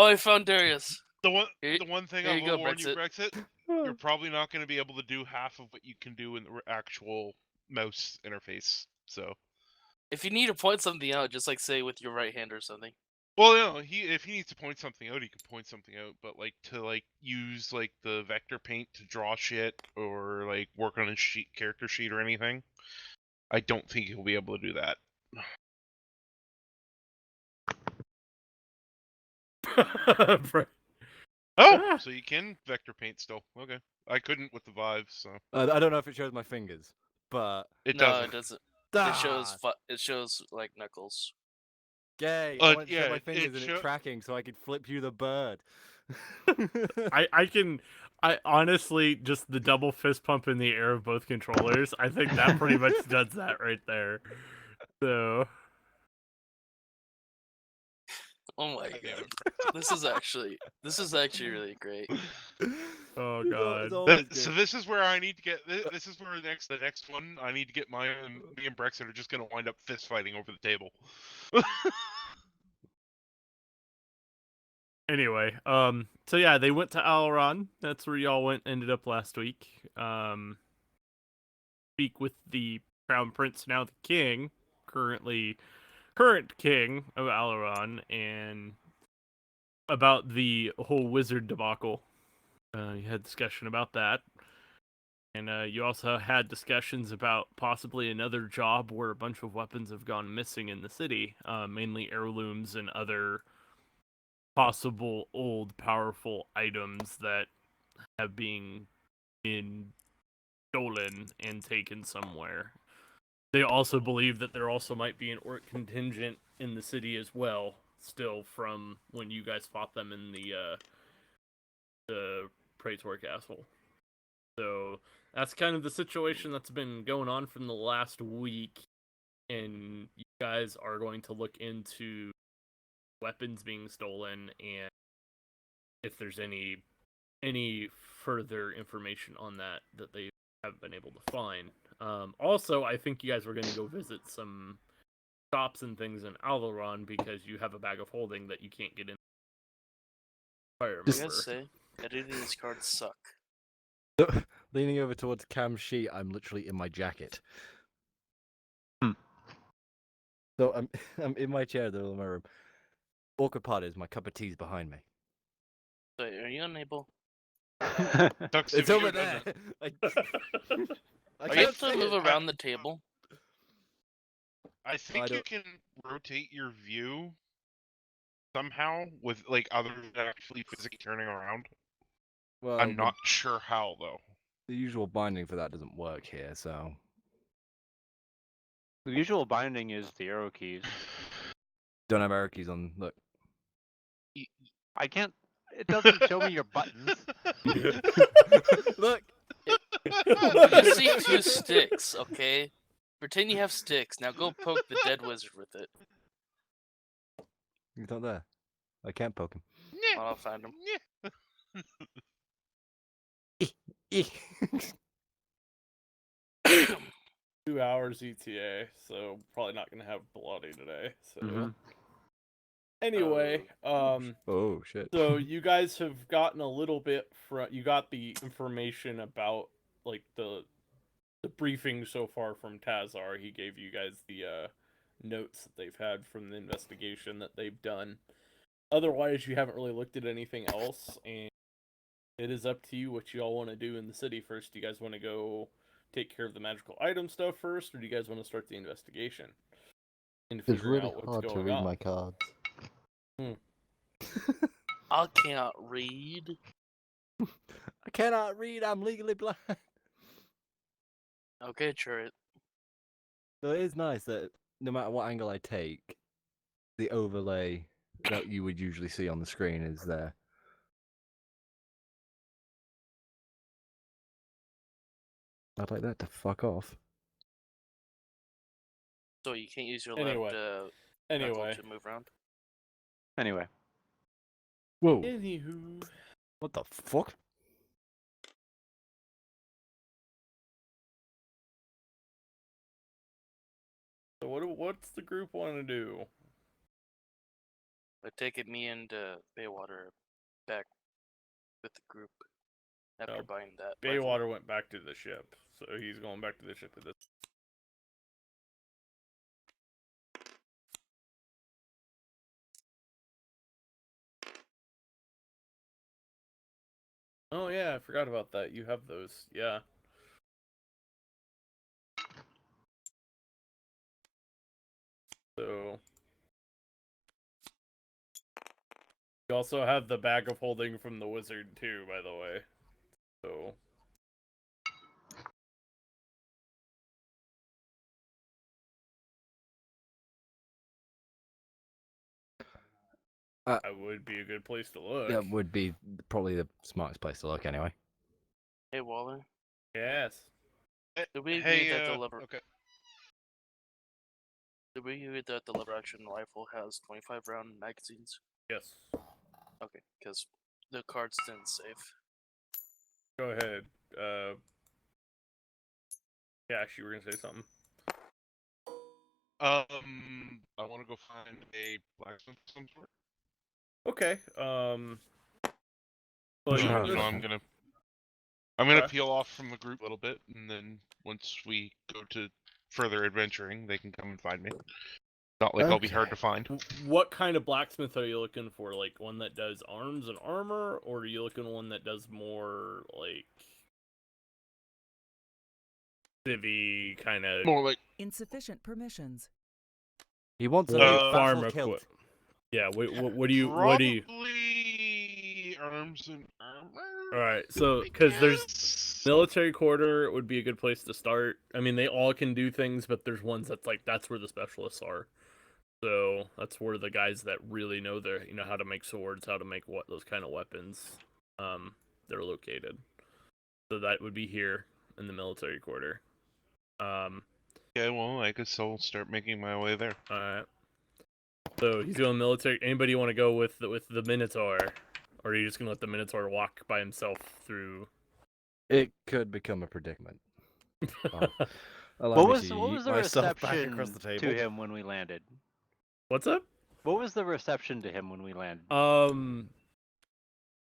Oh, I found Darius. The one thing Here I you will go, warn you, Brexit. Brexit, you're probably not going to be able to do half of what you can do in the actual mouse interface. So, If you need to point something out, just like say with your right hand or something. well, you know, if he needs to point something out, he can point something out. But like to use like the vector paint to draw shit or like work on a character sheet or anything, I don't think he'll be able to do that. Oh, so you can vector paint still? Okay, I couldn't with the Vive, so I don't know if it shows my fingers, but it No, doesn't. it doesn't. Ah! It shows like knuckles. Yay! I went to show Yeah, my fingers and it's tracking, so I could flip you the bird. I honestly just the double fist pump in the air of both controllers. I think that pretty much does that right there. So. Oh my god, this is actually really great. Oh god. So this is where I need to get. This is where the next one I need to get me and Brexit are just going to wind up fist fighting over the table. Anyway, so yeah, they went to Alaron. That's where y'all ended up last week. Speak with the Crown Prince, now the King, current King of Alaron, and about the whole wizard debacle. You had discussion about that. And you also had discussions about possibly another job where a bunch of weapons have gone missing in the city, mainly heirlooms and other possible old powerful items that have been stolen and taken somewhere. They also believe that there also might be an orc contingent in the city as well, still from when you guys fought them in the Praetor Castle. So that's kind of the situation that's been going on from the last week, and you guys are going to look into weapons being stolen and if there's any further information on that they haven't been able to find. Also, I think you guys were going to go visit some shops and things in Alaron because you have a bag of holding that you can't get in. If I remember. You guys say editing these cards suck. Leaning over towards Cam's sheet, I'm literally in my jacket. So I'm in my chair, in my room. Orchid part is my cup of tea's behind me. So, are you unable? It's over there. Are you able to move around the table? I think you can rotate your view somehow with like other than actually physically turning around. Well, I'm not sure how though. The usual binding for that doesn't work here, so. The usual binding is the arrow keys. Don't have arrow keys on. Look. I can't. It doesn't show me your buttons. Look. You see 2 sticks, okay? Pretend you have sticks. Now go poke the dead wizard with it. He's not there. I can't poke him. I'll find him. 2 hours ETA, so probably not gonna have bloody today. So anyway, oh shit. So you guys have gotten a little bit you got the information about like the briefing so far from Tazar. He gave you guys the notes that they've had from the investigation that they've done. Otherwise, you haven't really looked at anything else, and it is up to you what you all want to do in the city first. Do you guys want to go take care of the magical item stuff first, or do you guys want to start the investigation and figure out what's going on? It's really hard to read my cards. I can't read. I cannot read. I'm legally blind. Okay, Churrit. So it is nice that no matter what angle I take, the overlay that you would usually see on the screen is there. I'd like that to fuck off. So you can't use your left knuckle to move around? Anyway. Whoa. Anywho. What the fuck? So what's the group want to do? I take it me and Baywater back with the group after No, buying that. rifle. Baywater went back to the ship, so he's going back to the ship with this. Oh yeah, I forgot about that. You have those, yeah. So you also have the bag of holding from the wizard too, by the way. So that would be a good place to look. That would be probably the smartest place to look anyway. Hey Waller, Yes. did we agree Hey, that the lever? okay. Did we agree that the lever action rifle has 25 round magazines? Yes. Okay, because the cards didn't save. Go ahead. Cash, you were gonna say something. I want to go find a blacksmith of some sort. Okay. But Sure. You know, I'm gonna Okay. peel off from the group a little bit, and then once we go to further adventuring, they can come and find me. Not like I'll be hard to find. What kind of blacksmith are you looking for? Like one that does arms and armor, or are you looking for one that does more like civvy kind of More like Insufficient permissions. He wants a farm battle kilt. equip? Yeah. What do you? probably arms and armor. All right. So because there's military quarter would be a good place to start. I mean, they all can do things, but there's ones that's like that's where the specialists are. So that's where the guys that really know how to make swords, how to make those kind of weapons, they're located. So that would be here in the military quarter. Yeah, well, I guess I'll start making my way there. All right. So he's going military. Anybody want to go with the Minotaur, or are you just gonna let the Minotaur walk by himself through? It could become a predicament. Allow What me was to what was yeet the myself back reception across the to table. him when we landed? What's up? What was the reception to him when we landed?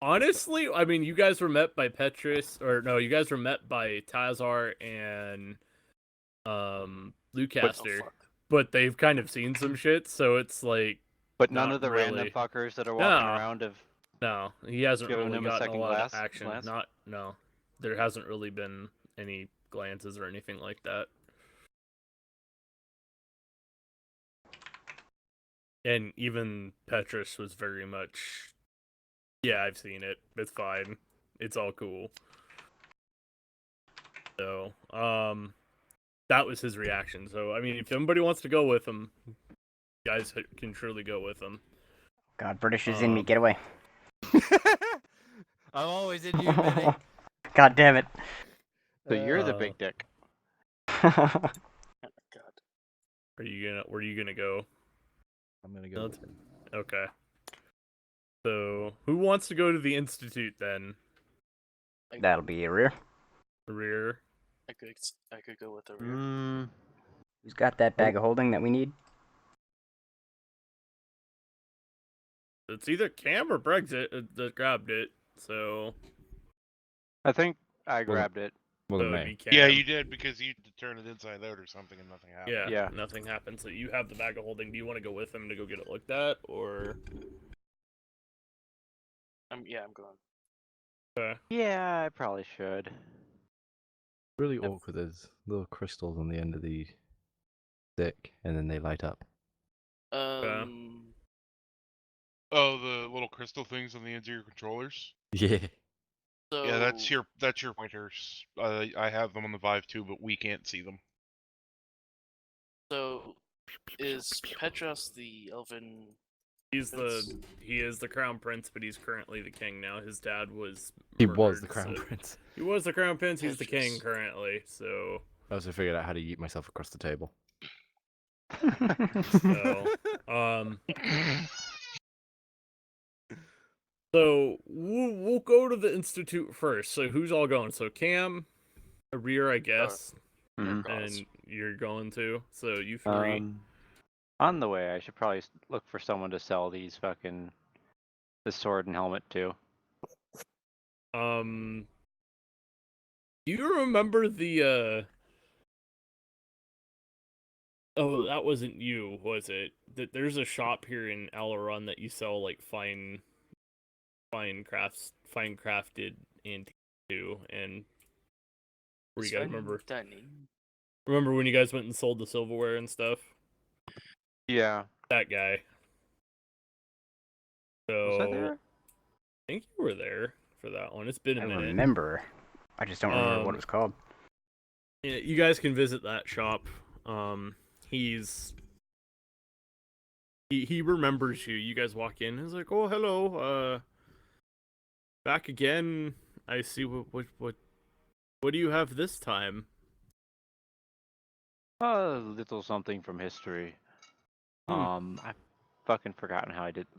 Honestly, I mean, you guys were met by Petrus, or no, you guys were met by Tazar and Lucaster, but they've kind of seen some shit, so it's like. But none not of the really. random fuckers that are walking No. around have. No, he hasn't Giving really him a gotten a second lot of action. glance? No, there hasn't really been any glances or anything like that. And even Petrus was very much, yeah, I've seen it. It's fine. It's all cool. So, that was his reaction. So, I mean, if somebody wants to go with him, guys can surely go with him. God, British is in me. Get away. I'm always in you, Benny. God damn it. So you're the big dick. Oh my god. Where are you gonna go? I'm gonna go. With Okay. So, who wants to go to the Institute then? That'll be a rear. Rear. I could go with the rear. Who's got that bag of holding that we need? It's either Cam or Brexit that grabbed it, so. I think I grabbed it. Well, so it'd be me. Cam. Yeah, you did because you turned it inside out or something and nothing happened. Yeah, Yeah. nothing happened. So you have the bag of holding. Do you want to go with him to go get it looked at, or? I'm going. Okay. Yeah, I probably should. Really awkward. There's little crystals on the end of the stick, and then they light up. Oh, the little crystal things on the ends of your controllers. Yeah. So Yeah, that's your pointers. I have them on the Vive too, but we can't see them. So is Petros the elven? He is the crown prince, but he's currently the king now. His dad was. He was the murdered, crown so- prince. He was the crown prince. He's the king Petrus. currently. So. I also figured out how to yeet myself across the table. So, so we'll go to the Institute first. So who's all going? So Cam, Rear, I guess, Mhm. and you're going to. So you three. On the way, I should probably look for someone to sell these fucking the sword and helmet to. Do you remember the Oh, that wasn't you, was it? There's a shop here in Alaron that you sell like fine crafted antiques to, and where you guys remember when you guys went and sold the silverware and stuff? Yeah. That guy. So Was I there? I think you were there for that one. It's been a I minute. remember. I just don't remember what it was called. Yeah, you guys can visit that shop. He remembers you. You guys walk in. He's like, "Oh, hello. Back again. I see. What do you have this time?" A little something from history. I've fucking forgotten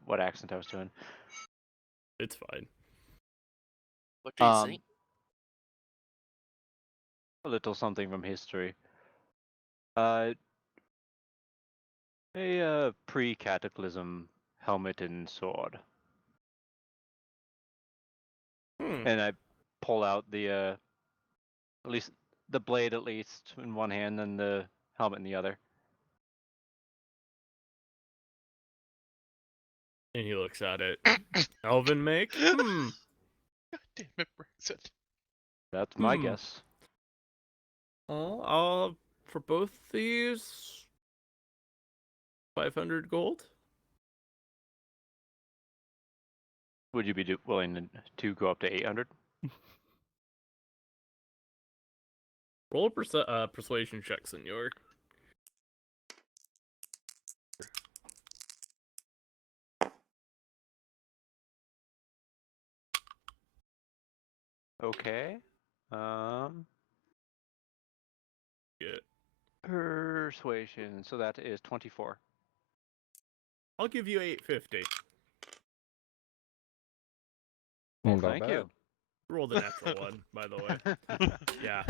what accent I was doing. It's fine. What do you say? A little something from history. A pre-cataclysm helmet and sword. And I pull out the at least the blade in one hand and the helmet in the other. And he looks at it. Elven make? God damn it, Brexit. That's my guess. Oh, for both these, 500 gold. Would you be willing to go up to 800? Roll a persuasion check, senor. Okay. Yeah. Persuasion. So that is 24. I'll give you 850. Not Thank bad. you. Roll the natural one, by the way. Yeah.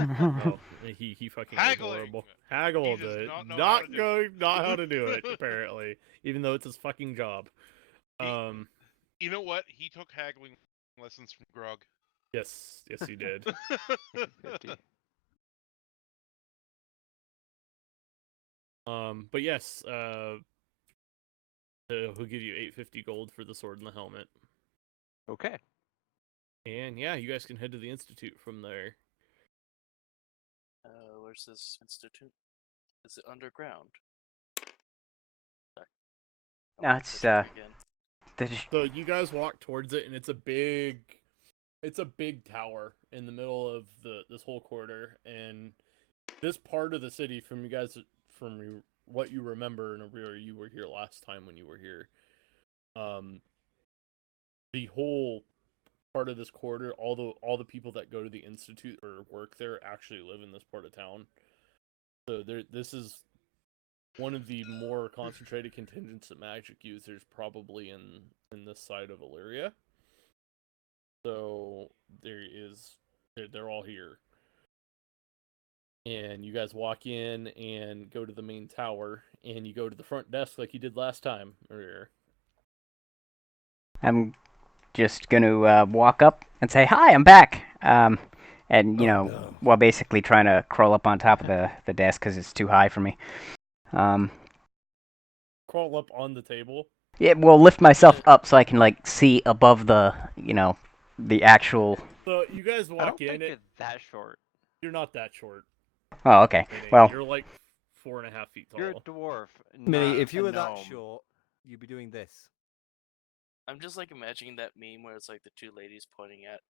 Oh, he fucking Haggling. adorable. Haggle He does it. not know how Not to do going, not how to do it. Apparently, even though it's his fucking job. You know what? He took haggling lessons from Grog. Yes, he did. 50. But yes, he'll give you 850 gold for the sword and the helmet. Okay. And yeah, you guys can head to the institute from there. Where's this institute? Is it underground? Sorry. No, it's Again. So you guys walk towards it, and it's a big tower in the middle of this whole quarter, and this part of the city, from what you remember, and you were here last time when you were here. The whole part of this quarter, all the people that go to the institute or work there actually live in this part of town. So this is one of the more concentrated contingents of magic users probably in this side of Illyria. So they're all here. And you guys walk in and go to the main tower, and you go to the front desk like you did last time. I'm just gonna walk up and say, "Hi, I'm back." And while basically trying to crawl up on top of the desk because it's too high for me. Crawl up on the table. Yeah, well, lift myself up so I can like see above the the actual. So you guys I walk don't in. think it's that short. You're not that short. Oh, okay. Meaning Well, you're like 4.5 feet tall. You're a dwarf. Minnie, not if you a were that gnome. short, you'd be doing this. I'm just like imagining that meme where it's like the two ladies pointing at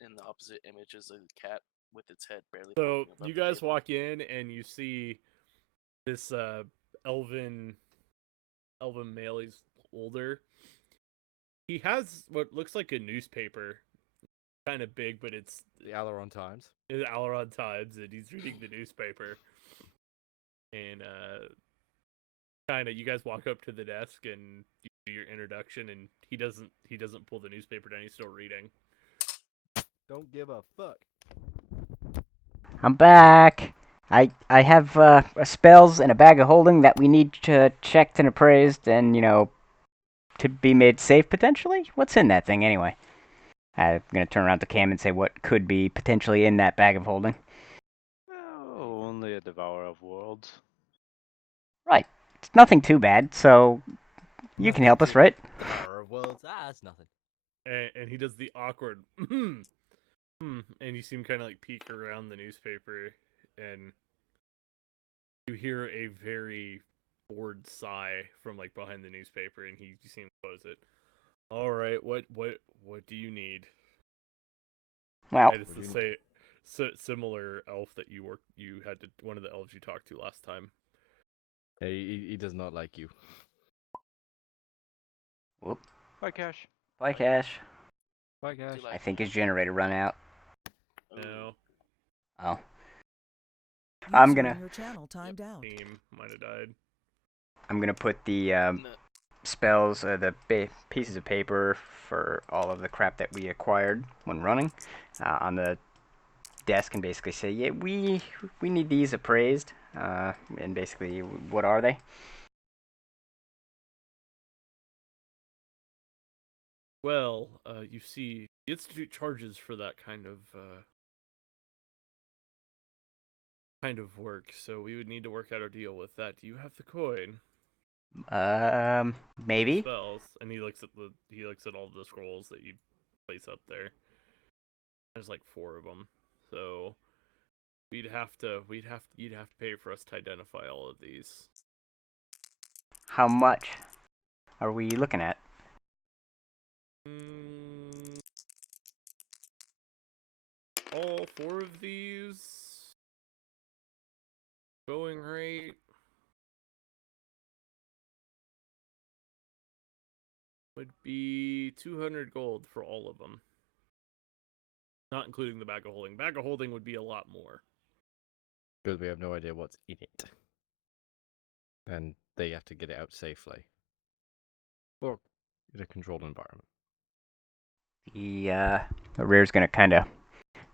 in the opposite image is a cat with its head barely. So poking above you the guys table. walk in and you see this elven male. He's older. He has what looks like a newspaper, kind of big, but it's The Alaron Times. Alaron Times, and he's reading the newspaper. And kind of, you guys walk up to the desk and you do your introduction, and he doesn't pull the newspaper down. He's still reading. Don't give a fuck. I'm back. I have spells and a bag of holding that we need checked and appraised, and to be made safe potentially. What's in that thing anyway? I'm gonna turn around to Cam and say what could be potentially in that bag of holding. Oh, only a devourer of worlds. Right. It's nothing too bad, so you can help us, right? Power of worlds. That's nothing. And he does the awkward and you see him kind of like peek around the newspaper, and you hear a very bored sigh from like behind the newspaper, and you see him close it. All right, what do you need? Well, And it's the similar elf that you had to, one of the elves you talked to last time. He does not like you. whoop. Bye, Cash. Bye, Cash. Bye, guys. like I think his generator run out. No, Oh. I'm User gonna- in your channel timed out. team might have died. I'm gonna put the No. spells, the pieces of paper for all of the crap that we acquired when running, on the desk, and basically say, yeah, we need these appraised, and basically, what are they? Well, you see, the institute charges for that kind of work, so we would need to work out a deal with that. Do you have the coin? Maybe. Spells, and he looks at all the scrolls that you place up there. There's like 4 of them, so you'd have to pay for us to identify all of these. How much are we looking at? All 4 of these going rate. Would be 200 gold for all of them. Not including the bag of holding. Bag of holding would be a lot more. Because we have no idea what's in it. And they have to get it out safely. Or in a controlled environment. The rear's gonna kind of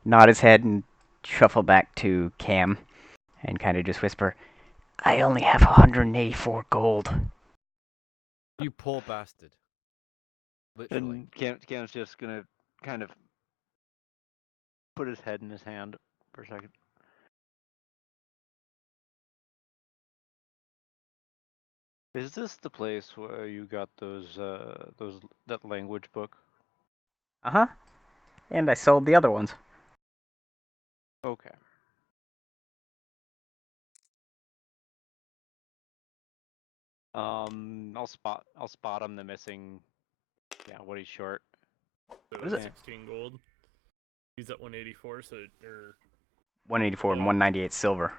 nod his head and shuffle back to Cam, and kind of just whisper, I only have 184 gold. You poor bastard. Literally. And Cam's just gonna kind of put his head in his hand for a second. Is this the place where you got that language book? Uh-huh. And I sold the other ones. Okay. I'll spot him the missing. Yeah, what he's short. So What is it? 16 gold. He's at 184, so 184 and 198 silver.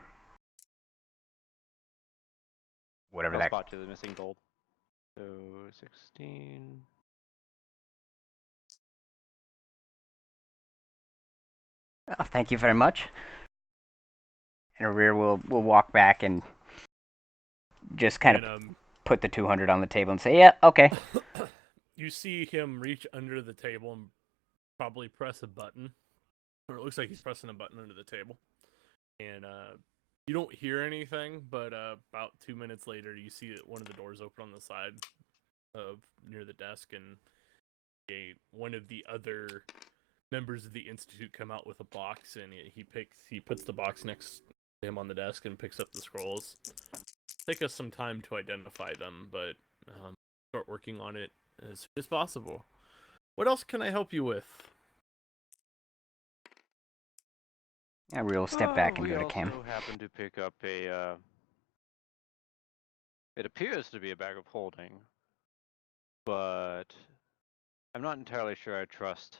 Whatever I'll that. spot you the missing gold. So 16. Oh, thank you very much. And rear will walk back and just kind of put the 200 on the table and say, yeah, okay. you see him reach under the table and probably press a button. Or it looks like he's pressing a button under the table. And you don't hear anything, but about 2 minutes later, you see that one of the doors open on the side of near the desk, and one of the other members of the institute come out with a box, and he puts the box next to him on the desk and picks up the scrolls. Take us some time to identify them, but start working on it as soon as possible. What else can I help you with? I will step back and go to Cam. We also happen to pick up a. It appears to be a bag of holding, but I'm not entirely sure I trust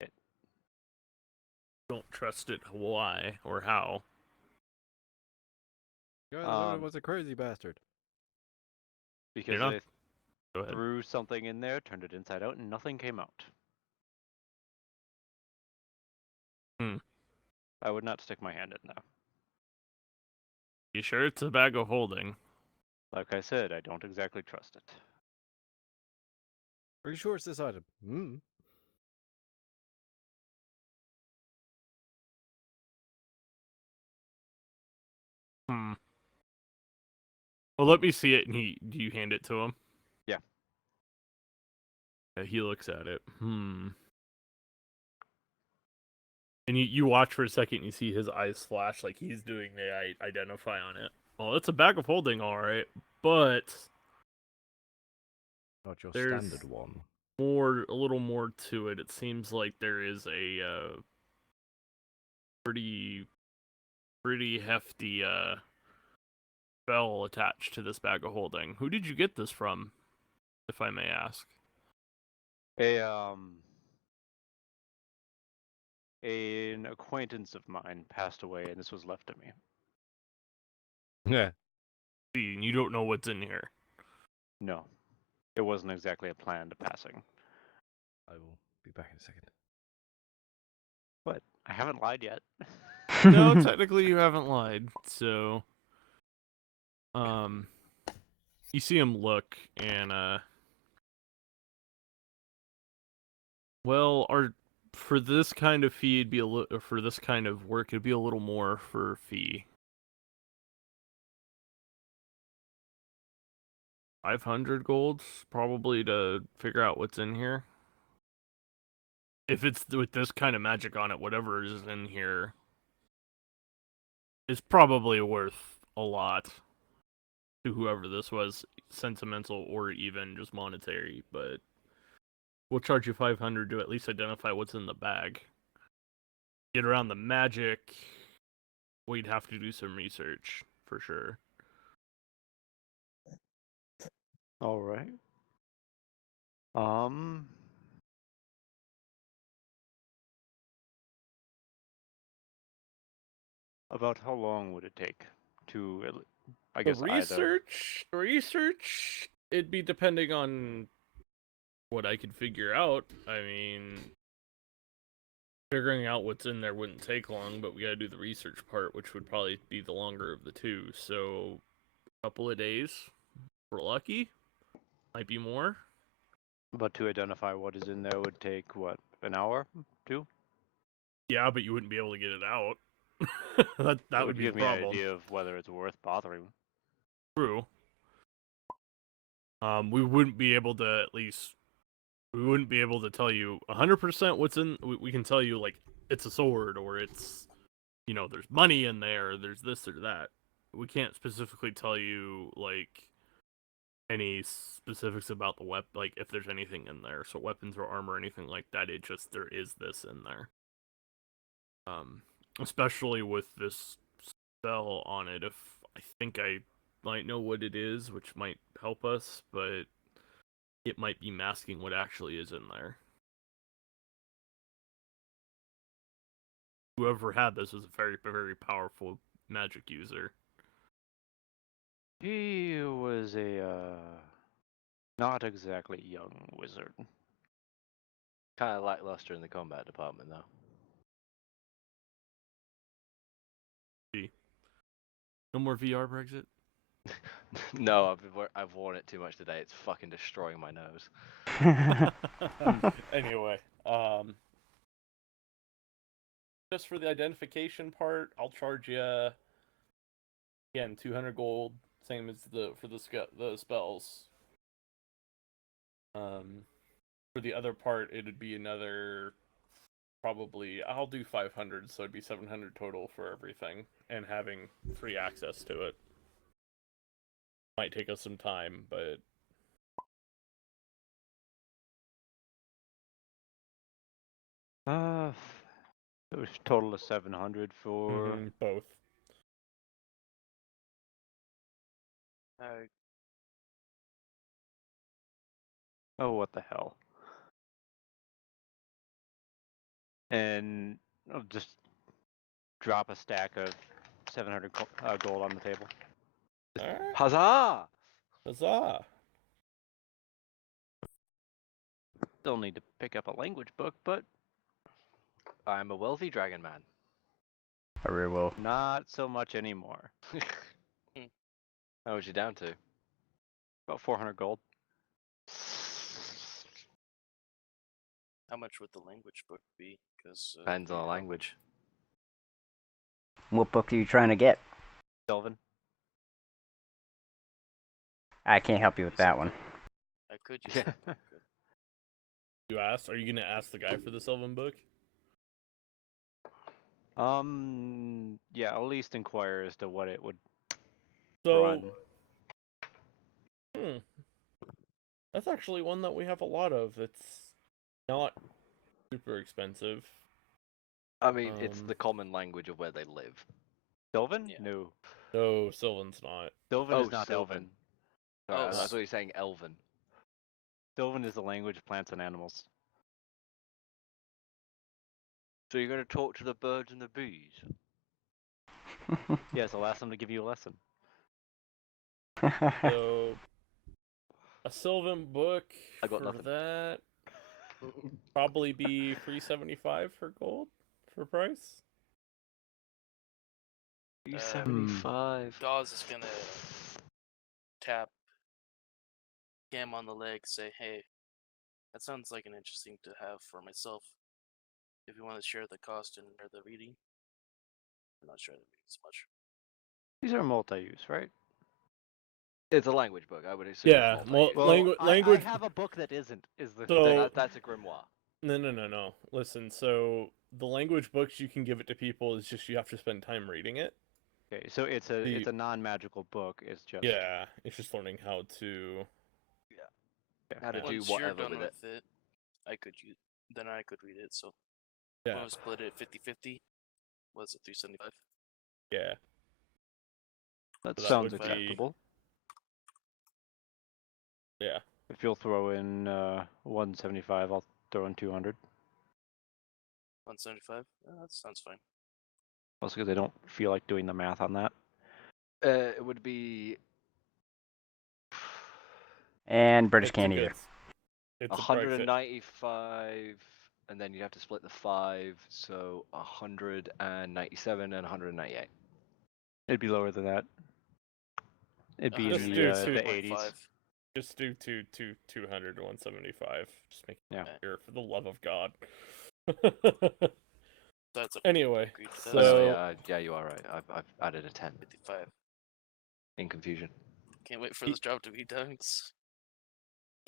it. Don't trust it. Why or how? The owner was a crazy bastard. Because Go they ahead. threw something in there, turned it inside out, and nothing came out. I would not stick my hand in there. You sure it's a bag of holding? Like I said, I don't exactly trust it. Are you sure it's this item? Well, let me see it, and do you hand it to him? Yeah. Yeah, he looks at it. And you watch for a second, and you see his eyes flash like he's doing the identify on it. Well, it's a bag of holding, all right, but Not your there's standard one. a little more to it. It seems like there is a pretty hefty spell attached to this bag of holding. Who did you get this from, if I may ask? An acquaintance of mine passed away, and this was left to me. Yeah. See, and you don't know what's in here. No, it wasn't exactly a planned passing. I will be back in a second. But I haven't lied yet. No, technically you haven't lied. So, you see him look, and well, for this kind of fee, it'd be for this kind of work, it'd be a little more for fee. 500 gold, probably, to figure out what's in here. If it's with this kind of magic on it, whatever is in here is probably worth a lot to whoever this was, sentimental or even just monetary, but we'll charge you 500 to at least identify what's in the bag. Get around the magic, we'd have to do some research, for sure. All right. About how long would it take to, I guess, research, it'd be depending on what I could figure out. I mean, figuring out what's in there wouldn't take long, but we gotta do the research part, which would probably be the longer of the two. So, a couple of days, if we're lucky. Might be more. But to identify what is in there would take, what, an hour? 2? Yeah, but you wouldn't be able to get it out. that would be give the me an problem. idea of whether it's worth bothering. True. We wouldn't be able to tell you 100% what's in. We can tell you, like, it's a sword, or it's, there's money in there, or there's this or that. We can't specifically tell you, like, any specifics about the weapon, like if there's anything in there. So weapons or armor or anything like that, it just, there is this in there. Especially with this spell on it, if I think I might know what it is, which might help us, but it might be masking what actually is in there. Whoever had this was a very, very powerful magic user. He was a, not exactly young wizard. Kind of lackluster in the combat department, though. No more VR Brexit? No, I've worn it too much today. It's fucking destroying my nose. Anyway, just for the identification part, I'll charge you again 200 gold, same as the spells. For the other part, it'd be another, probably, I'll do 500, so it'd be 700 total for everything, and having free access to it. Might take us some time, but it was a total of 700 for both. Oh, what the hell? And I'll just drop a stack of 700 gold on the table. Alright. Huzzah! Huzzah! Still need to pick up a language book, but I'm a wealthy dragon man. I really will. not so much anymore. How much you down to? About 400 gold. How much would the language book be? Because Depends on the language. What book are you trying to get? Sylvan. I can't help you with that one. I could use Yeah. that. You asked? Are you gonna ask the guy for the Sylvan book? Yeah, I'll at least inquire as to what it would So, run. That's actually one that we have a lot of. It's not super expensive. I mean, it's Um, the common language of where they live. Sylvan? Yeah. No. No, Sylvan's not. Sylvan Oh, is not Sylvan. Elven. Sorry, I Oh, thought you were saying Elven. Sylvan is the language of plants and animals. So you're going to talk to the birds and the bees? Yes, I'll ask them to give you a lesson. So, a Sylvan book I got for nothing. that probably be $375 for gold for price. 375. Dawes is gonna tap Cam on the leg, say, "Hey, that sounds like an interesting to have for myself. If you want to share the cost and or the reading, I'm not sure that means much." These are multi-use, right? It's a language book, I would assume. Yeah, It's multi-use. Well, language. I have a book that isn't. Is the So- thing. That's a grimoire. No. Listen, so the language books you can give it to people is just you have to spend time reading it. Okay, so it's a non-magical book. It's just Yeah, it's just learning how to. How to do Once you're whatever done with it. I could use. Then I could read it. So Yeah, we'll split it 50-50. Was it 375? yeah. that So that sounds would be- acceptable. Yeah. If you'll throw in 175, I'll throw in 200. 175? That sounds fine. Also, because I don't feel like doing the math on that. It would be And British It's can't a either. good- It's a price that- 195, and then you have to split the 5, so 197 and 198. It'd be lower than that. It'd be in Just the, do the 197.5. 80s. Just do 200 to 175. Just make it Yeah. clear, for the love of God. That's a Anyway, agreed to that. Oh, no, so yeah, you are right. I've added a 10 55. in confusion. Can't wait for He- this job to be done.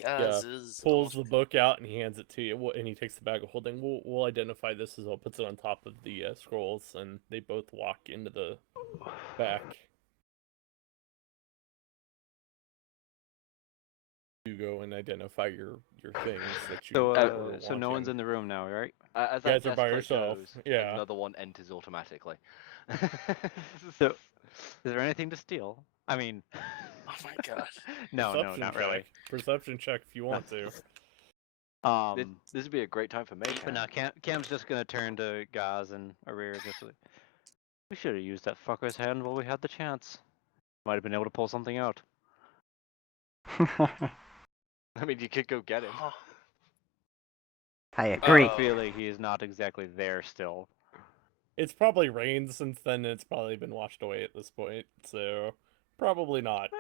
Yeah, Guys, is pulls the book out and he hands it to you, and he takes the bag of holding. We'll identify this as well. Puts it on top of the scrolls, and they both walk into the back. You go and identify your things that you. So, are so no one's wanting. in the room now, right? As You that guys are by desk click yourself, goes, yeah. another one enters automatically. So, is there anything to steal? I mean, Oh my god. no, Perception not check. really. Perception check if you want to. This would be a great time for me. But no, Cam's just gonna turn to Gaz and Arrear just like, we should have used that fucker's hand while we had the chance. Might have been able to pull something out. I mean, you could go get him. I agree. Oh. Feeling he is not exactly there still. It's probably rained since then, and it's probably been washed away at this point, so probably not.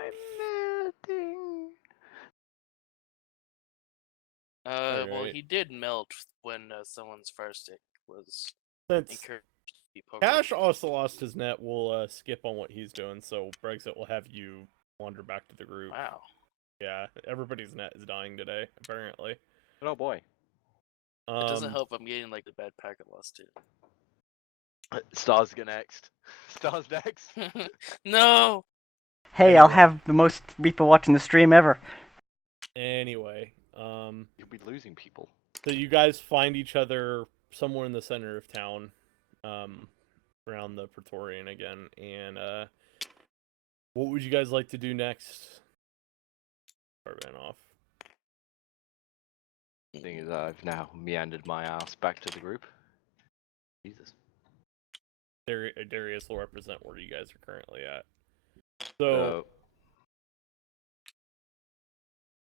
Well, Alright. he did melt when someone's fire stick was Since encouraged to be poked. Cash also lost his net, we'll skip on what he's doing, so Brexit will have you wander back to the group. Wow. Yeah, everybody's net is dying today, apparently. Oh boy. It doesn't help I'm getting like the bad packet loss too. Stars go next. Stars next. No! Hey, I'll Anyway. have the most people watching the stream ever. Anyway, You'll be losing people. so you guys find each other somewhere in the center of town, around the Praetorian again, and what would you guys like to do next? Ran off. Thing is, I've now meandered my ass back to the group. Jesus. Darius will represent where you guys are currently at. So,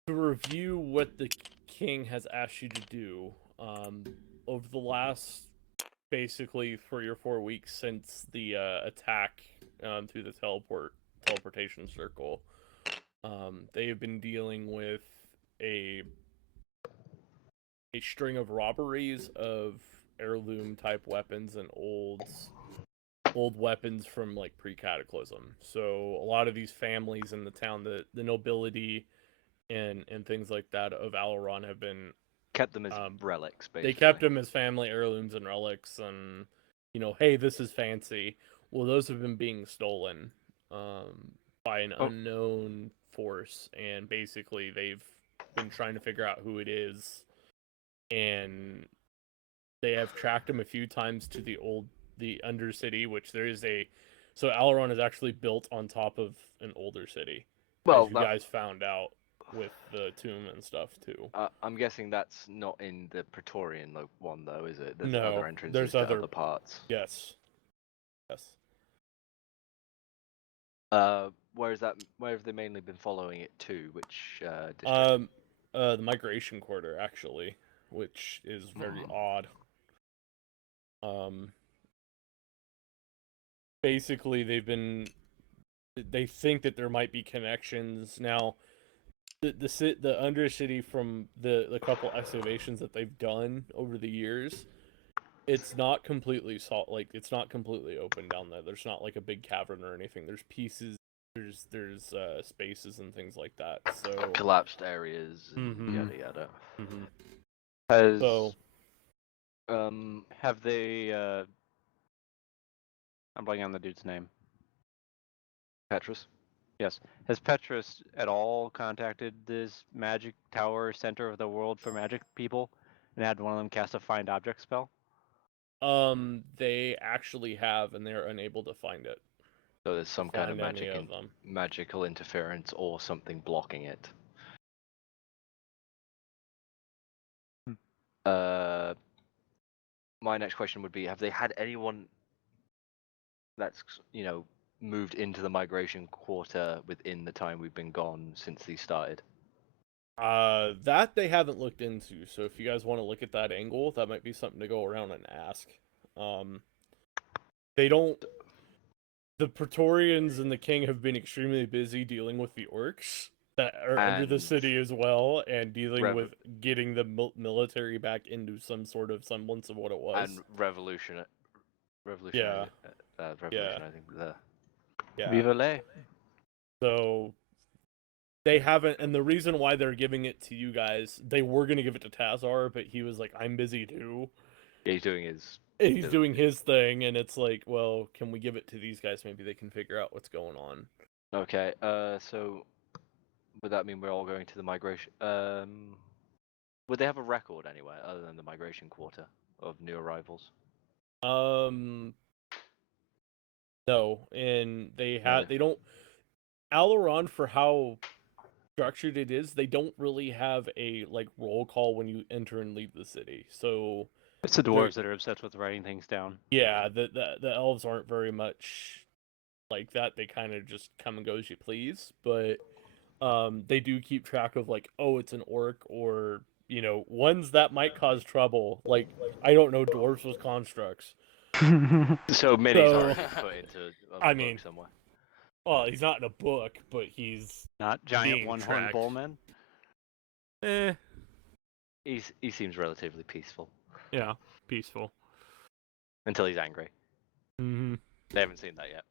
to review what the king has asked you to do, over the last basically 3 or 4 weeks since the attack through the teleportation circle, they have been dealing with a string of robberies of heirloom type weapons and old old weapons from like pre-cataclysm. So a lot of these families in the town, the nobility and things like that of Alaron have been Kept them as relics, basically. they kept them as family heirlooms and relics, and hey, this is fancy. Well, those have been being stolen by an unknown force, and basically they've been trying to figure out who it is, and they have tracked him a few times to the Undercity, which there is so Alaron is actually built on top of an older city, Well, as you guys found out with the tomb and stuff too. I'm guessing that's not in the Praetorian one, though, is it? There's No, other entrances there's to other other parts. Yes. Where have they mainly been following it to? Which district? The Migration Quarter, actually, which is very odd. Basically, they think that there might be connections. Now, the Undercity, from the couple excavations that they've done over the years, it's not completely it's not completely open down there. There's not like a big cavern or anything. There's pieces, there's spaces and things like that. So collapsed areas, and yada yada. Has have they? I'm blanking on the dude's name. Petrus. Yes. Has Petrus at all contacted this magic tower center of the world for magic people and had one of them cast a find object spell? They actually have, and they're unable to find it. So there's some kind of Find magical interference or something blocking it. My next question would be: have they had anyone that's moved into the migration quarter within the time we've been gone since these started? That they haven't looked into. So if you guys want to look at that angle, that might be something to go around and ask. They don't. The Praetorians and the king have been extremely busy dealing with the orcs that are under the city as well, and dealing with getting the military back into some sort of semblance of what it was. And revolution. Yeah. Revolutionizing the. Yeah. Viva le. So they haven't, and the reason why they're giving it to you guys, they were gonna give it to Tazar, but he was like, "I'm busy too." Yeah, he's doing his. He's doing his thing, and it's like, well, can we give it to these guys? Maybe they can figure out what's going on. Okay. So would that mean we're all going to the migration? Would they have a record anywhere other than the migration quarter of new arrivals? No, and they don't. Alaron, for how structured it is, they don't really have a roll call when you enter and leave the city. So it's the dwarves that are obsessed with writing things down. Yeah, the elves aren't very much like that. They kind of just come and go as you please, but they do keep track of it's an orc, or ones that might cause trouble. Like, I don't know, dwarves with constructs. So minis are put into a book somewhere. Well, he's not in a book, but he's not giant one-horned bullman. He seems relatively peaceful. Yeah, peaceful. Until he's angry. Mm-hmm. They haven't seen that yet.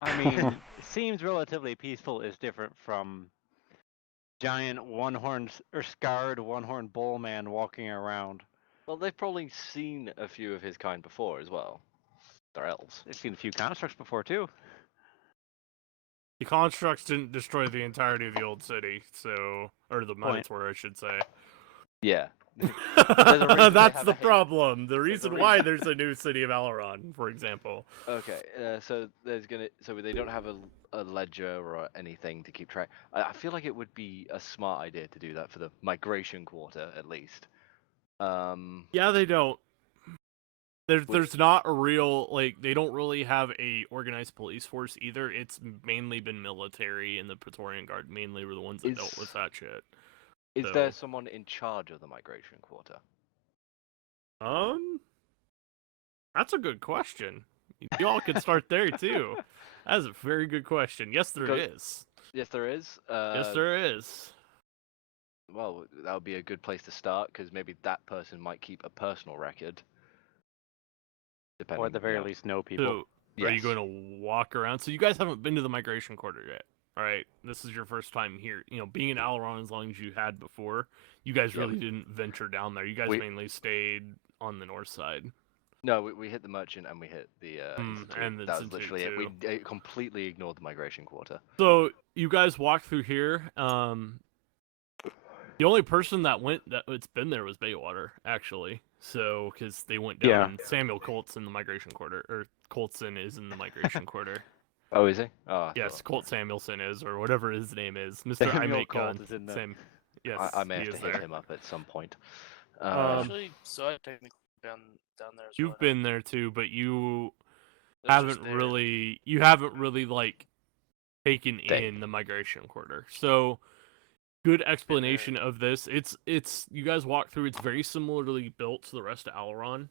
I mean, seems relatively peaceful is different from giant one-horned or scarred one-horned bull man walking around. Well, they've probably seen a few of his kind before as well. They're elves. They've seen a few constructs before too. The constructs didn't destroy the entirety of the old city, or the Minotaur, I should say. Yeah. That's the problem. The reason why there's a new city of Alaron, for example. Okay, so they don't have a ledger or anything to keep track. I feel like it would be a smart idea to do that for the migration quarter at least. Yeah, they don't. There's not a real they don't really have a organized police force either. It's mainly been military, and the Praetorian Guard mainly were the ones that dealt with that shit. Is there someone in charge of the migration quarter? That's a good question. You all could start there too. That's a very good question. Yes, there is. Yes, there is. Yes, there is. Well, that would be a good place to start, because maybe that person might keep a personal record. Or at the very least know people. Are you Yes. going to walk around? So you guys haven't been to the migration quarter yet. All right, this is your first time here. You know, being in Aileron as long as you had before, you guys Yep. really didn't venture down there. You guys mainly stayed on the north side. No, we hit the merchant and we hit the institute. and the That was Institute literally it. We too. completely ignored the migration quarter. So you guys walk through here. The only person that's been there was Baywater, actually. So, because they went down, Yeah. and Samuel Colt's in the migration quarter, or Coltson is in the migration quarter. Oh, is he? Oh, I Yes, thought- Colt Samuelson is, or whatever his name is. Mr. I Samuel Make Colt Gun. is in there. Same. Yes, I may he have is to hit there. him up at some point. Actually, so I technically down there as well. You've been there too, but you That was just haven't there. really like taken Stayed. in the migration quarter. So good explanation of this. It's you guys walk through. It's very similarly built to the rest of Aileron.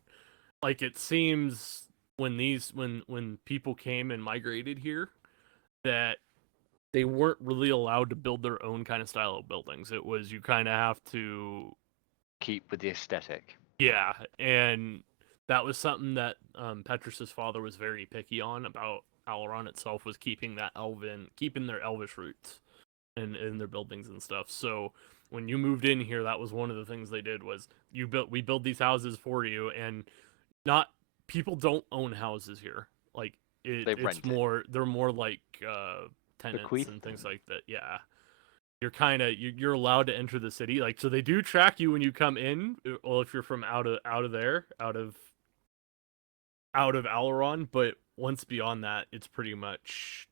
Like it seems when people came and migrated here, that they weren't really allowed to build their own kind of style of buildings. It was you kind of have to Keep with the aesthetic. Yeah, and that was something that Petrus's father was very picky on about Aileron itself, was keeping their elvish roots in their buildings and stuff. So when you moved in here, that was one of the things they did was we build these houses for you, and not people don't own houses here. Like They it's rent it. more they're more like tenants Bequeath and things like that. Yeah. You're allowed to enter the city, like, so they do track you when you come in. Well, if you're from out of Aileron, but once beyond that, it's pretty much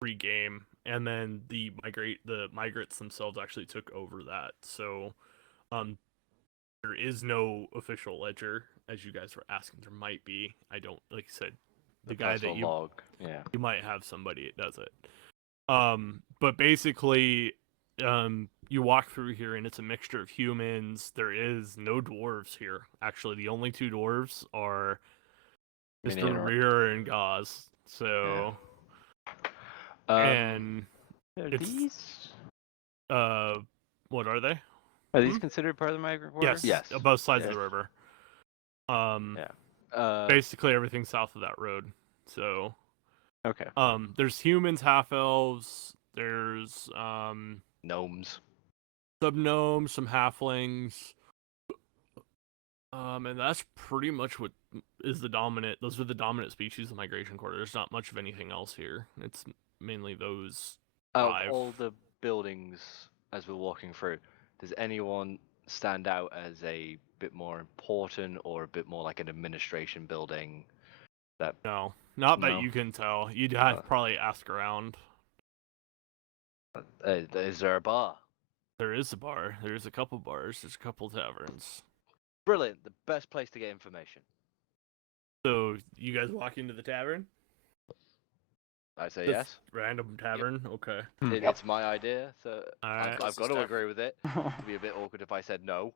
free game. And then the migrants themselves actually took over that. So, there is no official ledger, as you guys were asking. There might be. I don't, like I said, the guy that personal you log. Yeah. you might have somebody that does it. But basically, you walk through here and it's a mixture of humans. There is no dwarves here. Actually, the only two dwarves are Mr. Miniman. Rear and Gauze. So, and Are it's- these what are they? are these considered part of the migrant quarter? Yes, Yes. both sides of Yes. the river. Yeah. Basically everything south of that road. So, Okay. there's humans, half elves. There's Gnomes. some gnomes, some halflings, and that's pretty much what is the dominant. Those are the dominant species of the migration quarter. There's not much of anything else here. It's mainly those. Out Five. of all the buildings as we're walking through, does anyone stand out as a bit more important or a bit more like an administration building? No, not No. that you can tell. You'd have to probably ask around. Is there a bar? There is a bar. There's a couple bars. There's a couple taverns. Brilliant. The best place to get information. So you guys walk into the tavern? I say This yes. Random tavern. Okay. It's my idea, so Alright. I've got to agree with it. It'd be a bit awkward if I said no.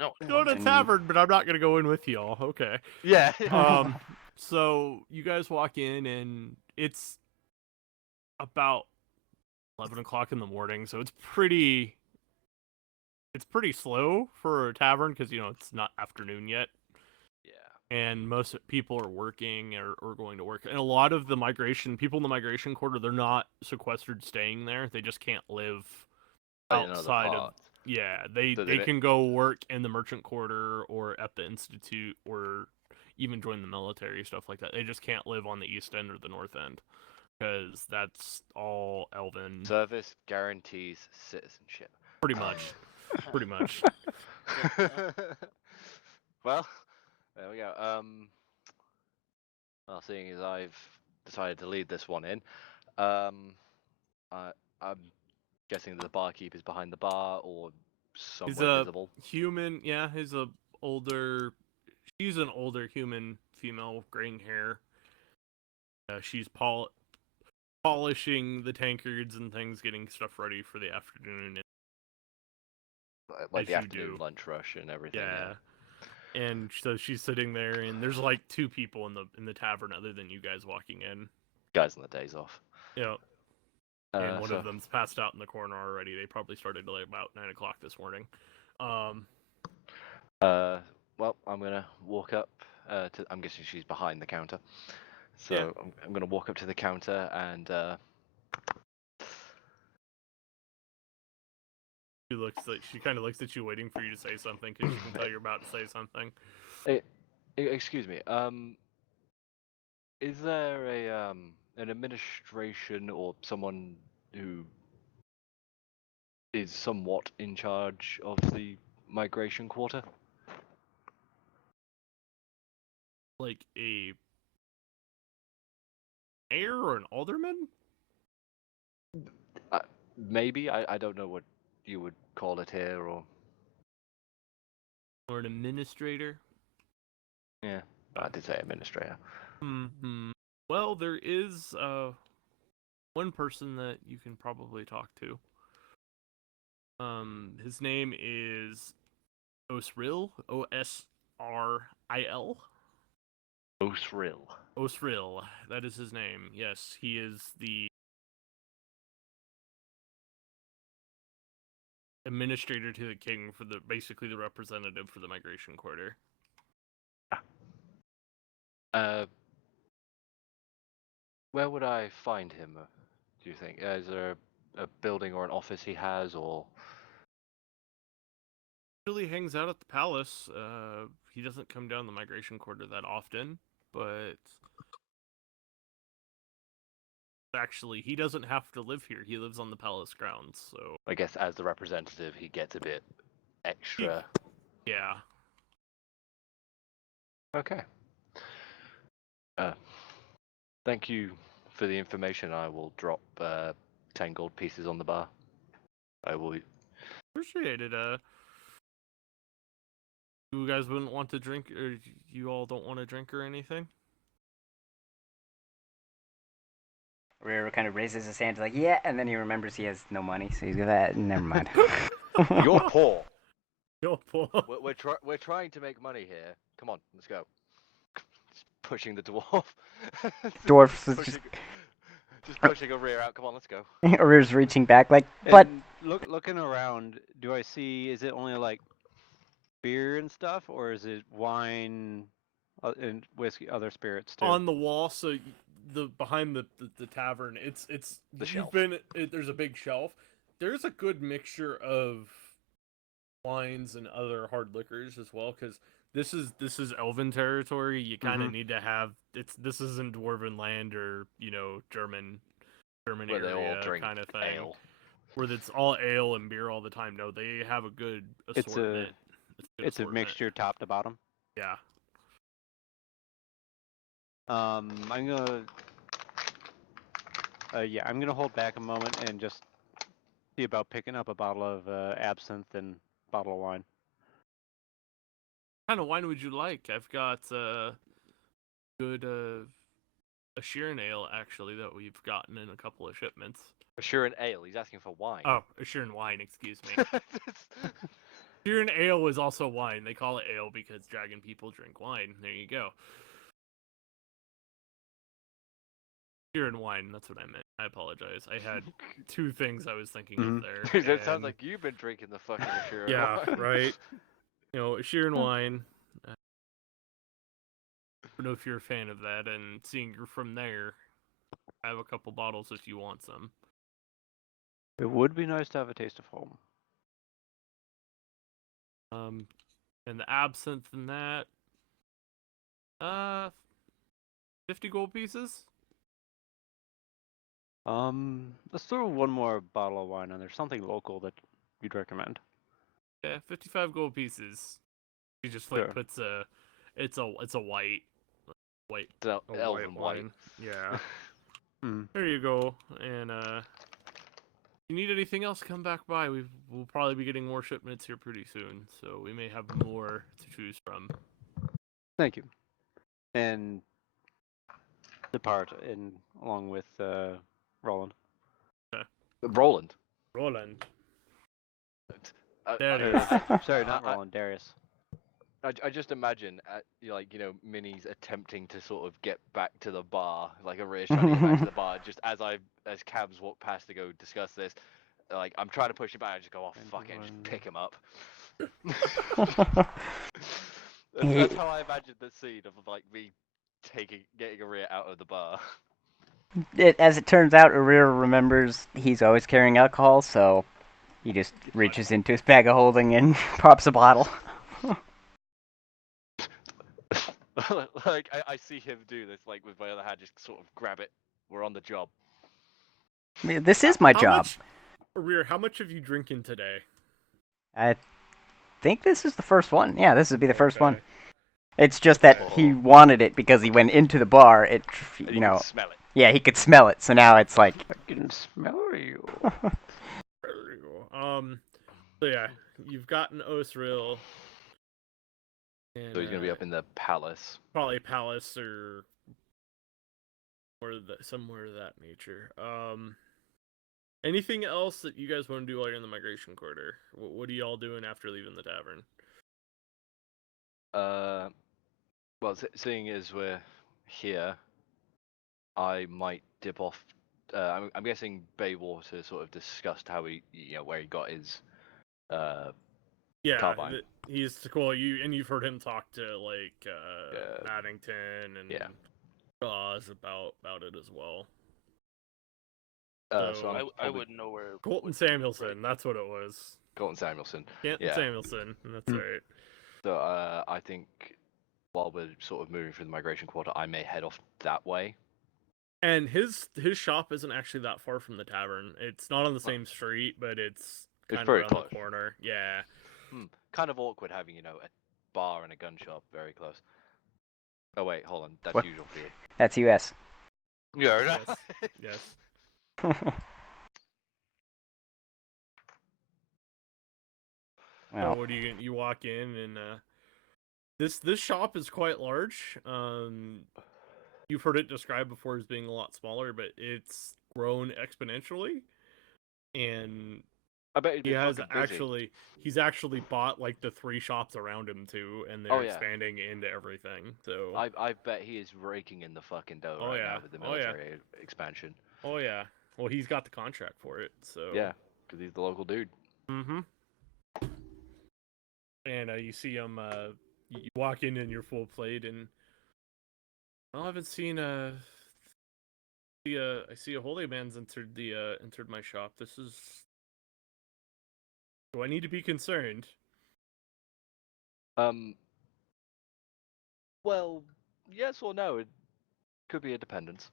No. Go to And- tavern, but I'm not gonna go in with y'all. Okay. Yeah. So you guys walk in and it's about 11 o'clock in the morning, so it's pretty slow for a tavern because it's not afternoon yet, Yeah. and most people are working or going to work. And a lot of the people in the migration quarter, they're not sequestered staying there. They just can't live outside of. Yeah, they So they don't- can go work in the merchant quarter or at the institute or even join the military, stuff like that. They just can't live on the east end or the north end because that's all elven. Service guarantees citizenship. Pretty much. Pretty much. Well, there we go. Well, seeing as I've decided to lead this one in, I'm guessing that the barkeep is behind the bar or somewhere He's a visible. human. Yeah, she's an older human female with graying hair. She's polishing the tankards and things, getting stuff ready for the afternoon. Like as the you afternoon do. lunch rush and everything. Yeah. And so she's sitting there, and there's like two people in the tavern other than you guys walking in. Guys on the days off. Yeah. And one So- of them's passed out in the corner already. They probably started like about 9 o'clock this morning. Well, I'm gonna walk up I'm guessing she's behind the counter. So Yeah. I'm going to walk up to the counter and She kind of looks at you, waiting for you to say something, because she can tell you're about to say something. excuse me. Is there a an administration or someone who is somewhat in charge of the migration quarter? Like a mayor or an alderman? Maybe. I don't know what you would call it here, or Or an administrator? yeah, I did say administrator. Hmm. Well, there is one person that you can probably talk to. His name is Osril, Osril. Osril. Osril, that is his name. Yes, he is the administrator to the king for basically the representative for the migration quarter. Where would I find him? Do you think? Is there a building or an office he has, or? Really hangs out at the palace. He doesn't come down the migration quarter that often, but actually, he doesn't have to live here. He lives on the palace grounds, so I guess as the representative, he gets a bit extra. yeah. Okay. Thank you for the information. I will drop 10 gold pieces on the bar. I will. Appreciate it. You guys wouldn't want to drink, or you all don't want to drink or anything? Rero kind of raises his hand like, yeah, and then he remembers he has no money, so he's like, never mind. You're poor. You're poor. We're trying to make money here. Come on, let's go. Just pushing the dwarf. Dwarf is just pushing a rear out. Come on, let's go. Rero's reaching back like, but And looking around, do I see? Is it only like beer and stuff, or is it wine and whiskey, other spirits too? On the wall, so behind the tavern, it's The shelf. There's a big shelf. There's a good mixture of wines and other hard liquors as well, because this is elven territory. You kind of need to have this isn't dwarven land or German Where they all area drink kind of thing ale. where it's all ale and beer all the time. No, they have a good assortment. It's a mixture top to bottom. Yeah. I'm gonna hold back a moment and just see about picking up a bottle of absinthe and a bottle of wine. What kind of wine would you like? I've got good a Sheeran ale actually that we've gotten in a couple of shipments. Assurin ale. He's asking for wine. Oh, a Sheeran wine, excuse me. Sheeran ale is also wine. They call it ale because dragon people drink wine. There you go. Sheeran wine, that's what I meant. I apologize. I had two things I was thinking of there. That sounds like you've been drinking the fucking Assurin yeah, wine. right. Sheeran wine. I don't know if you're a fan of that, and seeing you're from there, I have a couple bottles if you want some. It would be nice to have a taste of home. And the absinthe in that, 50 gold pieces. Let's throw one more bottle of wine on there. Something local that you'd recommend. Yeah, 55 gold pieces. He just Sure. puts it's a white Elven white. wine. Yeah. There you go. And if you need anything else, come back by. We'll probably be getting more shipments here pretty soon, so we may have more to choose from. Thank you. And depart along with Roland. Roland. Roland. I- Darius. Sorry, not Roland. Darius. I just imagine, Minnie's attempting to sort of get back to the bar, like a rear trying to get back to the bar. Just as cabs walk past to go discuss this, like I'm trying to push it back. I just go, oh fuck it, and just pick him up. That's how I imagined the scene of like me getting Aria out of the bar. As it turns out, Arir remembers he's always carrying alcohol, so he just reaches into his bag of holding and pops a bottle. Like I see him do this, like with my other hand, just sort of grab it. We're on the job. This is my job. Rear, how much have you drinking today? I think this is the first one. Yeah, this would be the first one. Okay. It's just that he wanted it because he went into the bar. And You you know, can smell it. yeah, he could smell it. So now it's like, I can smell you. So yeah, you've gotten Osril. And, So he's gonna be up in the palace. probably Palace or somewhere of that nature. Anything else that you guys want to do while you're in the migration quarter? What are y'all doing after leaving the tavern? Well, seeing as we're here, I might dip off. I'm guessing Baywater sort of discussed how where he got his. Yeah, Carbine. he's cool. You've heard him talk to like Yeah. Addington and Yeah. Oz about it as well. So So, I'm I probably wouldn't know where. Colton Samuelson, that's what it was. Colton Samuelson. Canton Yeah. Samuelson, that's right. So I think while we're sort of moving through the migration quarter, I may head off that way. And his shop isn't actually that far from the tavern. It's not on the same street, but it's kind of very around close. the corner. Yeah. Kind of awkward having a bar and a gun shop very close. Oh wait, hold on. That's What? usual for you. that's US. Yeah. Yes. Well, So what do you walk in and this shop is quite large. You've heard it described before as being a lot smaller, but it's grown exponentially. And I bet he's actually bought like the 3 shops around him too, and they're Oh, yeah. expanding into everything. So I bet he is raking in the fucking dough Oh, right yeah. now with the Oh, yeah. military expansion. oh yeah, well he's got the contract for it. So Yeah, because he's the local dude. Mm-hmm. And you see him. You walk in your full plate, and I haven't seen I see a holy man's entered my shop. This is. Do I need to be concerned? Well, yes or no. It could be a dependence.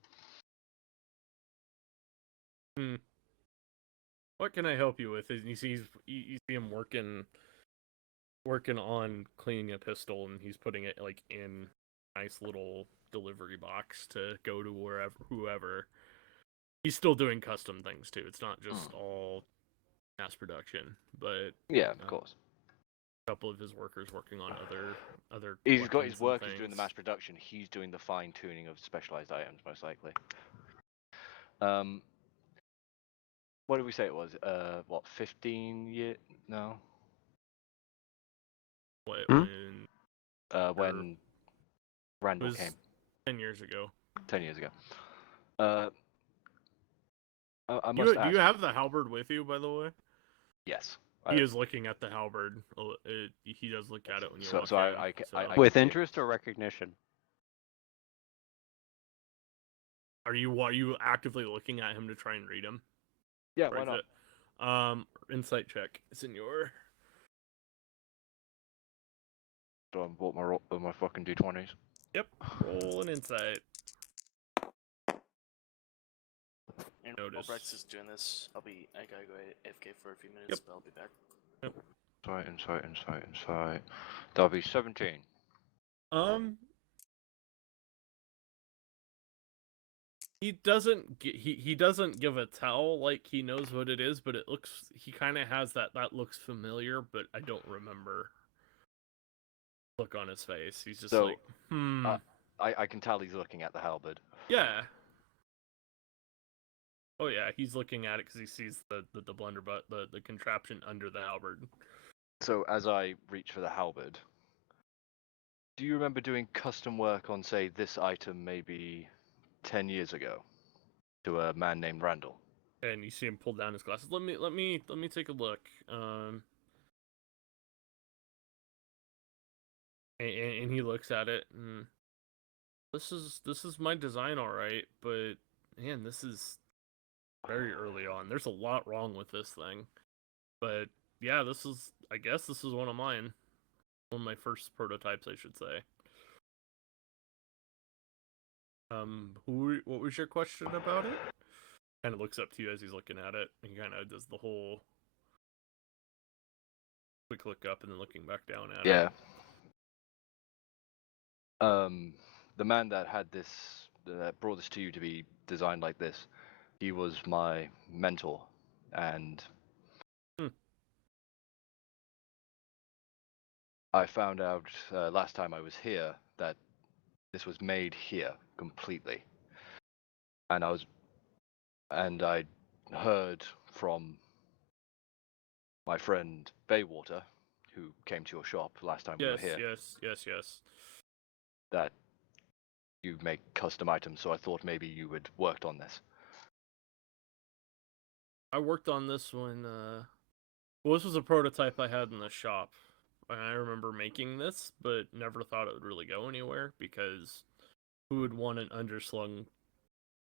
What can I help you with? You see him working on cleaning a pistol, and he's putting it like in a nice little delivery box to go to whoever. He's still doing custom things too. It's not just all mass production, but Yeah, of course. a couple of his workers working on other. He's got his weapons and workers doing the things. mass production. He's doing the fine tuning of specialized items, most likely. What did we say it was? 15 years? No. What, When Randall was came 10 years ago. 10 years ago. I must Do ask. you have the halberd with you, by the way? Yes. He is looking at the halberd. He does look at it when you walk So in. I With can see it. interest or recognition? Are you actively looking at him to try and read him? Yeah, Or why is not? it, insight check, senor. So I bought my fucking D20s. Yep. Roll an insight. And Notice. while Brex is doing this, I gotta go AFK for a few minutes, Yep. but I'll be back. Insight. That'll be 17. He doesn't he doesn't give a tell like he knows what it is, but he kind of has that looks familiar, but I don't remember look on his face. He's just like, I can tell he's looking at the halberd. Yeah. Oh yeah, he's looking at it because he sees the blunderbuss, the contraption under the halberd. So as I reach for the halberd, do you remember doing custom work on, say, this item maybe 10 years ago to a man named Randall? And you see him pull down his glasses. Let me take a look. And he looks at it, and this is my design, all right, but man, this is very early on. There's a lot wrong with this thing, but yeah, I guess this is one of mine, one of my first prototypes, I should say. What was your question about it? Kind of looks up to you as he's looking at it. He kind of does the whole quick look up and then looking back down at it. Yeah. The man that brought this to you to be designed like this, he was my mentor, and I found out last time I was here that this was made here completely, and I heard from my friend Baywater, who came to your shop last time we were here, Yes. that you make custom items, so I thought maybe you had worked on this. I worked on this when, well, this was a prototype I had in the shop. And I remember making this, but never thought it would really go anywhere, because who would want an underslung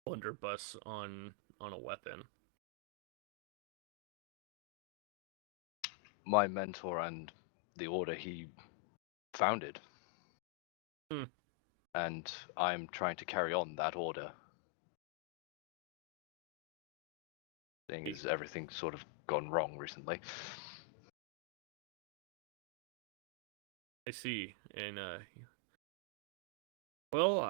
blunderbuss on a weapon? My mentor and the order he founded. And I'm trying to carry on that order. Seeing as everything's sort of gone wrong recently. I see. And, well,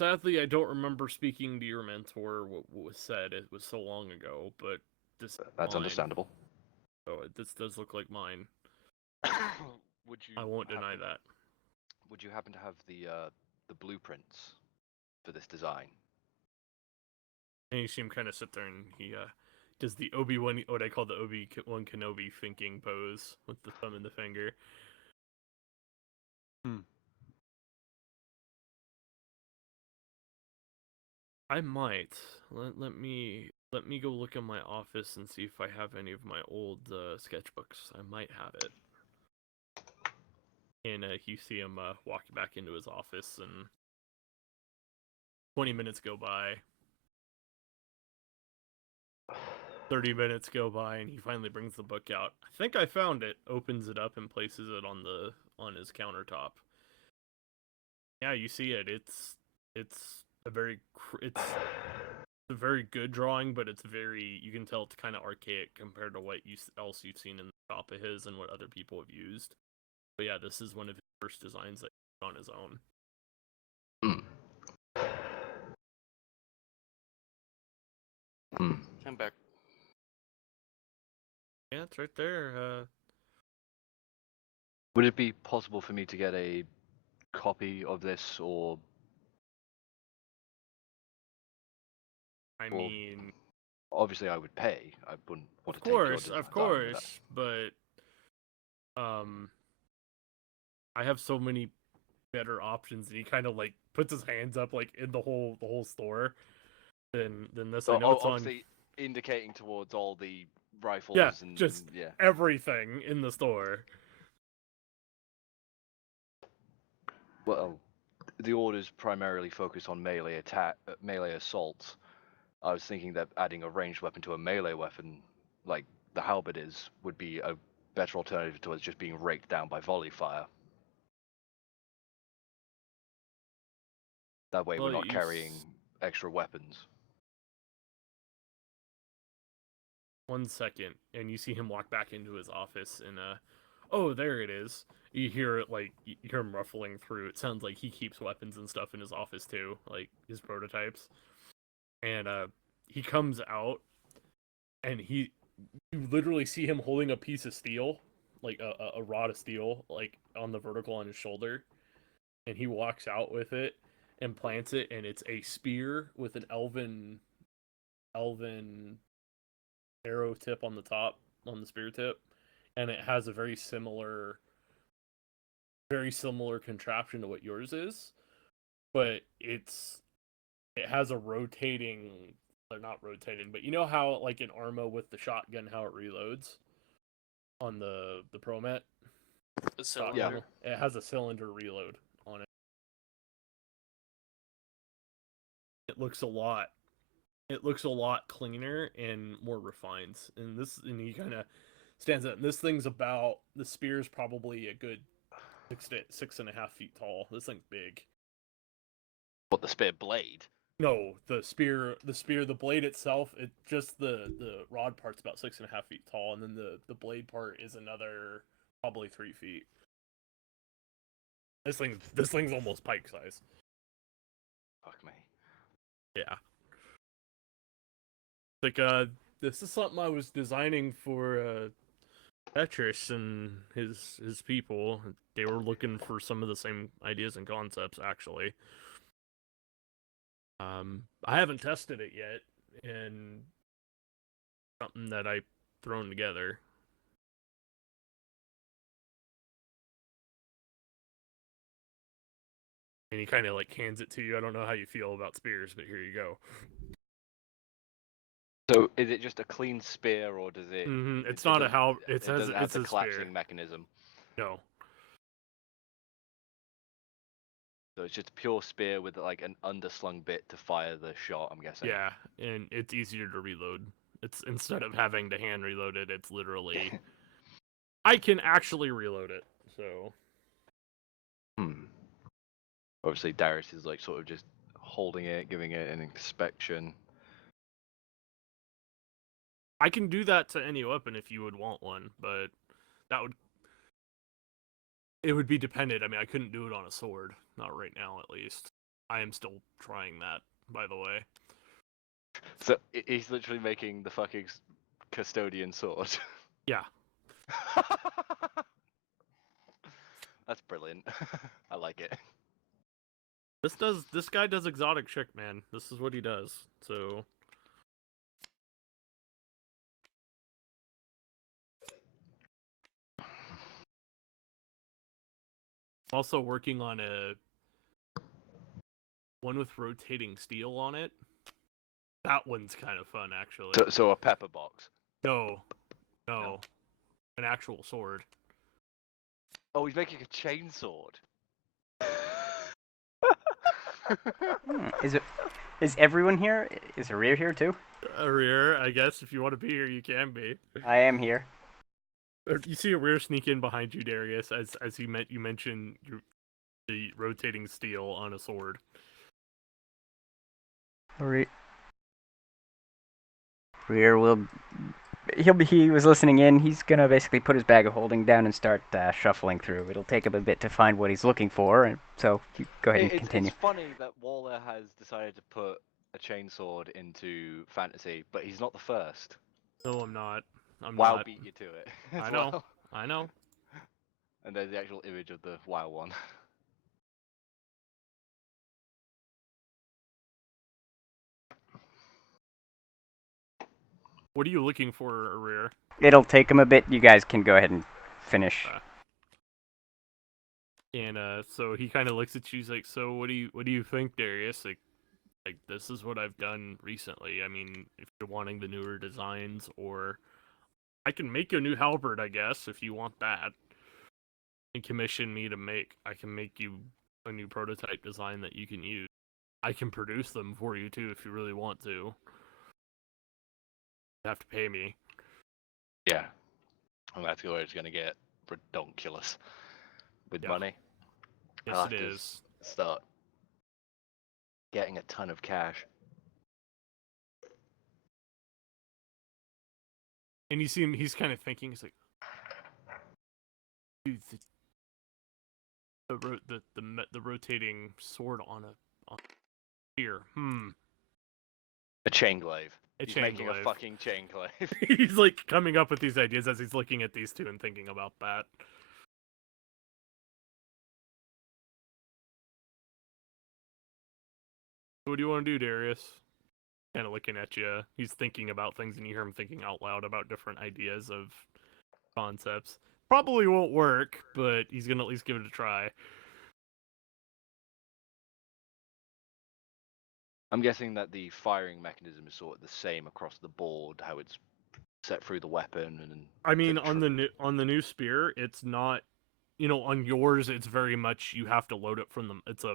sadly, I don't remember speaking to your mentor what was said. It was so long ago, but this That's mine. understandable. So this does look like mine. Would you I won't deny that. Would you happen to have the blueprints for this design? And you see him kind of sit there, and he does the Obi-Wan, what I call the Obi-Wan Kenobi thinking pose with the thumb and the finger. I might. Let me go look in my office and see if I have any of my old sketchbooks. I might have it. And you see him walk back into his office, and 20 minutes go by. 30 minutes go by, and he finally brings the book out. I think I found it. Opens it up and places it on his countertop. Yeah, you see it. It's a very a very good drawing, but you can tell it's kind of archaic compared to what else you've seen in the shop of his and what other people have used. But yeah, this is one of his first designs that he did on his own. I'm back. Yeah, it's right there. Would it be possible for me to get a copy of this, or? I mean, obviously I would pay. I wouldn't want of to take your course, design. of course, but I have so many better options, and he kind of like puts his hands up like in the whole store. Than this. I know it's obviously indicating towards all the rifles. Yeah, and just yeah. everything in the store. Well, the orders primarily focus on melee assaults. I was thinking that adding a ranged weapon to a melee weapon, like the halberd is, would be a better alternative towards just being raked down by volley fire. That way, we're not carrying extra weapons. 1 second, and you see him walk back into his office, and oh, there it is. You hear it, like, you hear him ruffling through. It sounds like he keeps weapons and stuff in his office too, like his prototypes. And he comes out, and you literally see him holding a piece of steel, like a rod of steel, like on the vertical on his shoulder. And he walks out with it and plants it, and it's a spear with an elven arrow tip on the top, on the spear tip, and it has a very similar contraption to what yours is, but it has a rotating, or not rotating, but you know how like in Arma with the shotgun, how it reloads on the Promet? A shot cylinder. Yeah. ammo. It has a cylinder reload on it. It looks a lot. It looks a lot cleaner and more refined. And he kind of stands out. And this thing's about, the spear's probably a good 6.5 feet tall. This thing's big. What, the spear blade? No, the blade itself, it just the rod part's about 6.5 feet tall, and then the blade part is another probably 3 feet. This thing's almost pike size. Fuck me. Yeah. Like this is something I was designing for Tetris and his people. They were looking for some of the same ideas and concepts actually. I haven't tested it yet, and something that I've thrown together. And he kind of like hands it to you. I don't know how you feel about spears, but here you go. So is it just a clean spear, or does it? It's not a how. It doesn't have the collapsing spear. mechanism. No. So it's just a pure spear with like an underslung bit to fire the shot, I'm guessing. Yeah, and it's easier to reload. It's instead of having to hand reload it, it's literally I can actually reload it. So Obviously Darius is like sort of just holding it, giving it an inspection. I can do that to any weapon if you would want one, but it would be dependent. I mean, I couldn't do it on a sword, not right now at least. I am still trying that, by the way. So he's literally making the fucking custodian sword. Yeah. That's brilliant. I like it. This guy does exotic shit, man. This is what he does. So also working on a one with rotating steel on it. That one's kind of fun, actually. So a pepper box. No, an actual sword. Oh, he's making a chainsword. Is everyone here? Is Arir here too? Arir, I guess if you want to be here, you can be. I am here. You see Arir sneak in behind you, Darius, as you mentioned the rotating steel on a sword. Arir will. He was listening in. He's gonna basically put his bag of holding down and start shuffling through. It'll take him a bit to find what he's looking for, and so you go ahead and continue. It's funny that Waller has decided to put a chainsword into fantasy, but he's not the first. No, I'm not. WoW beat you to it. I know. I know. And there's the actual image of the WoW one. What are you looking for, Arir? It'll take him a bit. You guys can go ahead and finish. And so he kind of looks at you. He's like, "So what do you think, Darius? Like this is what I've done recently. I mean, if you're wanting the newer designs, or I can make you a new halberd, I guess, if you want that. And commission me to make. I can make you a new prototype design that you can use. I can produce them for you too, if you really want to. You have to pay me." Yeah. And that's where it's gonna get redonkulous with money. Yes, I'll it have to is. start getting a ton of cash. And you see him, he's kind of thinking, he's like, dude, the rotating sword on a spear. A chain glaive. A He's chain making glaive. a fucking chain glaive. He's like coming up with these ideas as he's looking at these two and thinking about that. What do you want to do, Darius? Kind of looking at you. He's thinking about things, and you hear him thinking out loud about different ideas of concepts. Probably won't work, but he's gonna at least give it a try. I'm guessing that the firing mechanism is sort of the same across the board, how it's set through the weapon and. I mean, on the new spear, it's not on yours, it's very much you have to load it from the.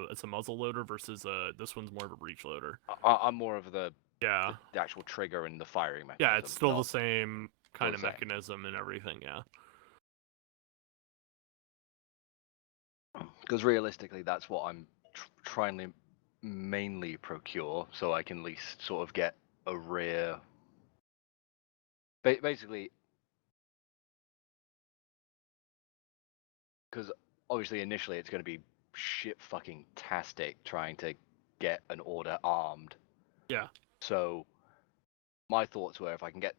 It's a muzzle loader versus this one's more of a breech loader. I'm more of the Yeah. the actual trigger and the firing mechanism. Yeah, it's still the not- same kind the of same. mechanism and everything. Yeah. Because realistically, that's what I'm trying to mainly procure, so I can at least sort of get a rear. Basically, because obviously initially it's going to be shit fucking tastic trying to get an order armed. Yeah. So my thoughts were, if I can get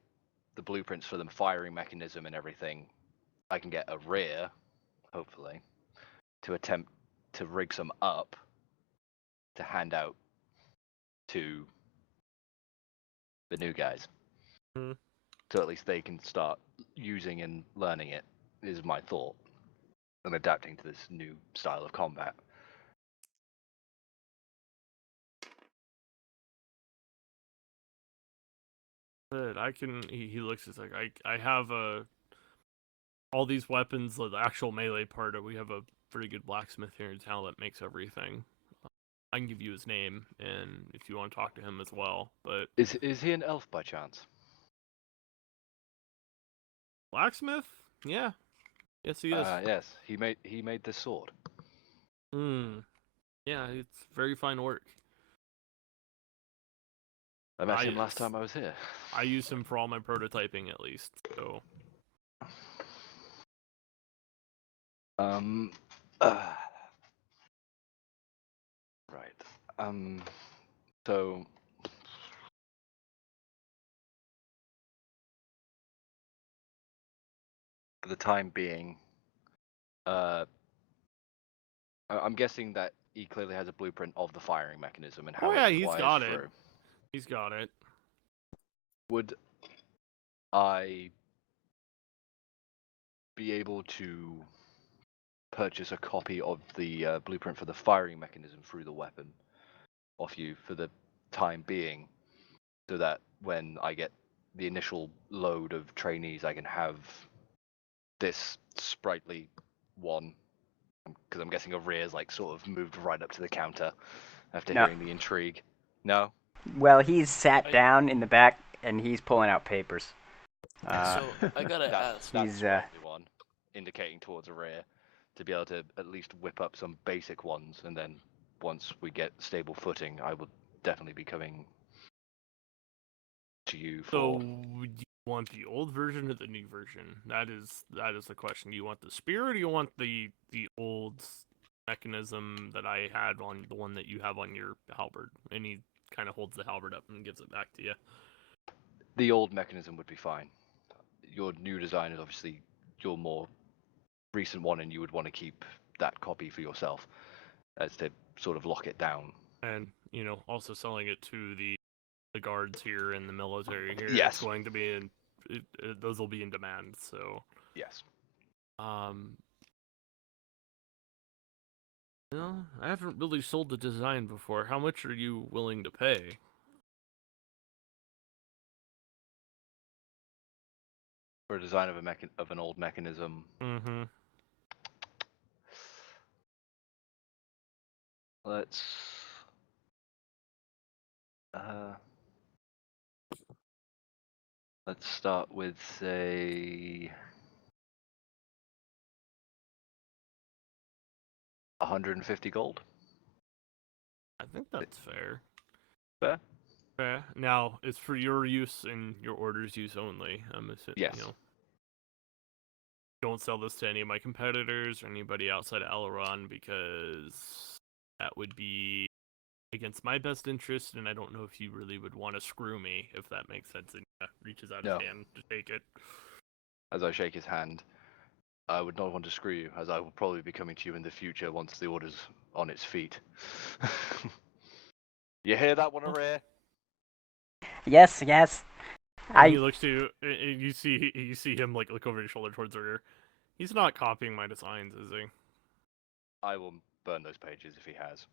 the blueprints for the firing mechanism and everything, I can get a rear, hopefully, to attempt to rig some up to hand out to the new guys. Mhm. So at least they can start using and learning it, is my thought, and adapting to this new style of combat. But I can. He looks. He's like, I have all these weapons. The actual melee part. We have a pretty good blacksmith here in town that makes everything. I can give you his name, and if you want to talk to him as well. But Is he an elf by chance? blacksmith? Yeah. Yes, he is. Yes, he made this sword. Yeah, it's very fine work. I met him last time I was here. I use him for all my prototyping, at least. So. Right. So. For the time being, I'm guessing that he clearly has a blueprint of the firing mechanism and how Oh yeah, it he's wires got through. it. He's got it. Would I be able to purchase a copy of the blueprint for the firing mechanism through the weapon off you for the time being, so that when I get the initial load of trainees, I can have this sprightly one, because I'm guessing a rear's like sort of moved right up to the counter after No. hearing the intrigue. No? Well, he's sat I- down in the back and he's pulling out papers. So I gotta That's ask. the He's, sprightly one, indicating towards a rear, to be able to at least whip up some basic ones, and then once we get stable footing, I will definitely be coming to you So, for. do you want the old version or the new version? That is the question. Do you want the spear, or do you want the old mechanism that I had on the one that you have on your halberd? And he kind of holds the halberd up and gives it back to you. The old mechanism would be fine. Your new design is obviously your more recent one, and you would want to keep that copy for yourself, as to sort of lock it down. And also selling it to the guards here in the military here. Yes. It's going to be those will be in demand. So. Yes. No, I haven't really sold the design before. How much are you willing to pay? For a design of an old mechanism. Mm-hmm. Let's start with, say, 150 gold. I think that's fair. Fair? Fair. Now, it's for your use and your order's use only. I'm assuming. Yes. Don't sell this to any of my competitors or anybody outside of Aileron, because that would be against my best interest, and I don't know if you really would want to screw me, if that makes sense. And reaches out No. his hand to take it. As I shake his hand, I would not want to screw you, as I will probably be coming to you in the future once the order's on its feet. You hear that one, Array? Yes. And he looks to you, and you see him like look over his shoulder towards the rear. He's not copying my designs, is he? I will burn those pages if he has.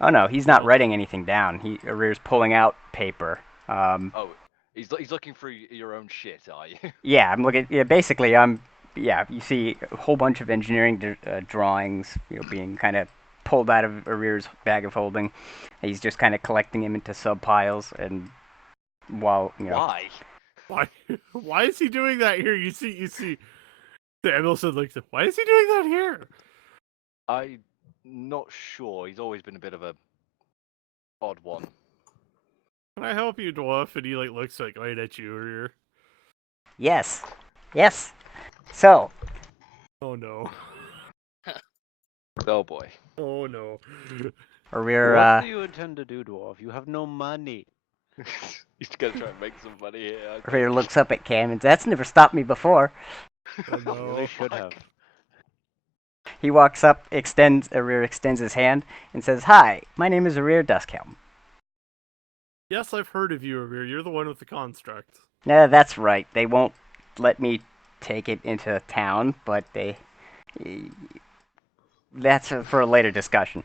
Oh no, he's not writing anything down. Arrear's pulling out paper. Oh, he's looking through your own shit, are you? Yeah, I'm looking. Yeah, basically, I'm yeah, you see a whole bunch of engineering drawings, being kind of pulled out of Arrear's bag of holding. He's just kind of collecting them into sub piles, and while Why? Why is he doing that here? You see. The Emerson looks at. Why is he doing that here? I'm not sure. He's always been a bit of a odd one. Can I help you, dwarf? And he looks right at you, Arrear. Yes, yes. So, Oh no. Oh boy. Oh no. Arrear, What do you intend to do, dwarf? You have no money. He's gonna try and make some money here. I Arrear think. looks up at Cam and says, "That's never stopped me before." Oh You no. really should have. He walks up, Arrear extends his hand, and says, "Hi, my name is Arrear Duskhelm." Yes, I've heard of you, Arrear. You're the one with the construct. Yeah, that's right. They won't let me take it into town, but that's for a later discussion.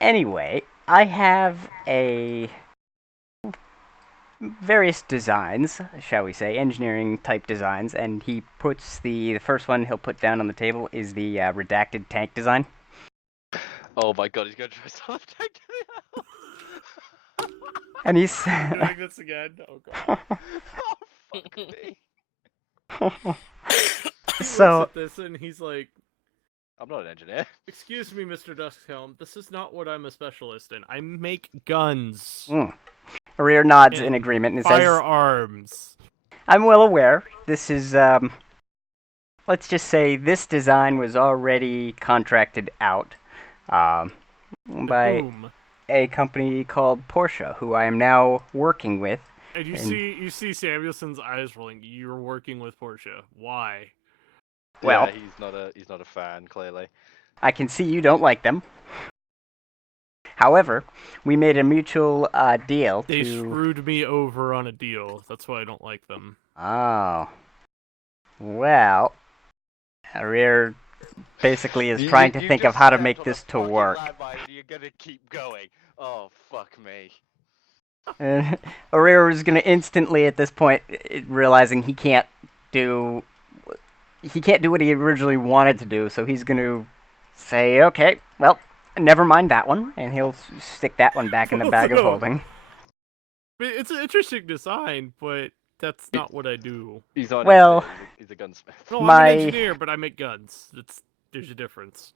Anyway, I have various designs, shall we say, engineering type designs, and he puts the first one he'll put down on the table is the redacted tank design. Oh my god, he's gonna try something. And he's doing this again. Oh god. Oh fuck me. He So- looks at this and he's like, I'm not an engineer. "Excuse me, Mr. Duskhelm. This is not what I'm a specialist in. I make guns, Arrear nods in And agreement and says, firearms." "I'm well aware. This is let's just say this design was already contracted out by Boom. a company called Porsche, who I am now working with." And you see Samuelson's eyes rolling. You're working with Porsche. Why? Well- yeah, he's not a fan, clearly. I can see you don't like them. However, we made a mutual deal They to... screwed me over on a deal. That's why I don't like them. Oh. Well, Arrear basically is trying to think of how to make this to work. You're gonna keep going. Oh fuck me. Arrear is going to instantly, at this point, realizing he can't do what he originally wanted to do, so he's going to say, "Okay, well, never mind that one," and he'll stick that one back in the bag of No. holding. It's an interesting design, but that's not what I do. He's not an Well- engineer, he's a gunsmith. No, My- I'm an engineer, but I make guns. There's a difference.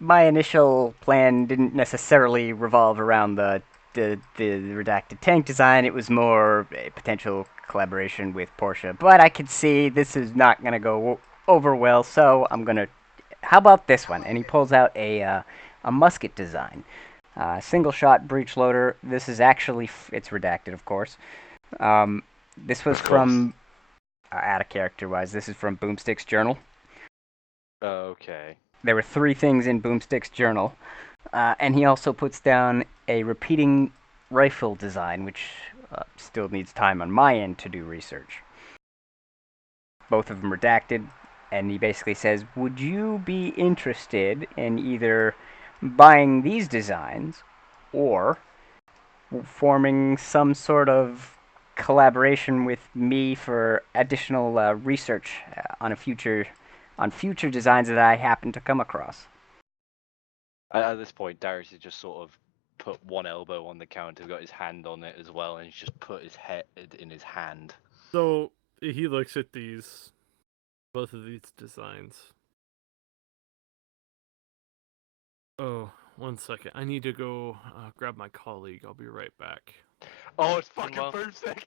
My initial plan didn't necessarily revolve around the redacted tank design. It was more a potential collaboration with Porsche, but I could see this is not going to go over well, so I'm going to... How about this one? And he pulls out a musket design. Single shot breech loader. This is actually... it's redacted, of course. This was Of course. from... out of character-wise, this is from Boomstick's journal. Okay. There were 3 things in Boomstick's journal. And he also puts down a repeating rifle design, which still needs time on my end to do research. Both of them redacted, and he basically says, "Would you be interested in either buying these designs or forming some sort of collaboration with me for additional research on future designs that I happen to come across?" At this point, Darius has just sort of put one elbow on the counter, got his hand on it as well, and he's just put his head in his hand. So he looks at both of these designs. Oh, 1 second. I need to go grab my colleague. I'll be right back. Oh, it's fucking Well- boomstick!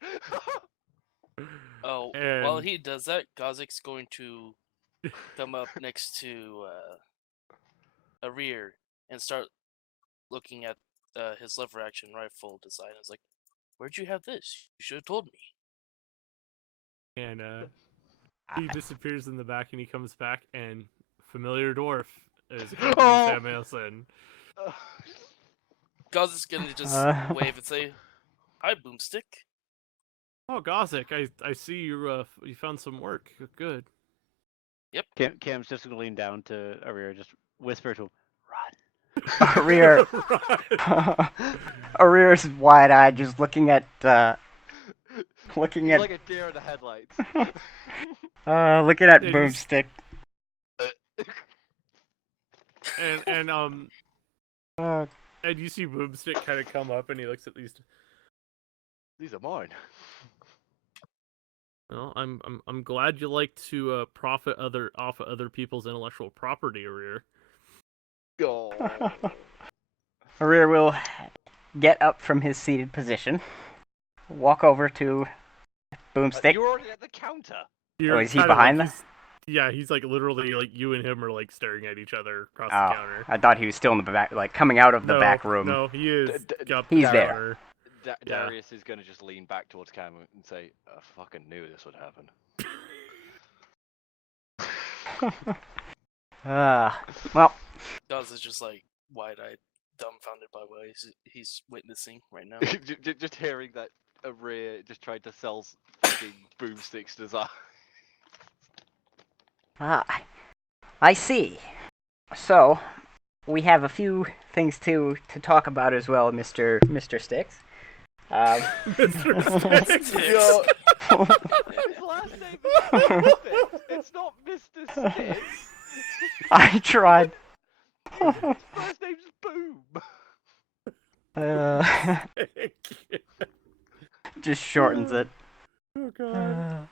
Oh, while And- he does that, Gozik's going to come up next to Arrear and start looking at his lever action rifle design. It's like, "Where'd you have this? You should have told me." And he disappears in the back, and he comes back, and familiar dwarf is Oh! Samuelson. Gozik's gonna just wave and say, "Hi, Boomstick." Oh, Gozik, I see you found some work. Good. Cam's just gonna lean down to Arrear, just whisper to him, "Run." Arrear, Right. Arrear's wide-eyed, just looking at Looking He's at like a deer in the headlights. looking at Yeah, you s- Boomstick. and Uh, and you see Boomstick kind of come up, and he looks at these. These are mine. Well, I'm glad you like to profit off of other people's intellectual property, Rear. Oh. Rear will get up from his seated position, walk over to Boomstick. You're already at the counter. You're is he kinda behind like the- Yeah, he's like literally like you and him are like staring at each other across Oh, the counter. I thought he was still in the back, like coming out of the No, back room. No, he is up He's the there. counter. Yeah. Darius is going to just lean back towards Cam and say, I fucking knew this would happen. Well, Dawes is just like wide-eyed, dumbfounded by what he's witnessing right now. Just hearing that a rear just tried to sell fucking Boomstick's design. I see. So, we have a few things to talk about as well, Mr. Sticks. Mr. Sticks. Yo, his last name is Sticks. It's not Mr. Sticks. I tried. His first name's Boom. Just shortens it. Oh god.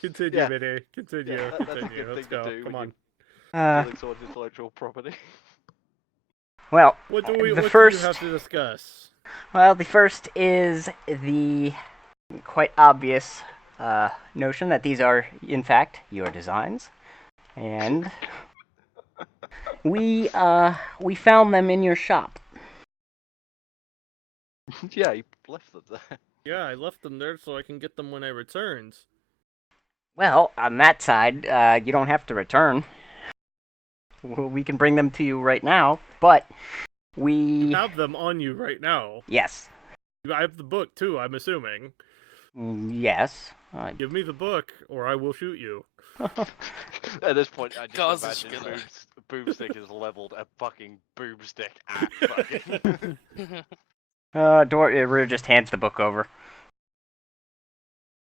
Continue, Yeah. Minnie. Continue. Yeah, that's a Continue. good Let's thing to go. do Come when on. Dealing someone's intellectual property. Well, What do the you first, have to discuss? well, the first is the quite obvious notion that these are, in fact, your designs, and we found them in your shop. Yeah, he left them there. Yeah, I left them there so I can get them when I returned. Well, on that side, you don't have to return. We can bring them to you right now, but we You have them on you right now. yes, I have the book too, I'm assuming. yes. Give me the book, or I will shoot you. At this point, I Dawes just is imagine gonna- Boomstick is leveled a fucking boomstick at fucking. Rear just hands the book over.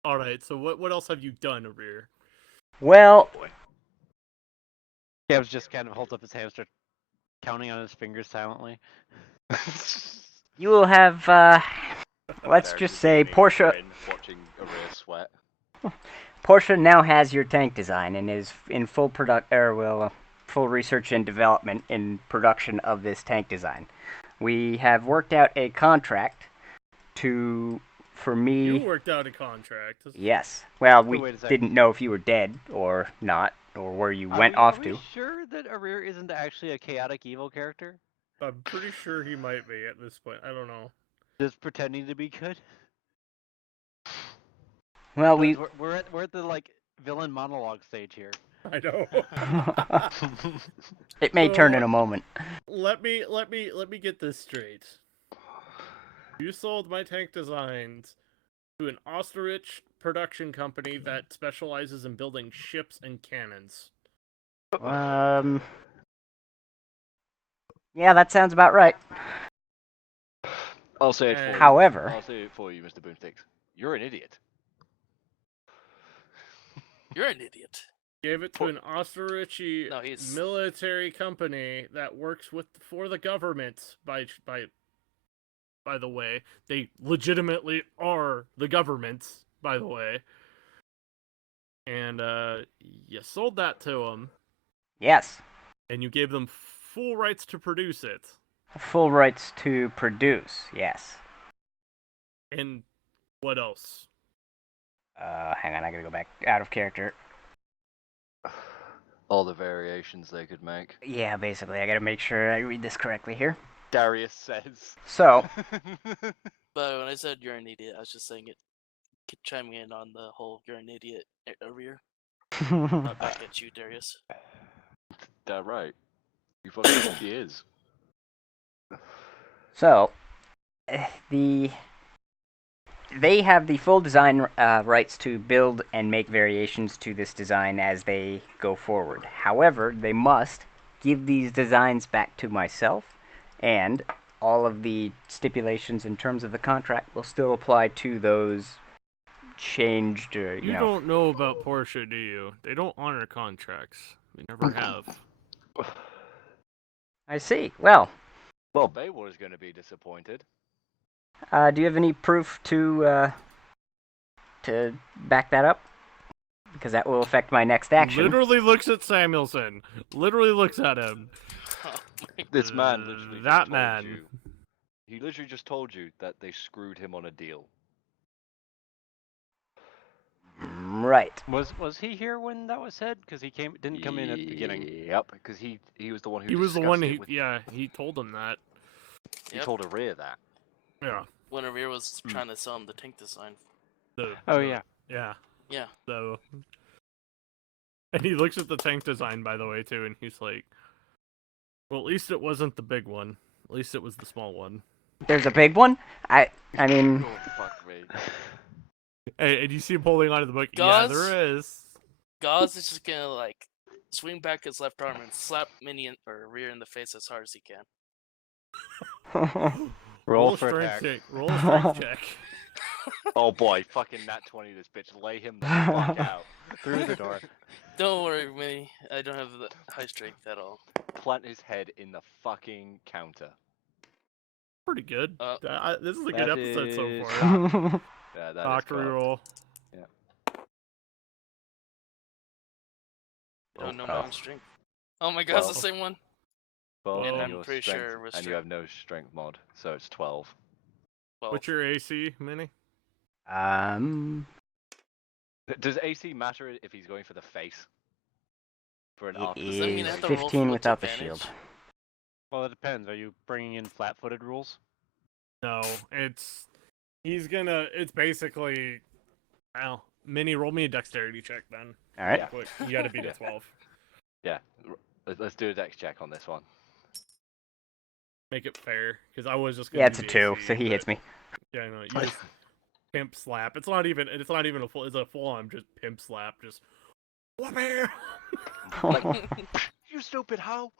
Alright, so what else have you done, Rear? Well, Gabs just kind of holds up his hamster, counting on his fingers silently. you will have, let's just say Portia Watching a rear sweat. Portia now has your tank design and is in full full research and development in production of this tank design. We have worked out a contract for me. You worked out a contract. Yes. Well, we wait a second. didn't know if you were dead or not, or where you went off Are to. we sure that Arir isn't actually a chaotic evil character? I'm pretty sure he might be at this point. I don't know. Just pretending to be good? Well, 'Cause we. we're at the like villain monologue stage here. I know. It may turn in So- a moment. let me get this straight. You sold my tank designs to an ostrich production company that specializes in building ships and cannons. Yeah, that sounds about right. I'll say it for you. However, I'll say it for you, Mr. Boomsticks. You're an idiot. You're an idiot. Gave it to an ostrichy No, he's- military company that works for the government. By the way, they legitimately are the government. By the way, and you sold that to them, yes, and you gave them full rights to produce it. full rights to produce. Yes. And what else? Hang on, I gotta go back out of character. All the variations they could make. Yeah, basically, I gotta make sure I read this correctly here. Darius says. So, But when I said you're an idiot, I was just saying it, chiming in on the whole "you're an idiot" Rear. Not back at you, Darius. Damn right. You fucking think he is. so they have the full design rights to build and make variations to this design as they go forward. However, they must give these designs back to myself, and all of the stipulations in terms of the contract will still apply to those changed, or You don't know about Porsche, do you? They don't honor contracts. They never have. I see. Well, Well, Baywar's going to be disappointed. do you have any proof to back that up? Because that will affect my next action. Literally looks at Samuelson. Literally looks at him. This man literally That just man. told you. He literally just told you that they screwed him on a deal. Right. Was he here when that was said? Because he didn't come in at the beginning. Yep, because he was the one who He was the discussed one. it with, He told him that. he Yep. told Arir that. Yeah. When Arir was trying to sell him the tank design. Oh yeah. Yeah. Yeah. So. And he looks at the tank design, by the way, too, and he's like, "Well, at least it wasn't the big one. At least it was the small one." There's a big one? I mean... Oh, fuck me. Hey, and you see him holding onto the book? Gauze? Yeah, there is. Gauze is just gonna like swing back his left arm and slap or Rear in the face as hard as he can. Roll a for strength attack. check. Roll a strength check. Oh boy, fucking nat 20 this bitch. Lay him the fuck out. Through the door. Don't worry, Minnie. I don't have the high strength at all. Plant his head in the fucking counter. Pretty good. This is a That good episode so is- far. Yeah, that is Doctor cocked. roll. I don't know Oh. my own strength. Oh my god, it's the Well. same one. 12 And and I'm your pretty strength, sure and restraint- you have no strength mod, so it's 12. Well, What's your AC, Minnie? Does AC matter if he's going for the face? For an It arc? Does that mean I is have to roll 15 with without the advantage? shield. Well, it depends. Are you bringing in flat-footed rules? No, it's basically, well, Minnie, roll me a dexterity check then. Alright. Yeah. Quick, you gotta beat a 12. Yeah, let's do a dex check on this one. Make it fair, because I was just gonna Yeah, do it's a the 2, AC, so he but- hits me. Yeah, I know. You just pimp slap. It's not even a full. It's a full on just pimp slap. Just whoop here. You stupid hoe!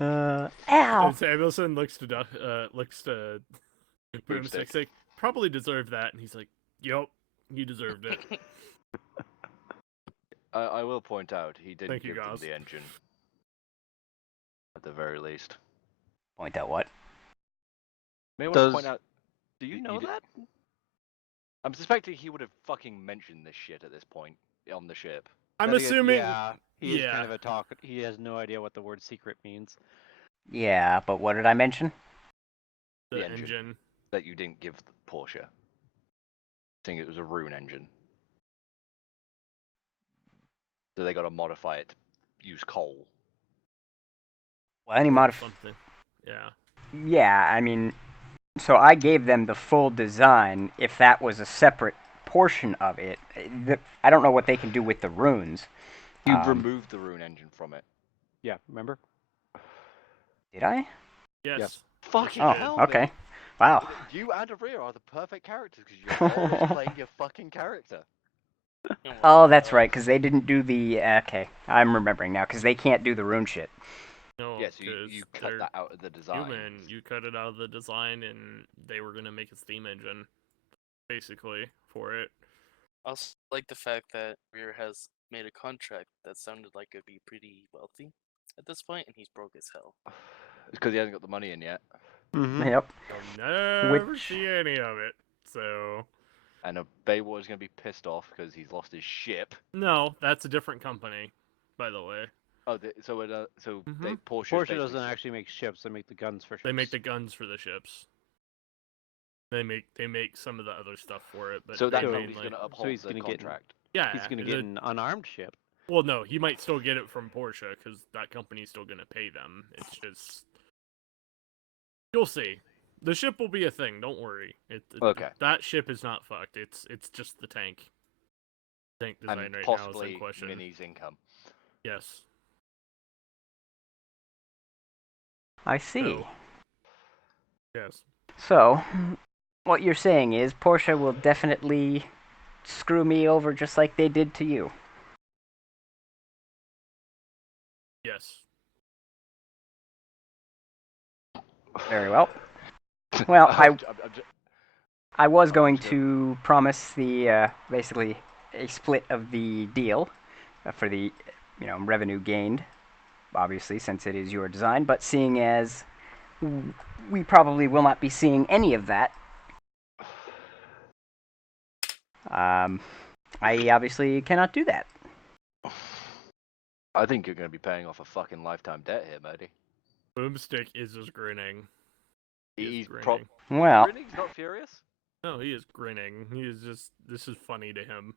Ow! And Samuelson looks to Broomstick say, probably deserved that, and he's like, "Yup, you deserved it." I will point out, he didn't Thank you, give them guys. the engine. At the very least. Point out what? May I want to Does- point out, Do you You know did- that? I'm suspecting he would have fucking mentioned this shit at this point on the ship. I'm Then again, assuming. Yeah, he is yeah. kind of a talk. He has no idea what the word secret means. Yeah, but what did I mention? The the engine. engine. That you didn't give Porsche. Saying it was a rune engine. So they got to modify it to use coal. Well, any or modif... something. Yeah. Yeah, I mean... So I gave them the full design. If that was a separate portion of it, I don't know what they can do with the runes. You Um, removed the rune engine from it. Yeah, remember? Did I? Yes. Fucking Oh, hell, okay. mate. Wow. You and Arir are the perfect characters because you're always playing your fucking character. Oh, that's right, because they didn't do the... okay, I'm remembering now, because they can't do the rune shit. No. Yes, you 'cause cut they're that out of the design. Human. You cut it out of the design, and they were gonna make a steam engine, basically, for it. I also like the fact that Rear has made a contract that sounded like it'd be pretty wealthy at this point, and he's broke as hell. It's because he hasn't got the money in yet. Mm-hmm. Yep. You'll never Which- see any of it. So And Baywar is going to be pissed off because he's lost his ship. no, that's a different company, by the way. Oh, so they, Mhm. Porsche doesn't actually make ships; they make the guns for ships. They make the guns for the ships. They make some of the other stuff for it, but So that they nobody's mainly- going to uphold he's the gonna get- contract. yeah, He's gonna the- get an unarmed ship. Well, no, he might still get it from Porsche because that company's still gonna pay them. It's just you'll see. The ship will be a thing. Don't worry. Okay. That ship is not fucked. It's just the tank. Tank design And right now is possibly in question. Minnie's income. Yes. I see. So- Yes. So, what you're saying is Porsche will definitely screw me over just like they did to you. Yes. Very well. Well, I... I'm I was I'm going just gonna- to promise the basically a split of the deal for the revenue gained, obviously since it is your design. But seeing as we probably will not be seeing any of that, I obviously cannot do that. I think you're going to be paying off a fucking lifetime debt here, Modi. Boomstick is just grinning. He is He's grinning. Well, grinning. He's not furious. No, he is grinning. He is just. This is funny to him.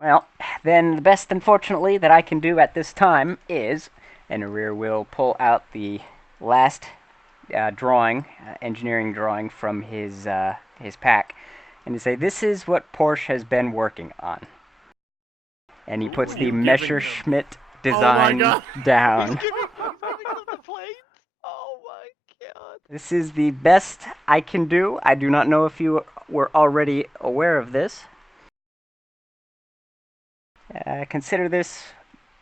well, then the best, unfortunately, that I can do at this time is, and Arir will pull out the last drawing, engineering drawing from his pack, and to say, this is what Porsche has been working on. And he puts Ooh, the you giving him- Messerschmitt Oh my design God. down. He's giving them the planes. Oh my god. This is the best I can do. I do not know if you were already aware of this. Consider this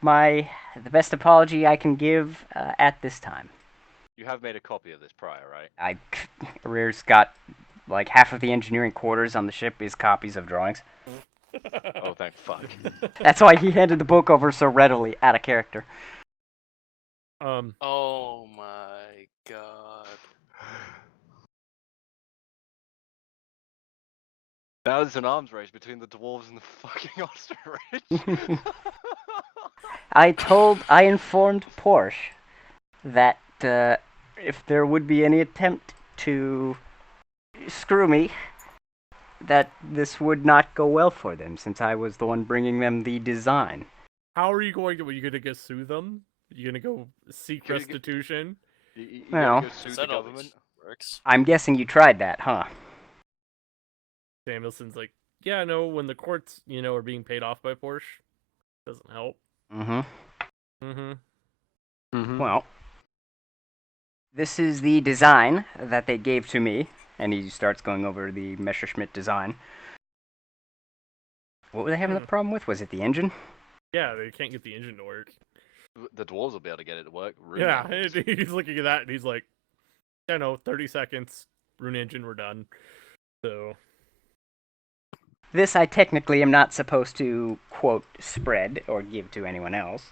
the best apology I can give at this time. You have made a copy of this prior, right? Rear's got like half of the engineering quarters on the ship is copies of drawings. Oh, thank fuck. That's why he handed the book over so readily, out of character. Oh my god. Now there's an arms race between the dwarves and the fucking ostrich. I informed Porsche that if there would be any attempt to screw me, that this would not go well for them, since I was the one bringing them the design. How are you going to? Are you gonna go sue them? You gonna go seek Gonna get- restitution? You Well, gotta go sue Is the that always government. works? I'm guessing you tried that, huh? Samuelson's like, yeah, no. When the courts, are being paid off by Porsche, doesn't help. Mm-hmm. Mm-hmm. Mm-hmm. Well, this is the design that they gave to me, and he starts going over the Messerschmitt design. What were they having the problem with? Was it the engine? Yeah, they can't get the engine to work. The dwarves will be able to get it to work. Rune Yeah, engines. he's looking at that and he's like, yeah, no, 30 seconds, rune engine, we're done. So, This I technically am not supposed to, quote, spread or give to anyone else.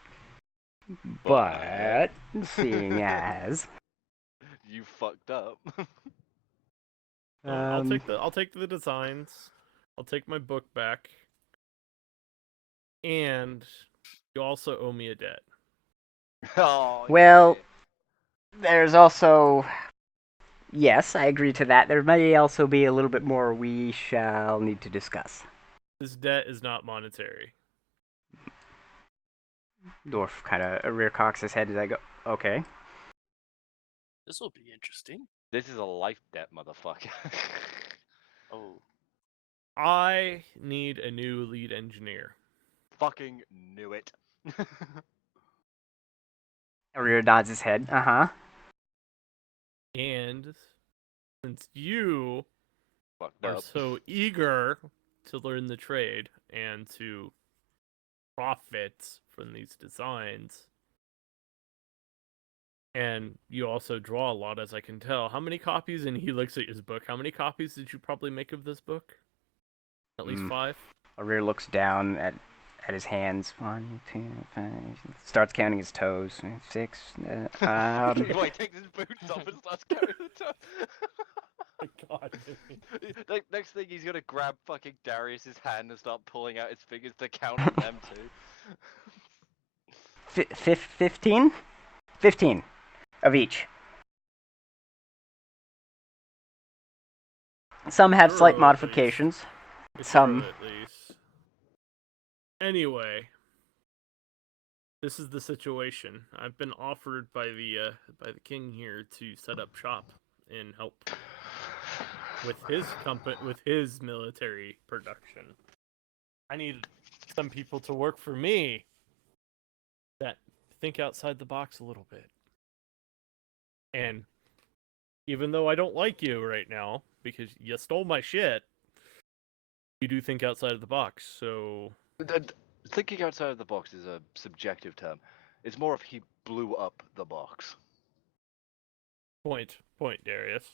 But, seeing as... You fucked up. I'll take the designs. I'll take my book back. And you also owe me a debt. Oh, Well, shit. there's also... Yes, I agree to that. There may also be a little bit more we shall need to discuss. This debt is not monetary. Dwarf kind of rear cocks his head as I go, okay. This will be interesting. This is a life debt, motherfucker. Oh, I need a new lead engineer. Fucking knew it. Rear nods his head, uh-huh. And since you Fucked are up. so eager to learn the trade and to profit from these designs, and you also draw a lot, as I can tell. How many copies? And he looks at his book. How many copies did you probably make of this book? At least 5? Rear looks down at his hands. 1, 2, 5. Starts counting his toes. 6. He takes his boots off and starts counting the toe. My God. Next thing, he's gonna grab fucking Darius's hand and start pulling out his fingers to count on them too. 15? 15 of each. Some have Thorough, slight at modifications. It's Some. thorough, at least. Anyway, this is the situation. I've been offered by the king here to set up shop and help with his military production. I need some people to work for me that think outside the box a little bit. And even though I don't like you right now because you stole my shit, you do think outside of the box. So Thinking outside of the box is a subjective term. It's more of he blew up the box. point, Darius.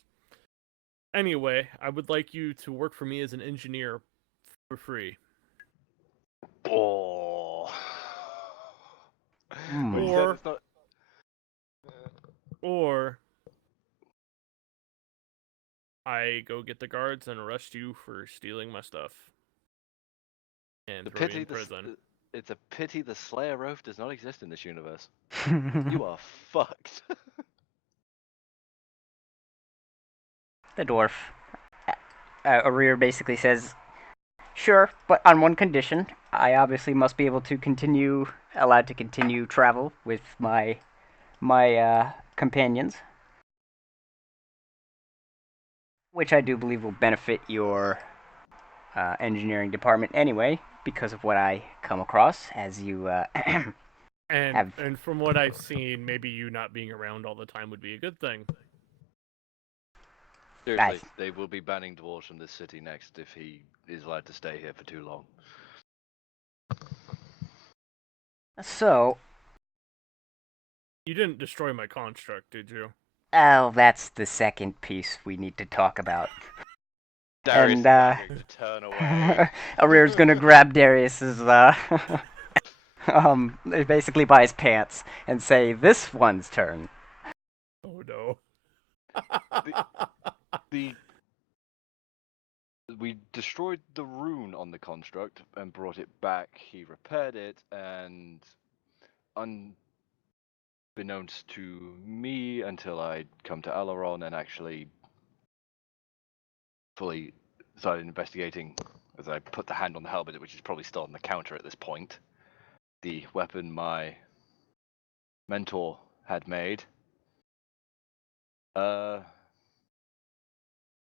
Anyway, I would like you to work for me as an engineer for free. Oh. Hmm. When you said Or- it's not... Or I go get the guards and arrest you for stealing my stuff. And The throw you pity in prison. It's a pity the Slayer oath does not exist in this universe. You are fucked. The dwarf. Arir basically says, "Sure, but on one condition. I obviously must be able to allowed to continue travel with my companions, which I do believe will benefit your engineering department anyway, because of what I come across as you And from what I've seen, maybe you not being around all the time would be a good thing. Seriously, they will be banning dwarves from this city next if he is allowed to stay here for too long. So, You didn't destroy my construct, did you? oh, that's the second piece we need to talk about. Darius And, is now going to turn away. Arir's gonna grab Darius's, basically by his pants, and say, "This one's turn." Oh no. We destroyed the rune on the construct and brought it back. He repaired it, and unbeknownst to me, until I'd come to Alaron and actually fully started investigating, as I put the hand on the halberd, which is probably still on the counter at this point, the weapon my mentor had made.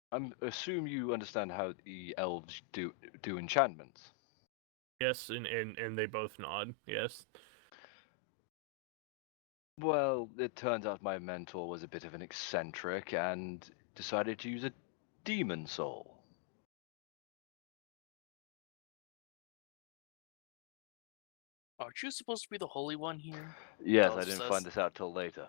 I assume you understand how the elves do enchantments. Yes, and they both nod. Yes. Well, it turns out my mentor was a bit of an eccentric and decided to use a demon soul. Aren't you supposed to be the holy one here? Yes, Elf I didn't says. find this out till later.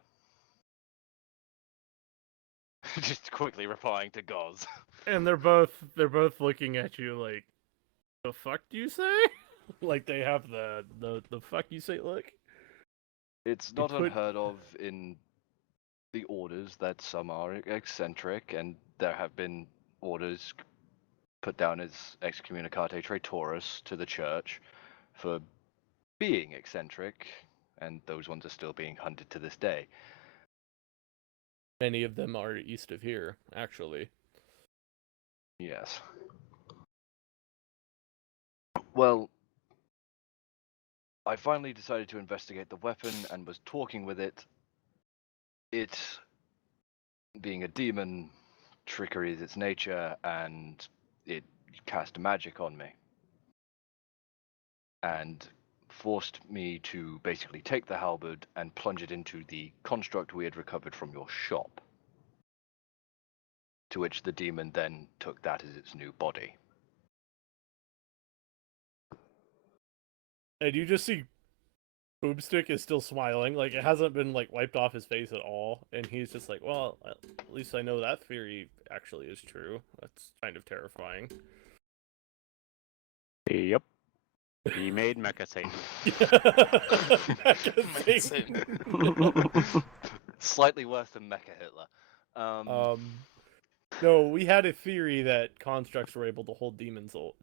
Just quickly replying to Goz. And they're both looking at you like, the fuck do you say? Like they have the fuck you say look. It's not unheard of in the orders that some are eccentric, and there have been orders put down as excommunicate traitoris to the church for being eccentric, and those ones are still being hunted to this day. Many of them are east of here, actually. Yes. Well, I finally decided to investigate the weapon and was talking with it. It, being a demon, trickery is its nature, and it cast magic on me. And forced me to basically take the halberd and plunge it into the construct we had recovered from your shop. To which the demon then took that as its new body. And you just see Boomstick is still smiling, like it hasn't been like wiped off his face at all, and he's just like, well, at least I know that theory actually is true. That's kind of terrifying. Yep. He made Mecha Satan. Mecha Satan. Slightly worse than Mecha Hitler. No, we had a theory that constructs were able to hold demon soul,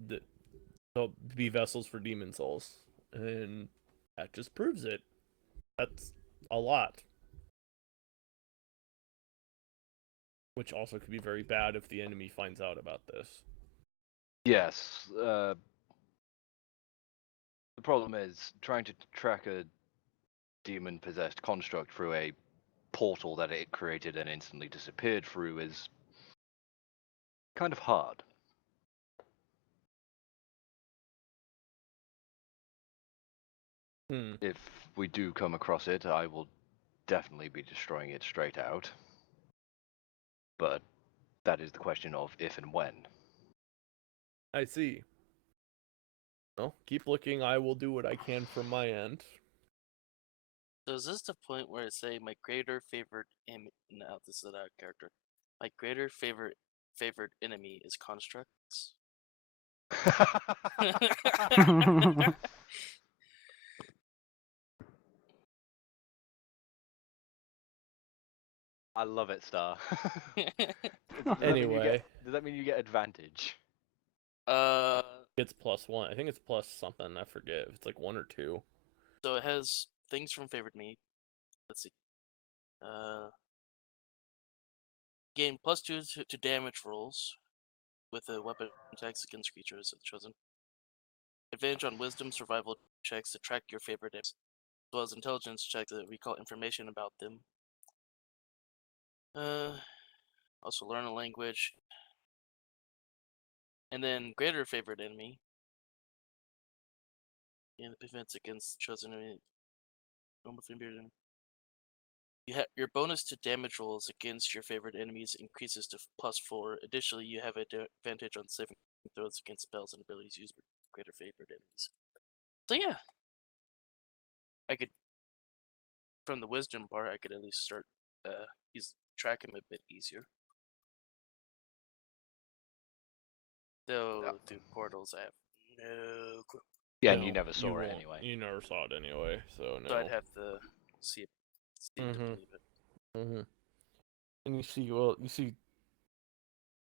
to be vessels for demon souls, and that just proves it. That's a lot. Which also could be very bad if the enemy finds out about this. Yes. The problem is trying to track a demon-possessed construct through a portal that it created and instantly disappeared through is kind of hard. If we do come across it, I will definitely be destroying it straight out. But that is the question of if and when. I see. Well, keep looking. I will do what I can from my end. So is this the point where I say my greater favorite now this is out of character. My greater favorite favorite enemy is constructs. I love it, Star. Anyway. Does that mean you get advantage? It's +1. I think it's plus something. I forget. It's like 1 or 2. So it has things from favorite me. Let's see. Gain +2 to damage rolls with a weapon attacks against creatures chosen. Advantage on wisdom survival checks to track your favorite enemies, as well as intelligence checks that recall information about them. Also learn a language. And then greater favorite enemy. And the defense against chosen enemy. Normal favorite enemy. Your bonus to damage rolls against your favorite enemies increases to +4. Additionally, you have advantage on saving throws against spells and abilities used by greater favorite enemies. So yeah, I could, from the wisdom part, I could at least start track him a bit easier. Though through portals, I have no clue. Yeah, No, and you never saw it won't. anyway. You never saw it anyway, so no. So I'd have to see it to believe it. And you see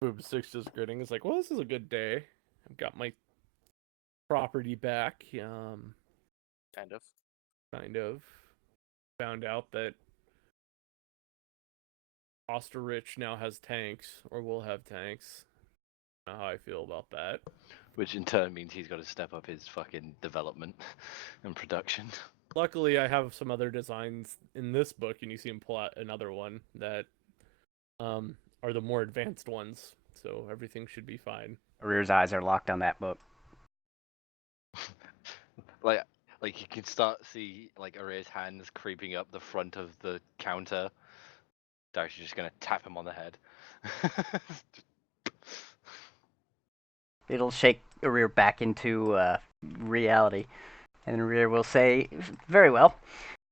Boom6 just grinning. It's like, well, this is a good day. I've got my property back. Kind of. Found out that Osterrich now has tanks, or will have tanks. I don't know how I feel about that. Which in turn means he's got to step up his fucking development and production. Luckily, I have some other designs in this book, and you see him pull out another one that are the more advanced ones, so everything should be fine. Rear's eyes are locked on that book. Like you can start see like Aray's hands creeping up the front of the counter. Dark's just gonna tap him on the head. It'll shake Rear back into reality, and Rear will say, "Very well.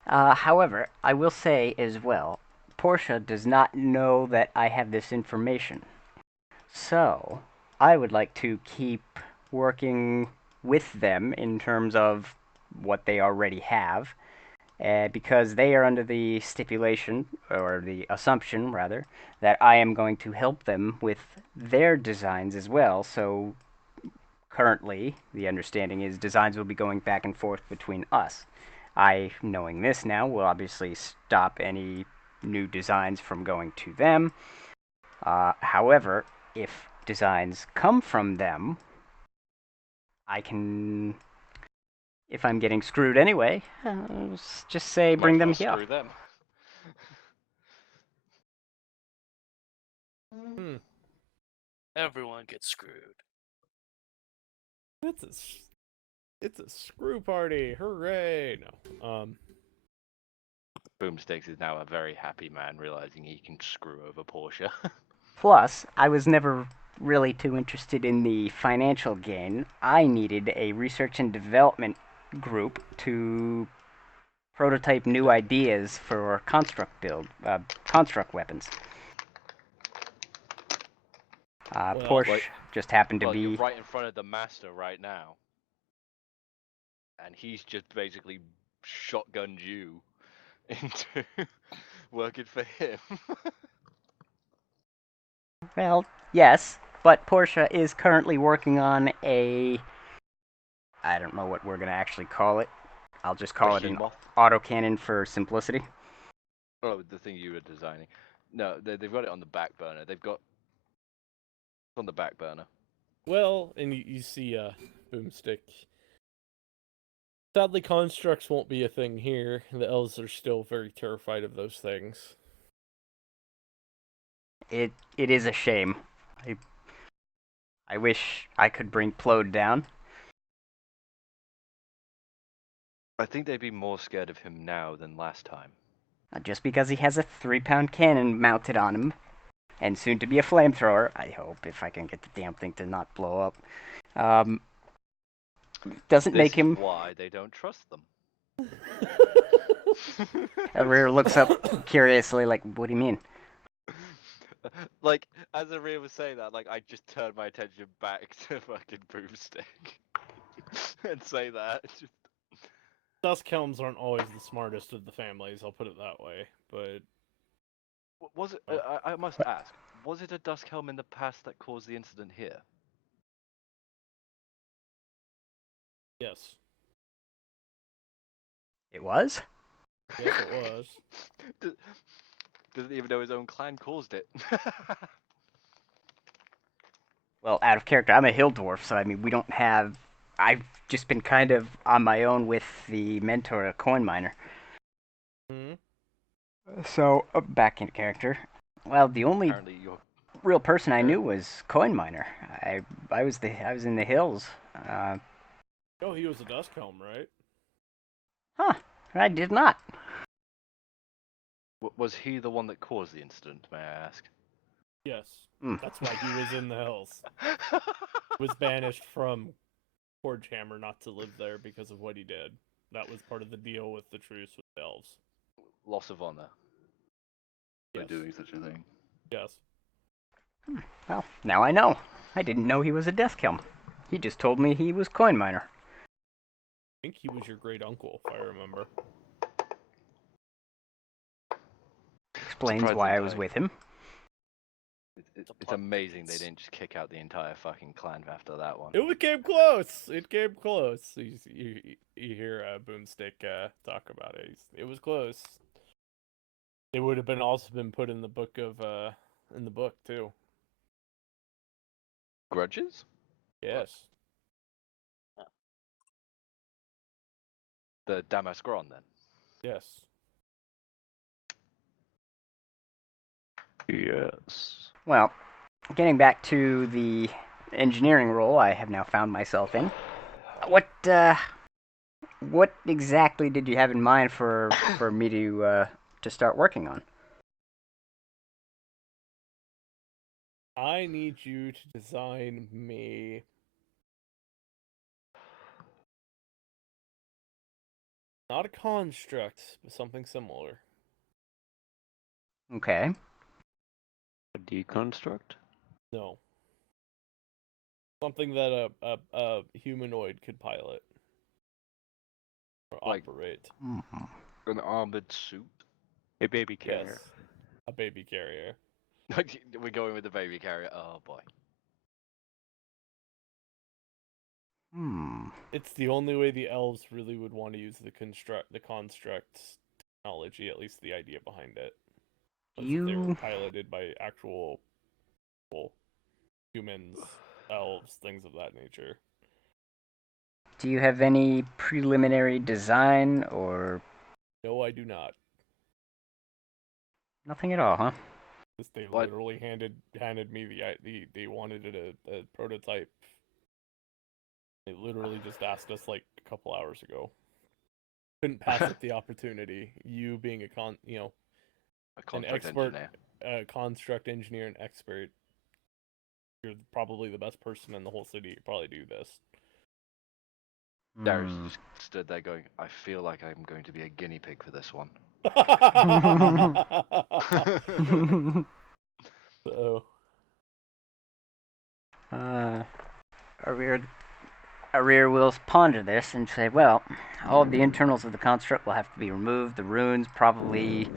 However, I will say as well, Portia does not know that I have this information. So, I would like to keep working with them in terms of what they already have, because they are under the stipulation, or the assumption, rather, that I am going to help them with their designs as well. So, currently, the understanding is designs will be going back and forth between us. I, knowing this now, will obviously stop any new designs from going to them. However, if designs come from them, I can, if I'm getting screwed anyway, just say bring them here. Screw them. Everyone gets screwed. It's a screw party! Hooray! No. Boomsticks is now a very happy man, realizing he can screw over Portia. Plus, I was never really too interested in the financial gain. I needed a research and development group to prototype new ideas for construct weapons. Porsche just happened to be... You're right in front of the master right now. And he's just basically shotgunned you into working for him. Well, yes, but Porsche is currently working on a... I don't know what we're going to actually call it. I'll just call it an autocannon for simplicity. Oh, the thing you were designing. No, they've got it on the back burner. It's on the back burner. Well, and you see Boomstick. Sadly, constructs won't be a thing here. The elves are still very terrified of those things. It is a shame. I wish I could bring Plode down. I think they'd be more scared of him now than last time. Just because he has a 3-pound cannon mounted on him, and soon to be a flamethrower, I hope, if I can get the damn thing to not blow up. Doesn't make him... This is why they don't trust them. Rear looks up curiously, like, what do you mean? Like, as Aria was saying that, like, I just turned my attention back to fucking Boomstick and say that. Just... Dusk Helms aren't always the smartest of the families, I'll put it that way. But Was it? I must ask. Was it a Dusk Helm in the past that caused the incident here? yes, It was? yes, it was. Doesn't even know his own clan caused it. Well, out of character, I'm a hill dwarf, so I mean, we don't have. I've just been kind of on my own with the mentor, a coin miner. Hmm? So, back in character. Well, the only Apparently, you're. real person I Yeah. knew was coin miner. I was in the hills. Oh, he was a Dusk Helm, right? Huh? I did not. Was he the one that caused the incident? May I ask? Yes. Hmm. That's why he was in the hills. Was banished from Forgehammer not to live there because of what he did. That was part of the deal with the truce with the elves. Loss of honor. By Yes. doing such a thing. Yes. Well, now I know. I didn't know he was a death kiln. He just told me he was coin miner. I think he was your great uncle, if I remember. Explains Surprised why they I was died. with him. It's amazing they didn't just kick out the entire fucking clan after that one. It came close. It came close. You hear Boomstick talk about it. It was close. It would have been also been put in the book of in the book too. Grudges? Yes. The Damascron then? Yes. Yes. Well, getting back to the engineering role I have now found myself in. What exactly did you have in mind for me to start working on? I need you to design me not a construct, but something similar. Okay. A deconstruct? No. Something that a humanoid could pilot or Like- operate. Mhm. An armored suit? A baby carrier. Yes. A baby carrier. We're going with the baby carrier. Oh boy. It's the only way the elves really would want to use the construct technology, at least the idea behind it. Was if they were You piloted by actual people, humans, elves, things of that nature. do you have any preliminary design or No, I do not. nothing at all, huh? They What? literally handed me they wanted it a prototype. They literally just asked us like a couple hours ago. Couldn't pass up the opportunity. You being A an construct expert, engineer. construct engineer and expert. You're probably the best person in the whole city to probably do this. Darius just stood there going, I feel like I'm going to be a guinea pig for this one. So, Arir will ponder this and say, well, all of the internals of the construct will have to be removed. The runes probably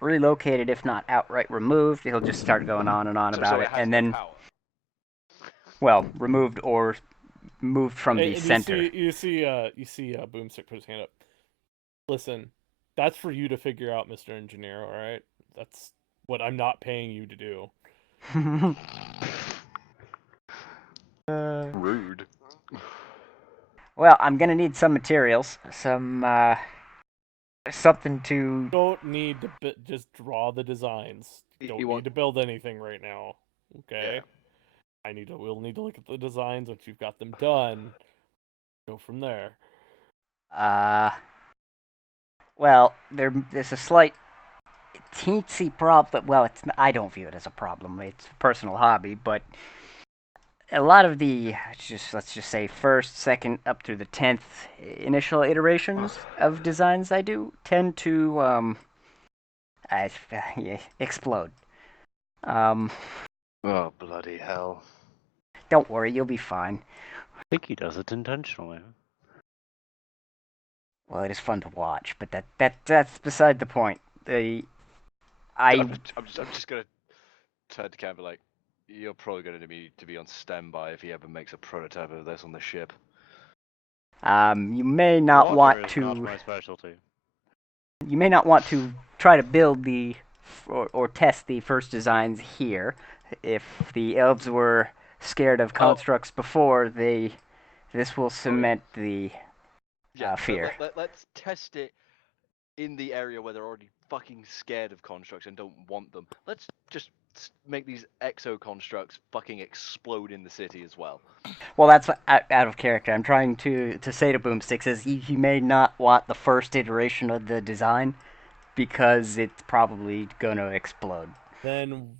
relocated, if not outright removed. He'll just start going on and on about So it, it has and no then, power. well, removed or moved from the and center. You see Boomstick put his hand up. Listen, that's for you to figure out, Mr. Engineer. All right, that's what I'm not paying you to do. Rude. Well, I'm gonna need some materials, something to. Don't need to just draw the designs. Don't You need want- to build anything right now. Okay. Yeah. We'll need to look at the designs once you've got them done. Go from there. Well, there's a slight teensy problem. Well, I don't view it as a problem. It's a personal hobby, but a lot of the let's just say first, second, up through the 10th initial iterations of designs I do tend to explode. Um, Oh, bloody hell. don't worry, you'll be fine. I think he does it intentionally. Well, it is fun to watch, but that's beside the point. I'm just gonna turn to Cam and be like, you're probably gonna need to be on standby if he ever makes a prototype of this on the ship. You may not Water want is to. not my specialty. You may not want to try to build or test the first designs here. If the elves were scared of constructs before, this will cement the Yeah, fear. let's test it in the area where they're already fucking scared of constructs and don't want them. Let's just make these exo constructs fucking explode in the city as well. Well, that's out of character. I'm trying to say to Boomsticks is he may not want the first iteration of the design because it's probably going to explode. Then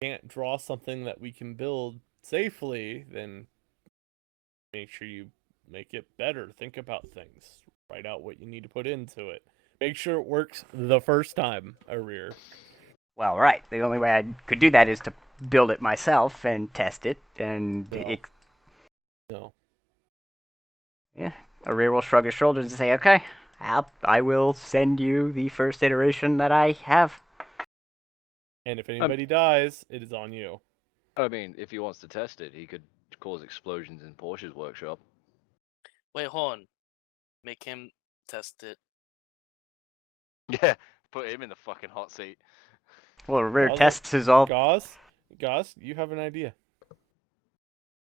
can't draw something that we can build safely, then make sure you make it better. Think about things. Write out what you need to put into it. Make sure it works the first time, Arir. Well, right. The only way I could do that is to build it myself and test it, and No. Yeah, Arir will shrug his shoulders and say, "Okay, I will send you the first iteration that I have." And if anybody dies, it is on you. I mean, if he wants to test it, he could cause explosions in Porsche's workshop. Wait, hold on. Make him test it. Yeah, put him in the fucking hot seat. Well, Arir Gauze- tests his all. Gauze, you have an idea.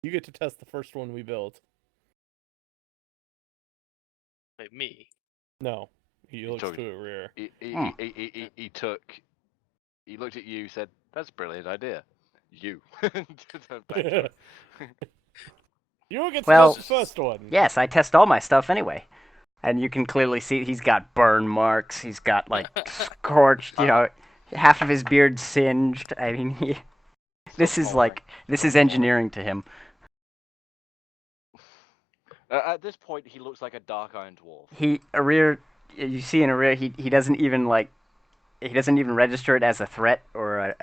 You get to test the first one we build. Wait, me? No, he looks took- to Arir. He looked at you, said, "That's a brilliant idea." You. You get to Well, test the first one. Yes, I test all my stuff anyway. And you can clearly see he's got burn marks. He's got, like, scorched, half of his beard singed. I mean, this is engineering to him. At this point, he looks like a dark iron dwarf. You see in Arir, he doesn't even, he doesn't even register it as a threat or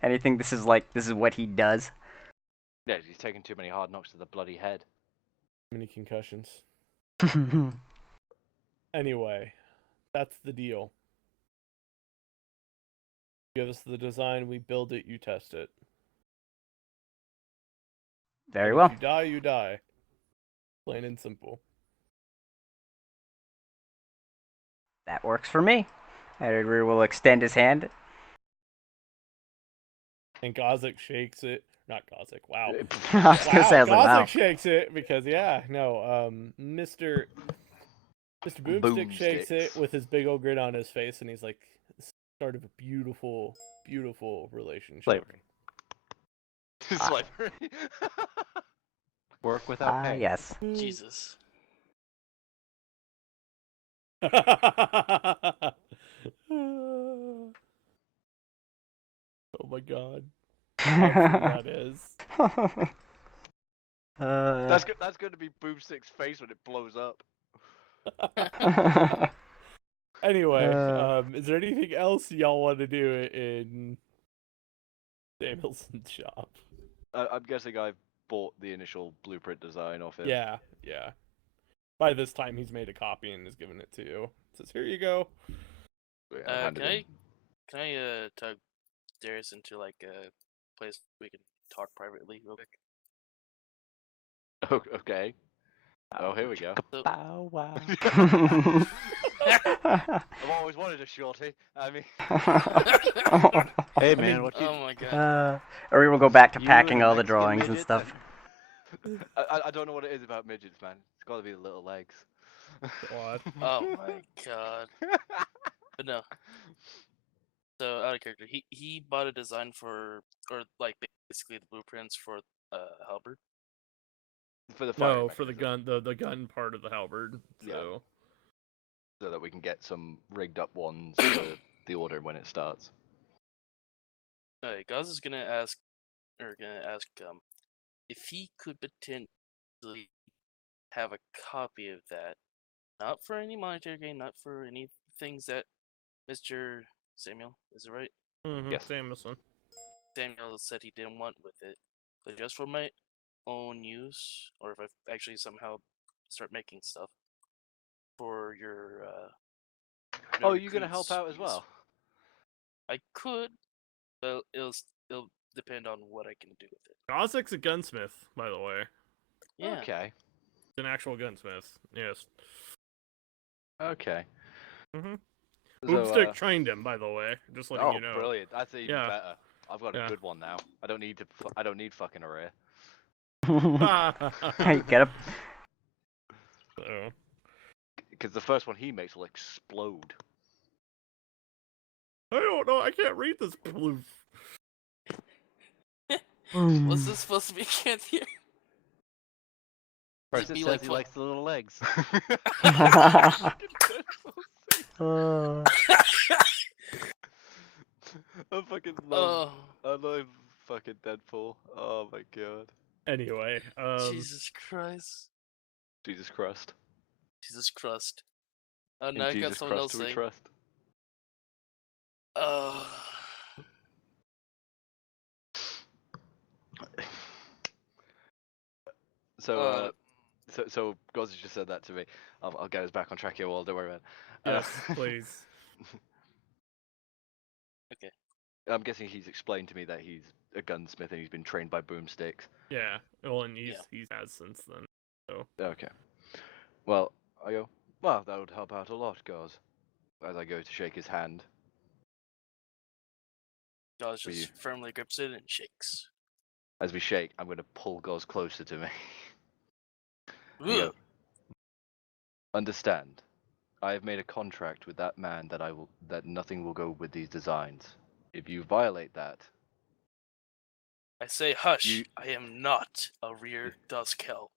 anything. This is what he does. Yeah, he's taken too many hard knocks to the bloody head. Many concussions. Anyway, that's the deal. Give us the design, we build it, you test it. Very And well. If you die, you die. Plain and simple. That works for me. Arir will extend his hand. And Gozik shakes it. Not Gozik, wow. I was gonna say, I was like, wow. Gozik shakes it because, Mr. Boomstick shakes it with his big old grin on his face, and he's like, start of a beautiful, beautiful relationship. Slavery. Slavery. Work without pay. Yes. Jesus. Oh my god. How that is. That's going to be Boomstick's face when it blows up. Anyway, is there anything else y'all want to do in Samuelson's shop? I'm guessing I bought the initial blueprint design off him. Yeah. By this time, he's made a copy and has given it to you. Says, "Here you go." Can I tug Darius into like a place we can talk privately real quick? Okay. Oh, here we go. Bow wow. I've always wanted a shorty. I mean, Hey man, what you? Oh my god. Or we will go back to You packing and all the Mexican drawings and midgets stuff. I don't know what it is about midgets, man. It's got to be the little legs. God. Oh my god. But no. So out of character, he bought a design for, or like basically the blueprints for halberd. For the fire No, for the mechanism, gun, the gun part of the halberd. Yeah. So so that we can get some rigged up ones for the order when it starts. Alright, Gaz is gonna ask if he could potentially have a copy of that, not for any monetary gain, not for any things that Mr. Samuel, is it right? Yes. Samuelson. Samuel said he didn't want with it, but just for my own use, or if I actually somehow start making stuff for your. Oh, you gonna help out as use. well? I could, but it'll depend on what I can do with it. Gozzik's a gunsmith, by the way. Yeah. Okay. He's an actual gunsmith. Yes. Okay. Mm-hmm. So, Boomstick trained him, by the way. Just letting oh, you know. brilliant! That's even Yeah. better. I've got Yeah. a good one now. I don't need to. I don't need fucking array. Hey, get up. So, Because the first one he makes will explode. I don't know. I can't read this blue. What's this supposed to be? Can't hear. First it be says like he what- likes the little legs. I fucking love. Oh, I love fucking Deadpool. Oh my god. Anyway, Jesus Christ. Jesus Christ. Jesus Christ. Oh, In now I got Jesus someone Christ else do we saying. trust. So, so Gozzy just said that to me. I'll get us back on track here, Wall. Don't worry about it. yes, please. Okay. I'm guessing he's explained to me that he's a gunsmith and he's been trained by boomsticks. Yeah. Well, and Yeah. he has since then. So. Okay. Well, I go, well, that would help out a lot, Goz. As I go to shake his hand. Jaws Will you- just firmly grips it and shakes. As we shake, I'm going to pull Goz closer to me. I Ugh. go, understand. I have made a contract with that man that nothing will go with these designs. If you violate that, I say hush. You- I am not a rear Duskel.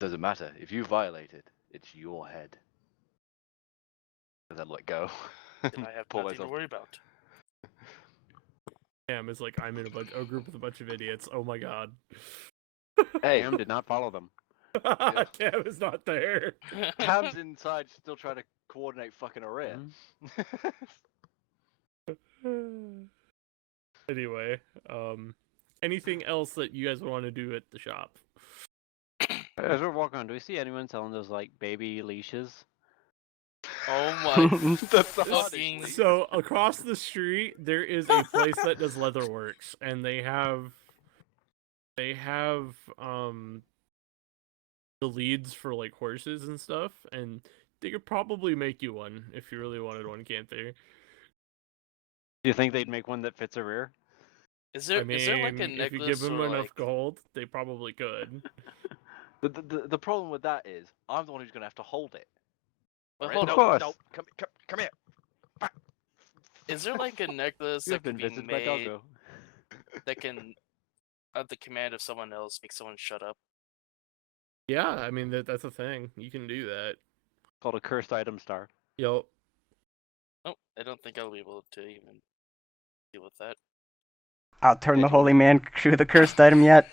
doesn't matter. If you violate it, it's your head. As I let go. Then I have Pull nothing to myself. worry about. Cam is like, I'm in a group with a bunch of idiots. Oh my god. Hey, Cam did not follow them. Cam is not there. Cam's inside still trying to coordinate fucking array. Anyway, anything else that you guys want to do at the shop? As we're walking on, do we see anyone selling those like baby leashes? Oh my That's the hardest fucking. leash. So across the street there is a place that does leatherworks, and they have the leads for like horses and stuff, and they could probably make you one if you really wanted one, can't they? Do you think they'd make one that fits a rear? Is there I is there like a mean, if you necklace give them or enough like gold, they probably could. The problem with that is I'm the one who's gonna have to hold it. Well, Alright? hold Of on. course. No, come here. Is there like a necklace You that have been can be visited by made Doggo. that can, at the command of someone else, make someone shut up? Yeah, I mean that's a thing. You can do that. Called a cursed item star. Yo, Oh, I don't think I'll be able to even deal with that. I'll turn the It's holy man through the cursed item yet.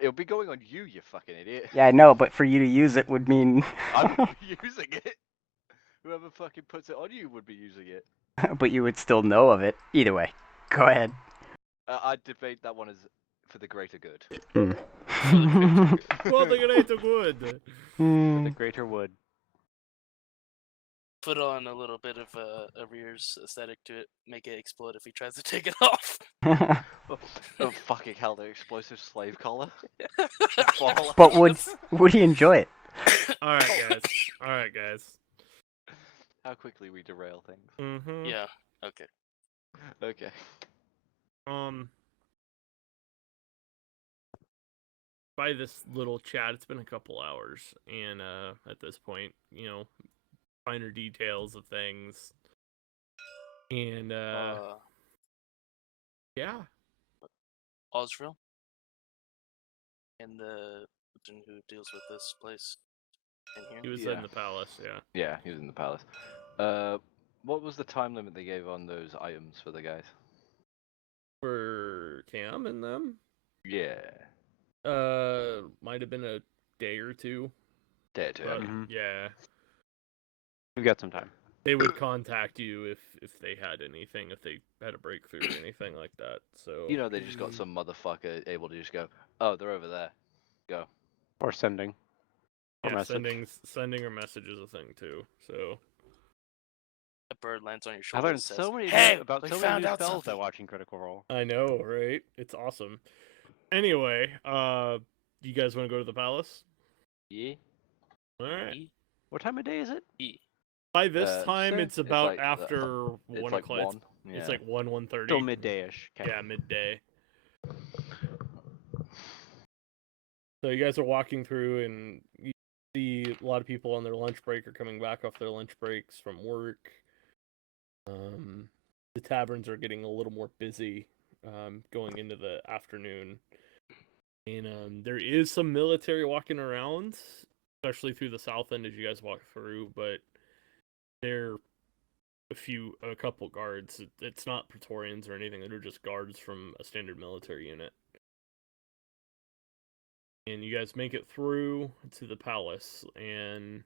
It'll be going on you, you fucking idiot. Yeah, I know, but for you to use it would mean. I'm using it. Whoever fucking puts it on you would be using it. But you would still know of it. Either way. Go ahead. I'd debate that one as for the greater good. well, the grenades are good. The greater wood. Put on a little bit of a rear's aesthetic to it, make it explode if he tries to take it off. Oh fucking hell, the explosive slave collar. But would he enjoy it? All right, guys. How quickly we derail things. Mm-hmm. Yeah. Okay. Okay. By this little chat, it's been a couple hours, and at this point, finer details of things, and yeah, Osriel and the person who deals with this place in here. he was Yeah. in the palace. Yeah. Yeah, he was in the palace. What was the time limit they gave on those items for the guys? For Cam and them, Yeah. might have been a day or two. Day or two. But okay. Mhm. yeah. We've got some time. they would contact you if they had anything, if they had a breakthrough or anything like that. So You know, they just got some motherfucker able to just go, oh, they're over there. Go. Or sending. Or yeah, message. sending or message is a thing too. So A bird lands on your I shoulder learned and says, so many "Hey, about we so many found new out spells by something." watching Critical Role. I know, right? It's awesome. Anyway, you guys want to go to the palace? Yeah. All right. E- What time of day is it? E. By this Did you time, say? it's about like after it's 1 like o'clock. 1. Yeah. It's like 1:30. Still midday-ish. Okay. Yeah, midday. So you guys are walking through, and you see a lot of people on their lunch break or coming back off their lunch breaks from work. The taverns are getting a little more busy going into the afternoon. And there is some military walking around, especially through the south end as you guys walk through, but they're a couple guards. It's not Praetorians or anything, they're just guards from a standard military unit. And you guys make it through to the palace, and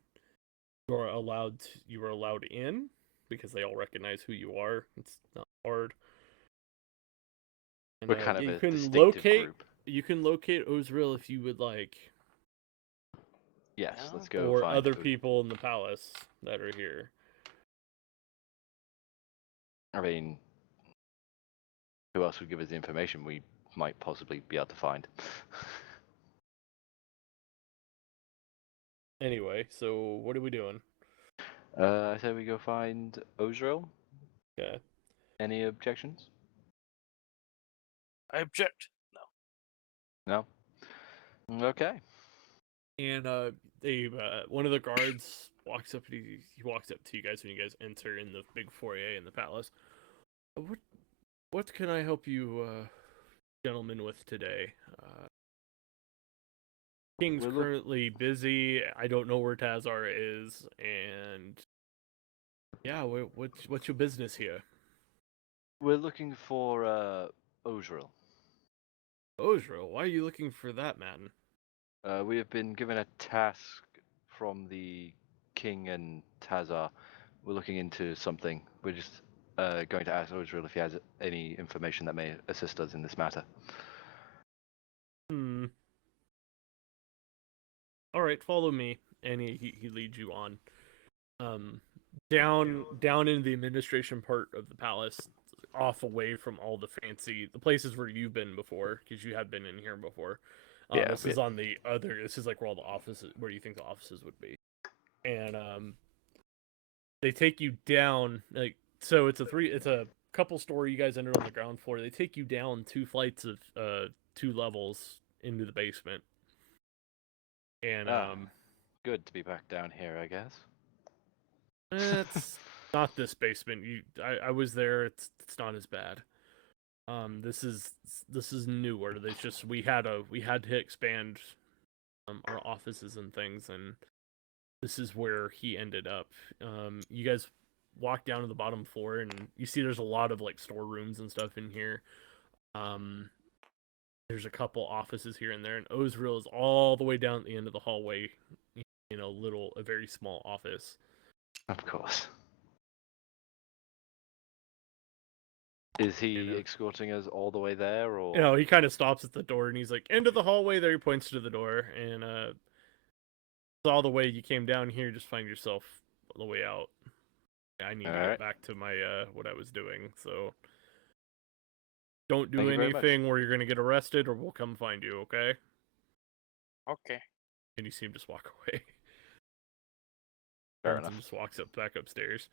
you are allowed in because they all recognize who you are. It's not hard. And, We're kind of you a can distinctive group. You can locate Ozril if you would like, Yes, Yeah. let's go or find other people in the palace that are here. I mean, who else would give us the information we might possibly be able to find? Anyway, so what are we doing? I say we go find Ozril. Okay. Any objections? I object. No. No? Okay. And one of the guards walks up. He walks up to you guys when you guys enter in the big foyer in the palace. What can I help you, gentlemen, with today? King's currently busy. I don't know where Tazar is, and yeah, what's your business here? We're looking for Ozril. Ozril, why are you looking for that man? We have been given a task from the king and Tazar. We're looking into something. We're just going to ask Ozril if he has any information that may assist us in this matter. All right, follow me, and he leads you on. Down into the administration part of the palace, off away from all the places where you've been before, because you have been in here before. This is on the other. This is like where all the offices, where you think the offices would be, and they take you down. Like, so it's a couple story. You guys enter on the ground floor. They take you down 2 flights of 2 levels into the basement, and good to be back down here, I guess. It's not this basement. I was there. It's not as bad. This is newer. It's just we had to expand our offices and things, and this is where he ended up. You guys walk down to the bottom floor, and you see there's a lot of like storerooms and stuff in here. There's a couple offices here and there, and Ozril is all the way down at the end of the hallway. A very small office. Of course. Is he escorting us all the way there, or? He kind of stops at the door, and he's like, "End of the hallway." There, he points to the door, and all the way you came down here. Just find yourself on the way out. I need to get back to my what I was doing, so don't do anything where you're gonna get arrested, or we'll come find you. Okay? Okay. And you see him just walk away. Fair enough. Just walks back upstairs.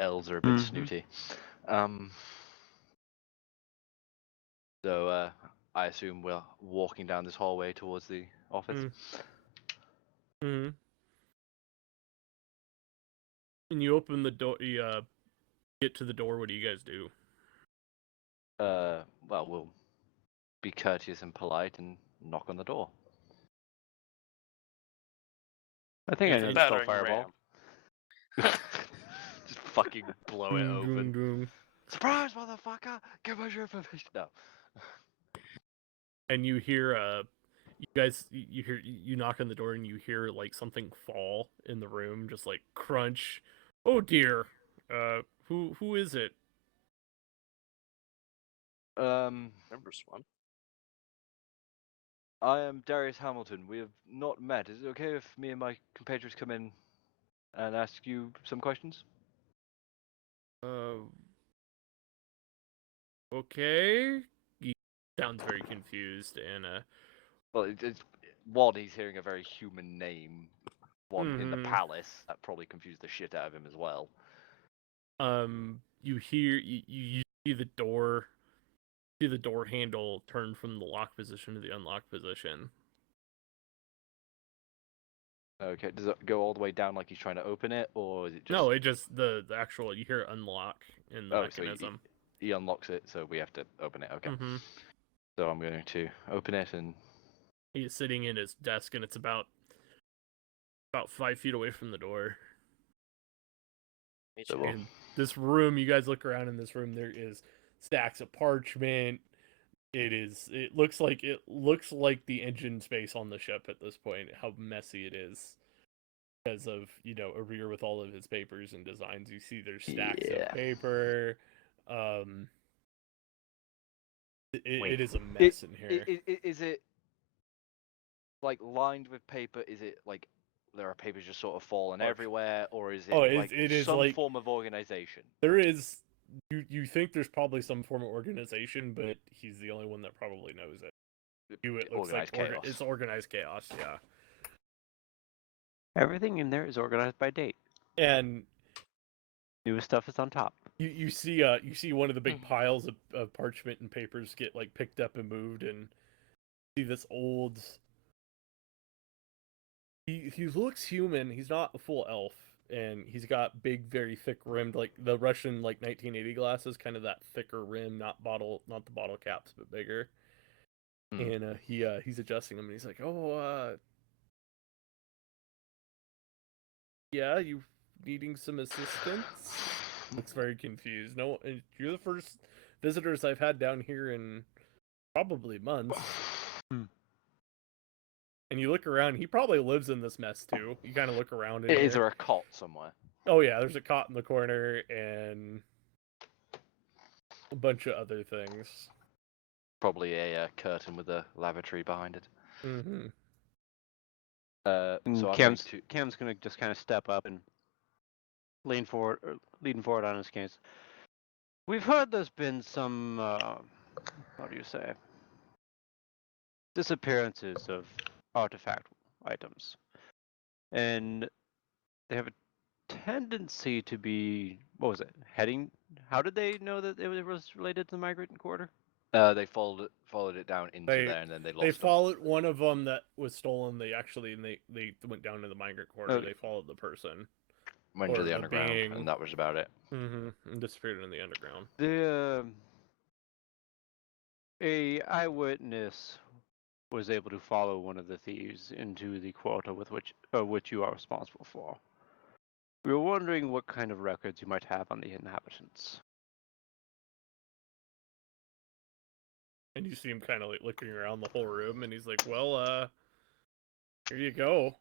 Elves are a bit snooty. So I assume we're walking down this hallway towards the office. Mm-hmm. And you open the door. You get to the door. What do you guys do? Well, we'll be courteous and polite and knock on the door. I think I know the spell fireball. Just fucking blow it open. Surprise, motherfucker! Give us your information. No. And you hear you guys, you knock on the door and you hear like something fall in the room, just like crunch. Oh dear. Who is it? Remember Swan? I am Darius Hamilton. We have not met. Is it okay if me and my compatriots come in and ask you some questions? Okay. He sounds very confused and Well, it's one, he's hearing a very human name. One in the Mhm. palace. That probably confused the shit out of him as well. You hear you see the door handle turn from the lock position to the unlock position. Okay, does it go all the way down like he's trying to open it, or is it just... No, it just the actual you hear unlock in the Oh, mechanism. so he unlocks it, so we have to open it. Okay. Mm-hmm. So I'm going to open it, and He's sitting in his desk, and it's about 5 feet away from the door. Hey, So Jay. In this room, you guys look around in this room. There is stacks of parchment. It looks like the engine space on the ship at this point. How messy it is. Because of, a rear with all of his papers and designs. You see there's stacks Yeah. of paper. Wait. It is a mess in here. Is it like lined with paper? Is it like there are papers just sort of falling Like- everywhere, or is it Oh, like it is some like- form of organization? There is, you think there's probably some form of organization, but he's the only one that probably knows it. It looks Organized like chaos. it's organized chaos, yeah. Everything in there is organized by date. And Newest stuff is on top. you see one of the big piles of parchment and papers get like picked up and moved, and see this old. He looks human. He's not a full elf, and he's got big, very thick rimmed, like the Russian 1980 glasses, kind of that thicker rim, not the bottle caps, but bigger. And he's adjusting them, and he's like, "Oh, yeah, you needing some assistance?" Looks very confused. No, you're the first visitors I've had down here in probably months. And you look around, he probably lives in this mess too. You kind of look around. Is there a cot somewhere? Oh yeah, there's a cot in the corner and a bunch of other things. Probably a curtain with a lavatory behind it. Mm-hmm. So I'm Cam's going to... Cam's gonna just kind of step up and leaning forward on his case. We've heard there's been some, what do you say, disappearances of artifact items, and they have a tendency to be, what was it, heading? How did they know that it was related to the migrant quarter? They followed it down into there, and then they lost They them. followed one of them that was stolen. They went down to the migrant quarter. Okay. They followed the person. Went to or the the underground, being. and that was about it. Mm-hmm. And disappeared in the underground. A eyewitness was able to follow one of the thieves into the quarter with which you are responsible for. We were wondering what kind of records you might have on the inhabitants. And you see him kind of like looking around the whole room, and he's like, "Well, here you go."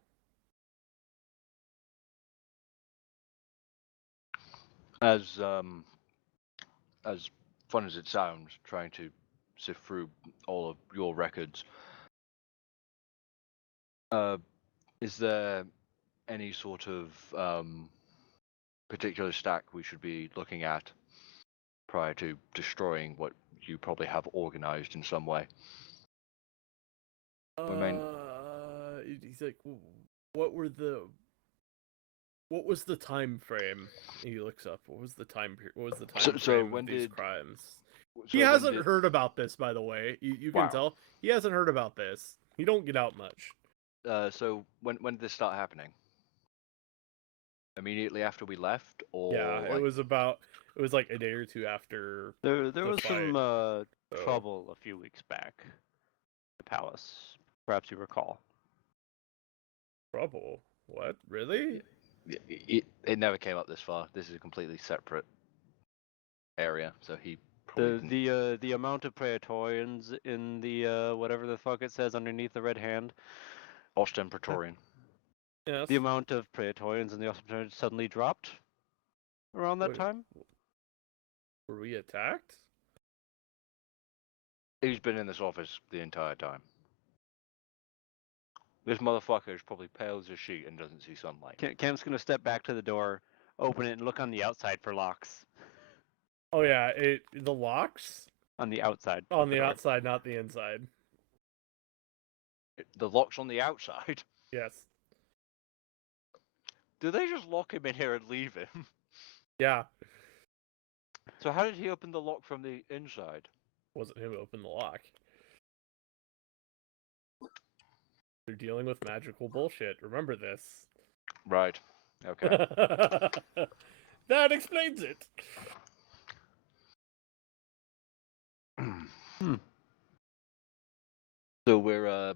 As fun as it sounds, trying to sift through all of your records, is there any sort of particular stack we should be looking at prior to destroying what you probably have organized in some way? He's like, what was the time frame? He looks up. What was the time period? What was the time frame when of these did crimes? so He when hasn't did- heard about this, by the way. You can Wow. tell he hasn't heard about this. He don't get out much. So when did this start happening? Immediately after we left, or Yeah, like... it was like a day or two after. There the was some fight, so- trouble a few weeks back at the palace. Perhaps you recall. Trouble? What? Really? It never came up this far. This is a completely separate area, so he The amount of Praetorians in the whatever the fuck it says underneath the red hand. Austin Praetorian. Yes. The amount of Praetorians in the Austin suddenly dropped around that Wait, time. Were we attacked? He's been in this office the entire time. This motherfucker is probably pale as a sheet and doesn't see sunlight. Cam's gonna step back to the door, open it, and look on the outside for locks. Oh yeah, the locks On the outside. on of the door. outside, not the inside. The lock's on the outside. Yes. Do they just lock him in here and leave him? Yeah. So how did he open the lock from the inside? Wasn't him who opened the lock. They're dealing with magical bullshit. Remember this. Right. Okay. That explains it. So we're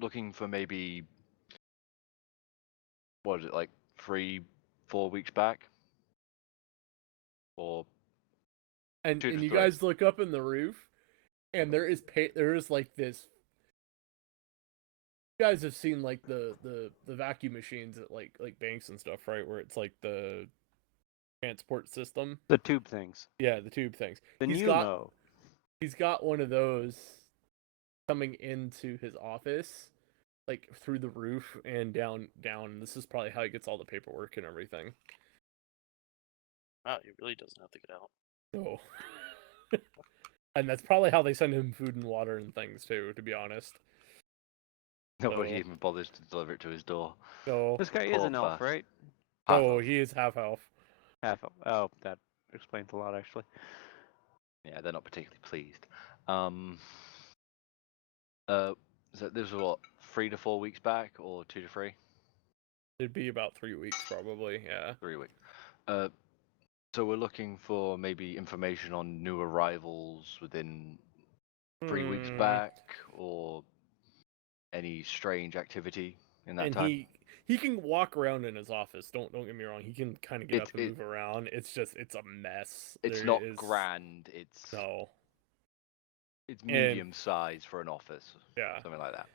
looking for maybe, what is it, like 3-4 weeks back? Or And 2 to you 3. guys look up in the roof, and there is like this. You guys have seen like the vacuum machines at like banks and stuff, right? Where it's like the transport system. The tube things. Yeah, the tube things. Then He's got one of those coming into his office, like through the roof and down. This is probably how he gets all the paperwork and everything. Wow, he really doesn't have to get out. Oh. And that's probably how they send him food and water and things too, to be honest. nobody So- even bothers to deliver it to his door. So, This guy is Poor an elf, fuck. right? oh, he is half elf. Half elf. Oh, that explains a lot, actually. Yeah, they're not particularly pleased. So this was what, 3 to 4 weeks back, or 2 to 3? It'd be about 3 weeks, probably. Yeah. 3 weeks. So we're looking for maybe information on new arrivals within 3 weeks back, or any strange activity in that And time. he can walk around in his office. Don't get me wrong. He can kind of get It's- up and it- move around. It's just it's a mess. It's There not is- grand. It's No. it's medium size for an office, Yeah. something like that.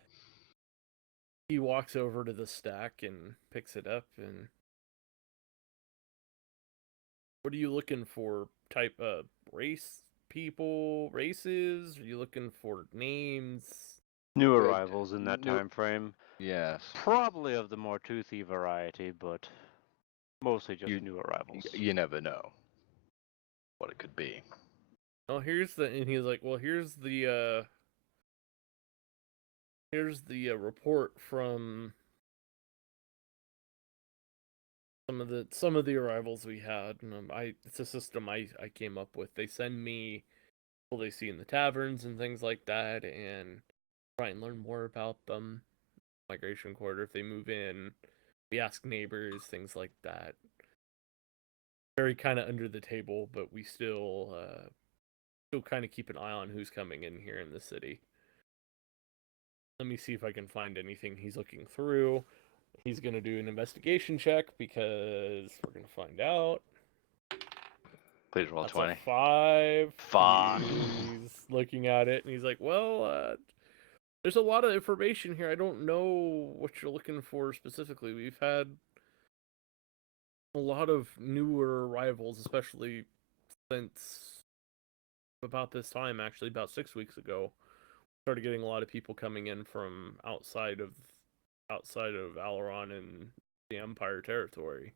He walks over to the stack and picks it up and. What are you looking for? Type of races? Are you looking for names? New Good. arrivals in that New- time frame. Yes. Probably of the more toothy variety, but mostly just You- new arrivals. You never know what it could be. Oh, and he's like, well, here's the report from some of the arrivals we had. And, it's a system I came up with. They send me what they see in the taverns and things like that, and try and learn more about them. Migration quarter, if they move in, we ask neighbors, things like that. Very kind of under the table, but we still kind of keep an eye on who's coming in here in the city. Let me see if I can find anything he's looking through. He's going to do an investigation check because we're going to find out. Please roll That's 20. a 5. Fuck. He's looking at it and he's like, well, there's a lot of information here. I don't know what you're looking for specifically. We've had a lot of newer arrivals, especially since about this time, actually, about 6 weeks ago. Started getting a lot of people coming in from outside of Alaron and the Empire territory.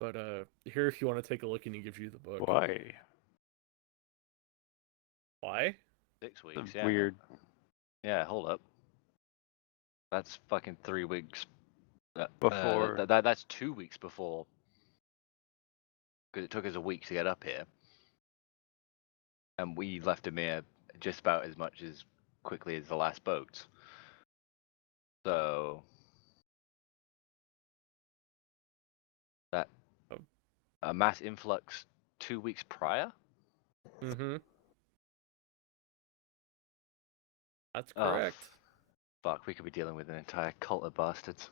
But here, if you want to take a look, and he gives you the book. Why? Why? 6 weeks, It's yeah. weird. Yeah, hold up. That's fucking 3 weeks. Before. That's 2 weeks before. Because it took us a week to get up here. And we left him here just about as much as quickly as the last boats. So that a mass influx 2 weeks prior? Mm-hmm. That's Oh, correct. Fuck, we could be dealing with an entire cult of bastards.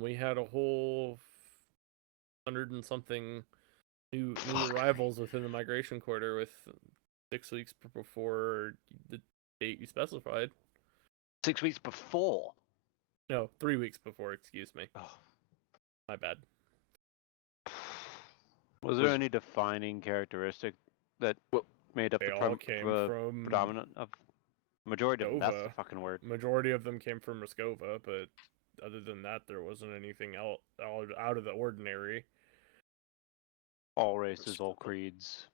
We had a whole 100 and something New Fuck. arrivals within the migration quarter with 6 weeks before the date you specified. 6 weeks before. No, 3 weeks before. Excuse me. Oh. My bad. Was there any defining characteristic that made up They the all came from predominant of majority of them? That's the Reskova. fucking word. Majority of them came from Reskova, but other than that, there wasn't anything else out of the ordinary. All races, all creeds.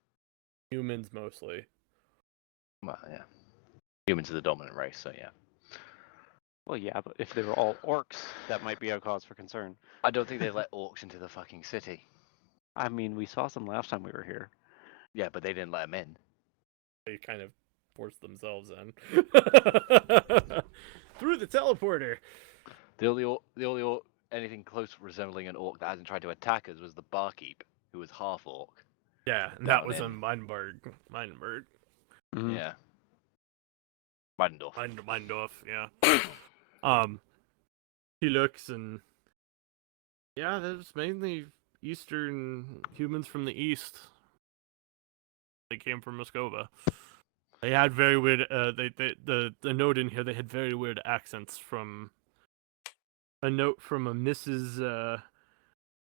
Humans mostly. Well, yeah. Humans are the dominant race, so yeah. Well, yeah, but if they were all orcs, that might be a cause for concern. I don't think they let orcs into the fucking city. I mean, we saw some last time we were here. Yeah, but they didn't let them in. They kind of forced themselves in through the teleporter. The only anything close resembling an orc that hasn't tried to attack us was the barkeep, who was half orc. Yeah, and Down that was in- in Meinberg. Meinberg. Mhm. Yeah. Weidendorf. Meindorf, yeah. He looks and yeah, there's mainly Eastern humans from the East. They came from Moscova. They had very weird. The note in here. They had very weird accents. From a note from a Mrs.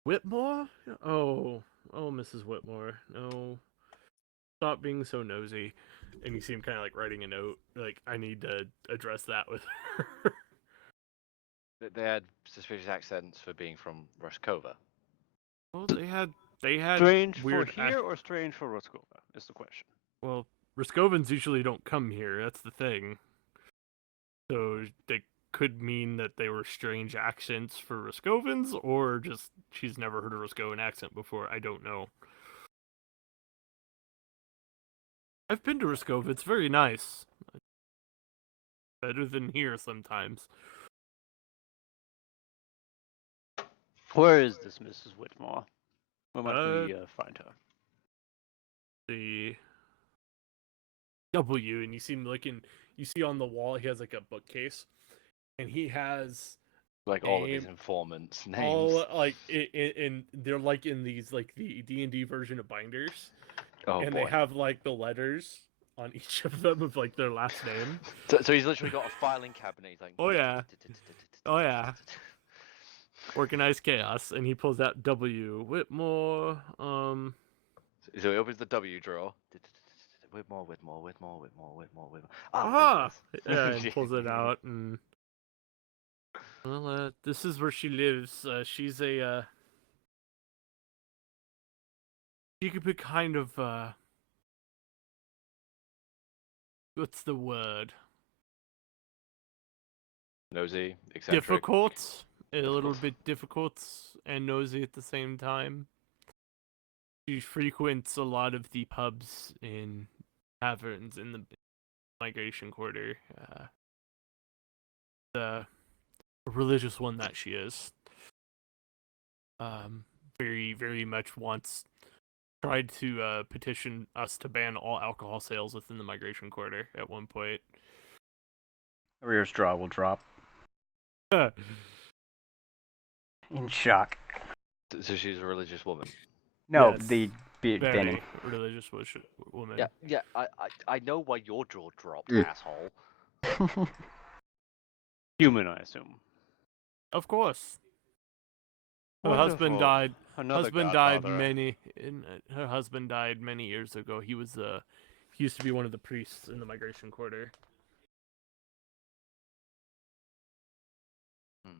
Whitmore. Oh, Mrs. Whitmore. No, stop being so nosy. And you see him kind of like writing a note. Like, I need to address that with her. They had suspicious accents for being from Reskova. Well, they had Strange weird for here or strange for Roscova is the question. Well, Roscovans usually don't come here. That's the thing. So they could mean that they were strange accents for Roscovans, or just she's never heard a Roscovan accent before. I don't know. I've been to Roscova. It's very nice. Better than here sometimes. Where is this Mrs. Whitmore? Where might we Uh, find her? The W, and you see him looking. You see on the wall, he has like a bookcase, and he has Like all of his name- informants' names. all like in they're like in these like the D&D version of binders. Oh And boy. they have like the letters on each of them of like their last name. So he's literally got a filing cabinet. He's like, Oh, yeah. Oh, yeah. Organized chaos, and he pulls out W. Whitmore. So he opens the W drawer. Whitmore. Ah, yeah, and pulls it out, and well, this is where she lives. She's a she could be kind of what's the word? Nosy, eccentric. Difficult. A little bit difficult and nosy at the same time. She frequents a lot of the pubs and taverns in the migration quarter. The religious one that she is. Very, very much wants tried to petition us to ban all alcohol sales within the migration quarter at one point. Rear's jaw will drop Yeah, in shock. So she's a religious woman. No, Yes. the Benny. very religious woman. Yeah. I know why your jaw dropped, Mm. asshole. Human, I assume. Of course. Her husband Wonderful. died. Another Husband died godfather. her husband died many years ago. He was he used to be one of the priests in the migration quarter. Hmm.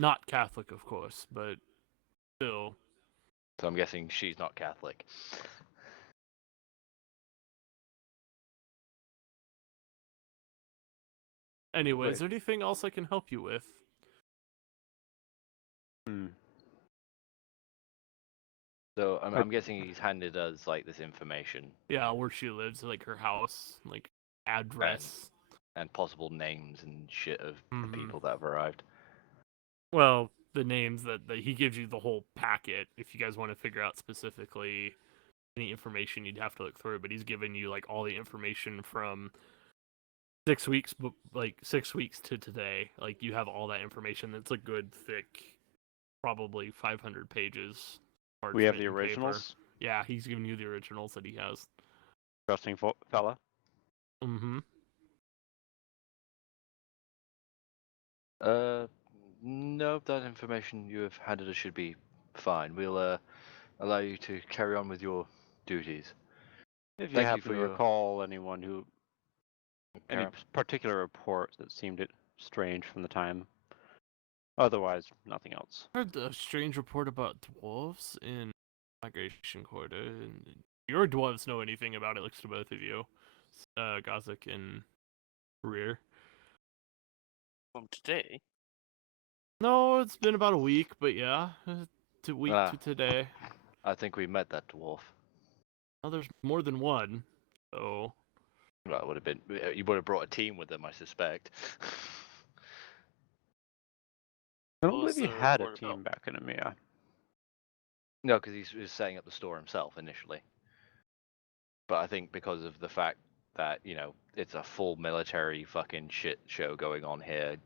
Not Catholic, of course, but still. So I'm guessing she's not Catholic. Anyway, Wait. is there anything else I can help you with? Hmm. So I'm guessing he's handed us like this information Yeah, where she lives, like her house, like address. and possible names and shit of the Mhm. people that have arrived. Well, the names that he gives you the whole packet. If you guys want to figure out specifically any information, you'd have to look through. But he's given you like all the information from 6 weeks, like 6 weeks to today. Like you have all that information. It's a good thick, probably 500 pages parts We have of the it in paper. originals. Yeah, he's giving you the originals that he has. Trusting fella. Mm-hmm. No, that information you have handed us should be fine. We'll allow you to carry on with your duties. If you Thank you happen for to your- recall anyone who, any Carry on. particular reports that seemed strange from the time. Otherwise, nothing else. I heard a strange report about dwarves in Migration Quarter, and your dwarves know anything about it, looks to both of you. Gothic and Rear. From today. No, it's been about a week, but yeah. To week Ah. to today. I think we met that dwarf. Well, there's more than one, so... Well, it would have been. You would have brought a team with them, I suspect. I don't What believe was he the had a report team back in EMEA. No, because he was setting up the store himself initially. But I think because of the fact that, it's a full military fucking shit show going on here,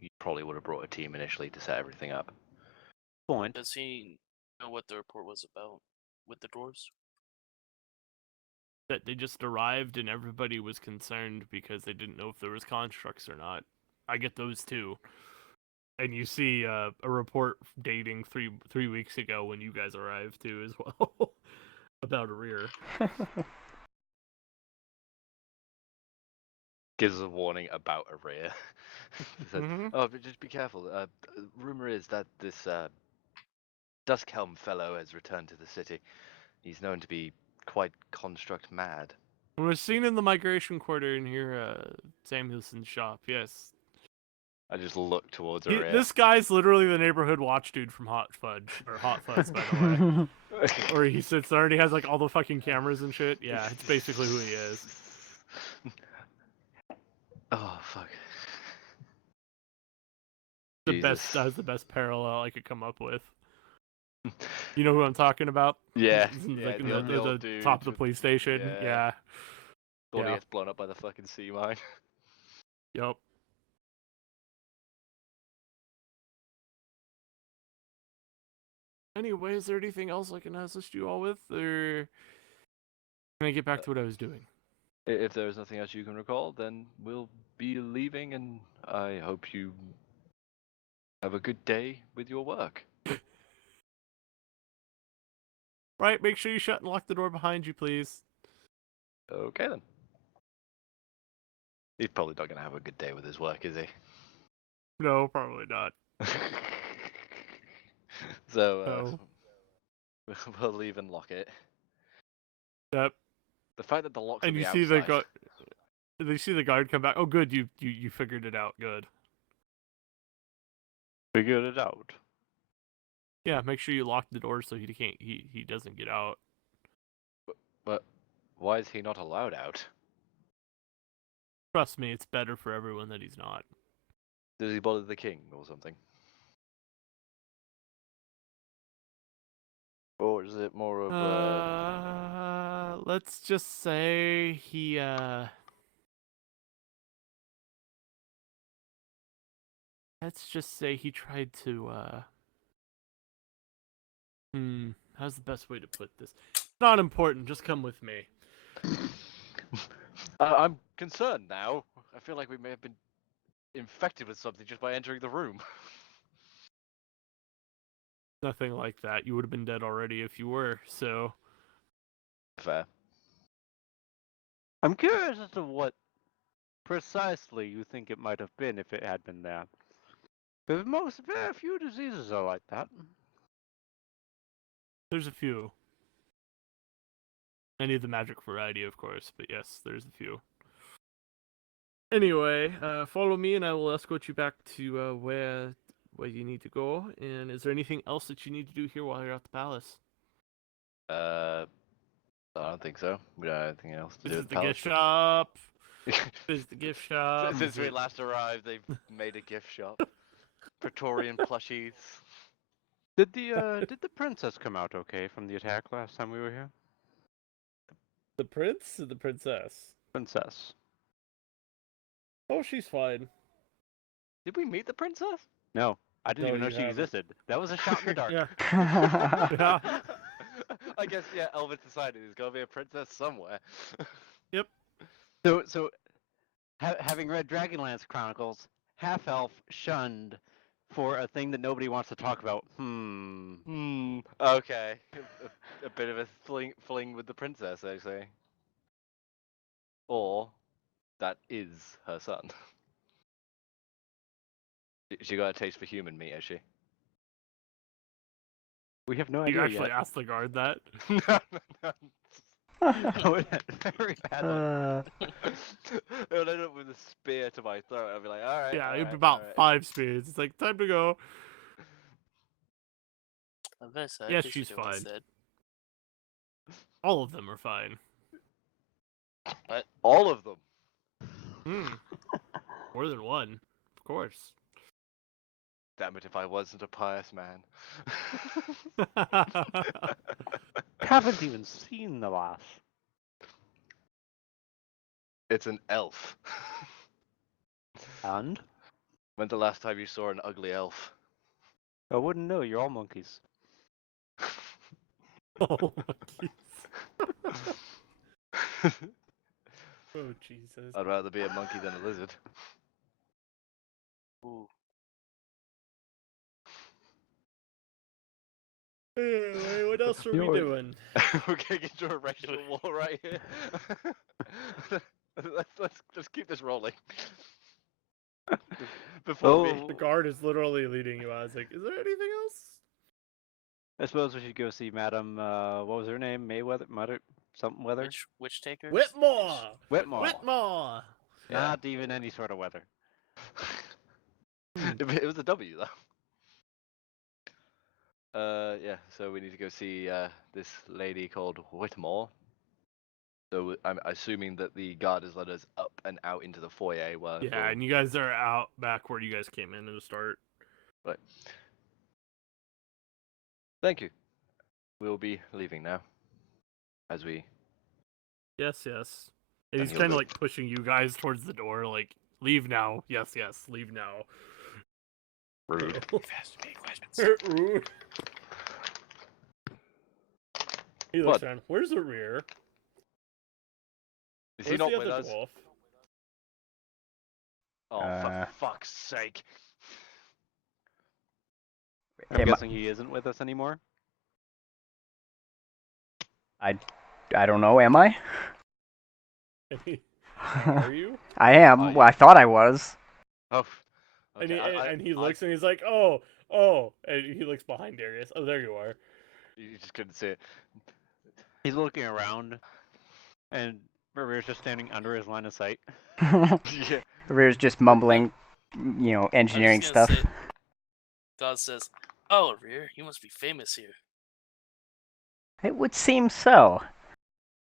you probably would have brought a team initially to set everything up. Point. Does he know what the report was about with the dwarves? That they just arrived and everybody was concerned because they didn't know if there was constructs or not. I get those too. And you see a report dating three weeks ago when you guys arrived too as well about a rear. Gives us a warning about a rear. Said, Mhm. Oh, but just be careful. Rumor is that this Duskhelm fellow has returned to the city. He's known to be quite construct mad. Was seen in the Migration Quarter in here, Samuelson's shop, yes. I just look towards a rear. This guy's literally the neighborhood watch dude from Hot Fudge, or Hot Fuzz, by the way. Or he sits there and he has like all the fucking cameras and shit. Yeah, it's basically who he is. Oh fuck. That's the best parallel I could come up with. You know who I'm talking about? Yeah, Like yeah, in the the old dude top of the with- police station. yeah. Yeah. The one who Yeah. gets blown up by the fucking sea mine. Yup. Anyway, is there anything else I can assist you all with, or can I get back to what I was doing? If there is nothing else you can recall, then we'll be leaving, and I hope you have a good day with your work. Right, make sure you shut and lock the door behind you, please. Okay then. He's probably not going to have a good day with his work, is he? No, probably not. So, we'll leave and lock it. Yep. The fact that the lock's And on you the see the outside. you see the guard come back. Oh, good, you figured it out. Good. Figured it out. Yeah, make sure you lock the door so he doesn't get out. But why is he not allowed out? Trust me, it's better for everyone that he's not. Does he bother the king or something? Or is it more of Let's just say he let's just say he tried to how's the best way to put this? Not important, just come with me. I'm concerned now. I feel like we may have been infected with something just by entering the room. Nothing like that. You would have been dead already if you were, so Fair. I'm curious as to what precisely you think it might have been if it had been there. Because very few diseases are like that. there's a few. Any of the magic variety, of course, but yes, there's a few. Anyway, follow me and I will escort you back to where you need to go. And is there anything else that you need to do here while you're at the palace? I don't think so. We don't have anything else to do. Visit at the palace. gift shop. Visit the gift shop. Since we visit- last arrived, they've made a gift shop. Praetorian plushies. Did the princess come out okay from the attack last time we were here? The prince or the princess? Princess. Oh, she's fine. Did we meet the princess? No, I didn't No, even know you she haven't. existed. That was a shot in the dark. Yeah. Yeah. I guess yeah, Elven society. There's gotta be a princess somewhere. So having read Dragonlance Chronicles, half elf shunned for a thing that nobody wants to talk about. Okay. A bit of a fling with the princess, actually. Or that is her son. She got a taste for human meat, has she? We have no You idea actually yet. asked the guard that. No. Very bad one. It would end up with a spear to my throat. I'd be like, all right. Yeah, all it'd be right, about all right. 5 spears. It's like, time to go. Vanessa, Yes, I she's appreciate what I fine. said. All of them are fine. All of them. More than one, of course. Damn it, if I wasn't a pious man. Haven't even seen the last. It's an elf. And? When's the last time you saw an ugly elf? I wouldn't know, you're all monkeys. Oh, monkeys. Oh, Jesus. I'd rather be a monkey than a lizard. Ooh. Anyway, what else are You we know what- doing? We're getting into a racial war right here. let's keep this rolling. Before we... Oh, The guard is literally leading you. I was like, is there anything else? I suppose we should go see Madam, what was her name? Mayweather? Something weather? Which takers? Whitmore! Whitmore. Whitmore! Not even any sort of weather. It was a W though. Yeah. So we need to go see this lady called Whitmore. So I'm assuming that the guard has led us up and out into the foyer. Where Yeah, and you guys are out back where you guys came in to start. Right. Thank you. We'll be leaving now. As we... Yes, yes. And he's he'll kind of go- like pushing you guys towards the door, like, leave now. Yes, yes, leave now. Rude. Fast to make questions. Rude. He looks around. Where's the rear? Is Where's he not the with other us? dwarf? Oh, for fuck's sake. I'm Am I- guessing he isn't with us anymore. I don't know, am I? Are you? I am. Are you? Well, I thought I was. Oh. And Okay, and he looks and he's like, oh, and he looks behind Darius. Oh, there you are. You just couldn't see it. He's looking around, and Maria's just standing under his line of sight. Yeah. Rear's just mumbling, engineering I'm just gonna stuff. say, God says, "Oh, Rear, you must be famous here." It would seem so.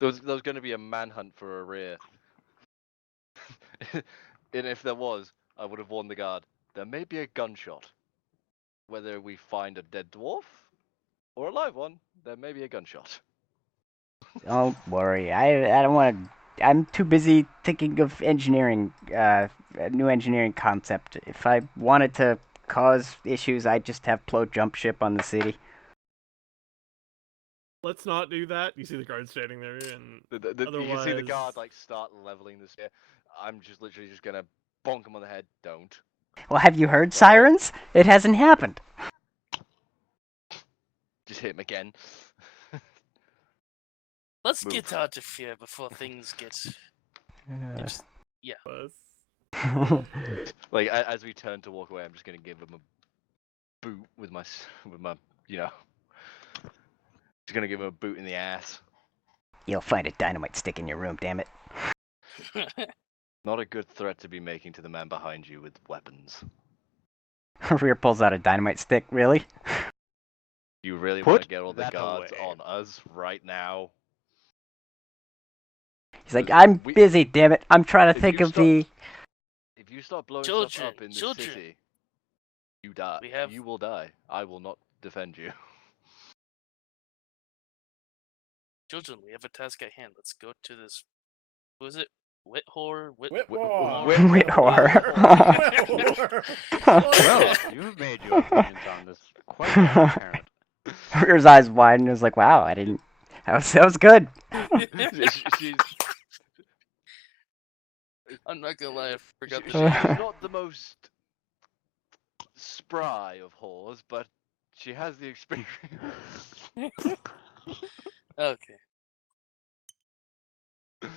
There was going to be a manhunt for a rear. And if there was, I would have warned the guard. There may be a gunshot. Whether we find a dead dwarf or a live one, there may be a gunshot. Don't worry. I don't want to. I'm too busy thinking of engineering, a new engineering concept. If I wanted to cause issues, I'd just have Plo jump ship on the city. Let's not do that. You see the guard standing there, and You can see the guard Otherwise- like start leveling the spear. I'm just literally just gonna bonk him on the head. Don't. Well, have you heard sirens? It hasn't happened. Just hit him again. Let's Move. get out of here before things get. was. Like as we turn to walk away, I'm just gonna give him a boot with my Just gonna give him a boot in the ass. You'll find a dynamite stick in your room, damn it. Not a good threat to be making to the man behind you with weapons. Rear pulls out a dynamite stick, really? You really want to Put get all the that guards away. on us right now? He's like, I'm We- busy, damn it. I'm trying to If think you of stop- the... If you start blowing stuff Children, up in the children. city, you die. We have- You will die. I will not defend you. Children, we have a task at hand. Let's go to this. Who is it? Whitmore? Whitmore. Whitmore. Well, you've made your opinions on this quite apparent. Rear's eyes widen and is like, wow, I didn't That was good. She's I'm not gonna lie, I forgot the she's name. not the most spry of whores, but she has the experience. Okay.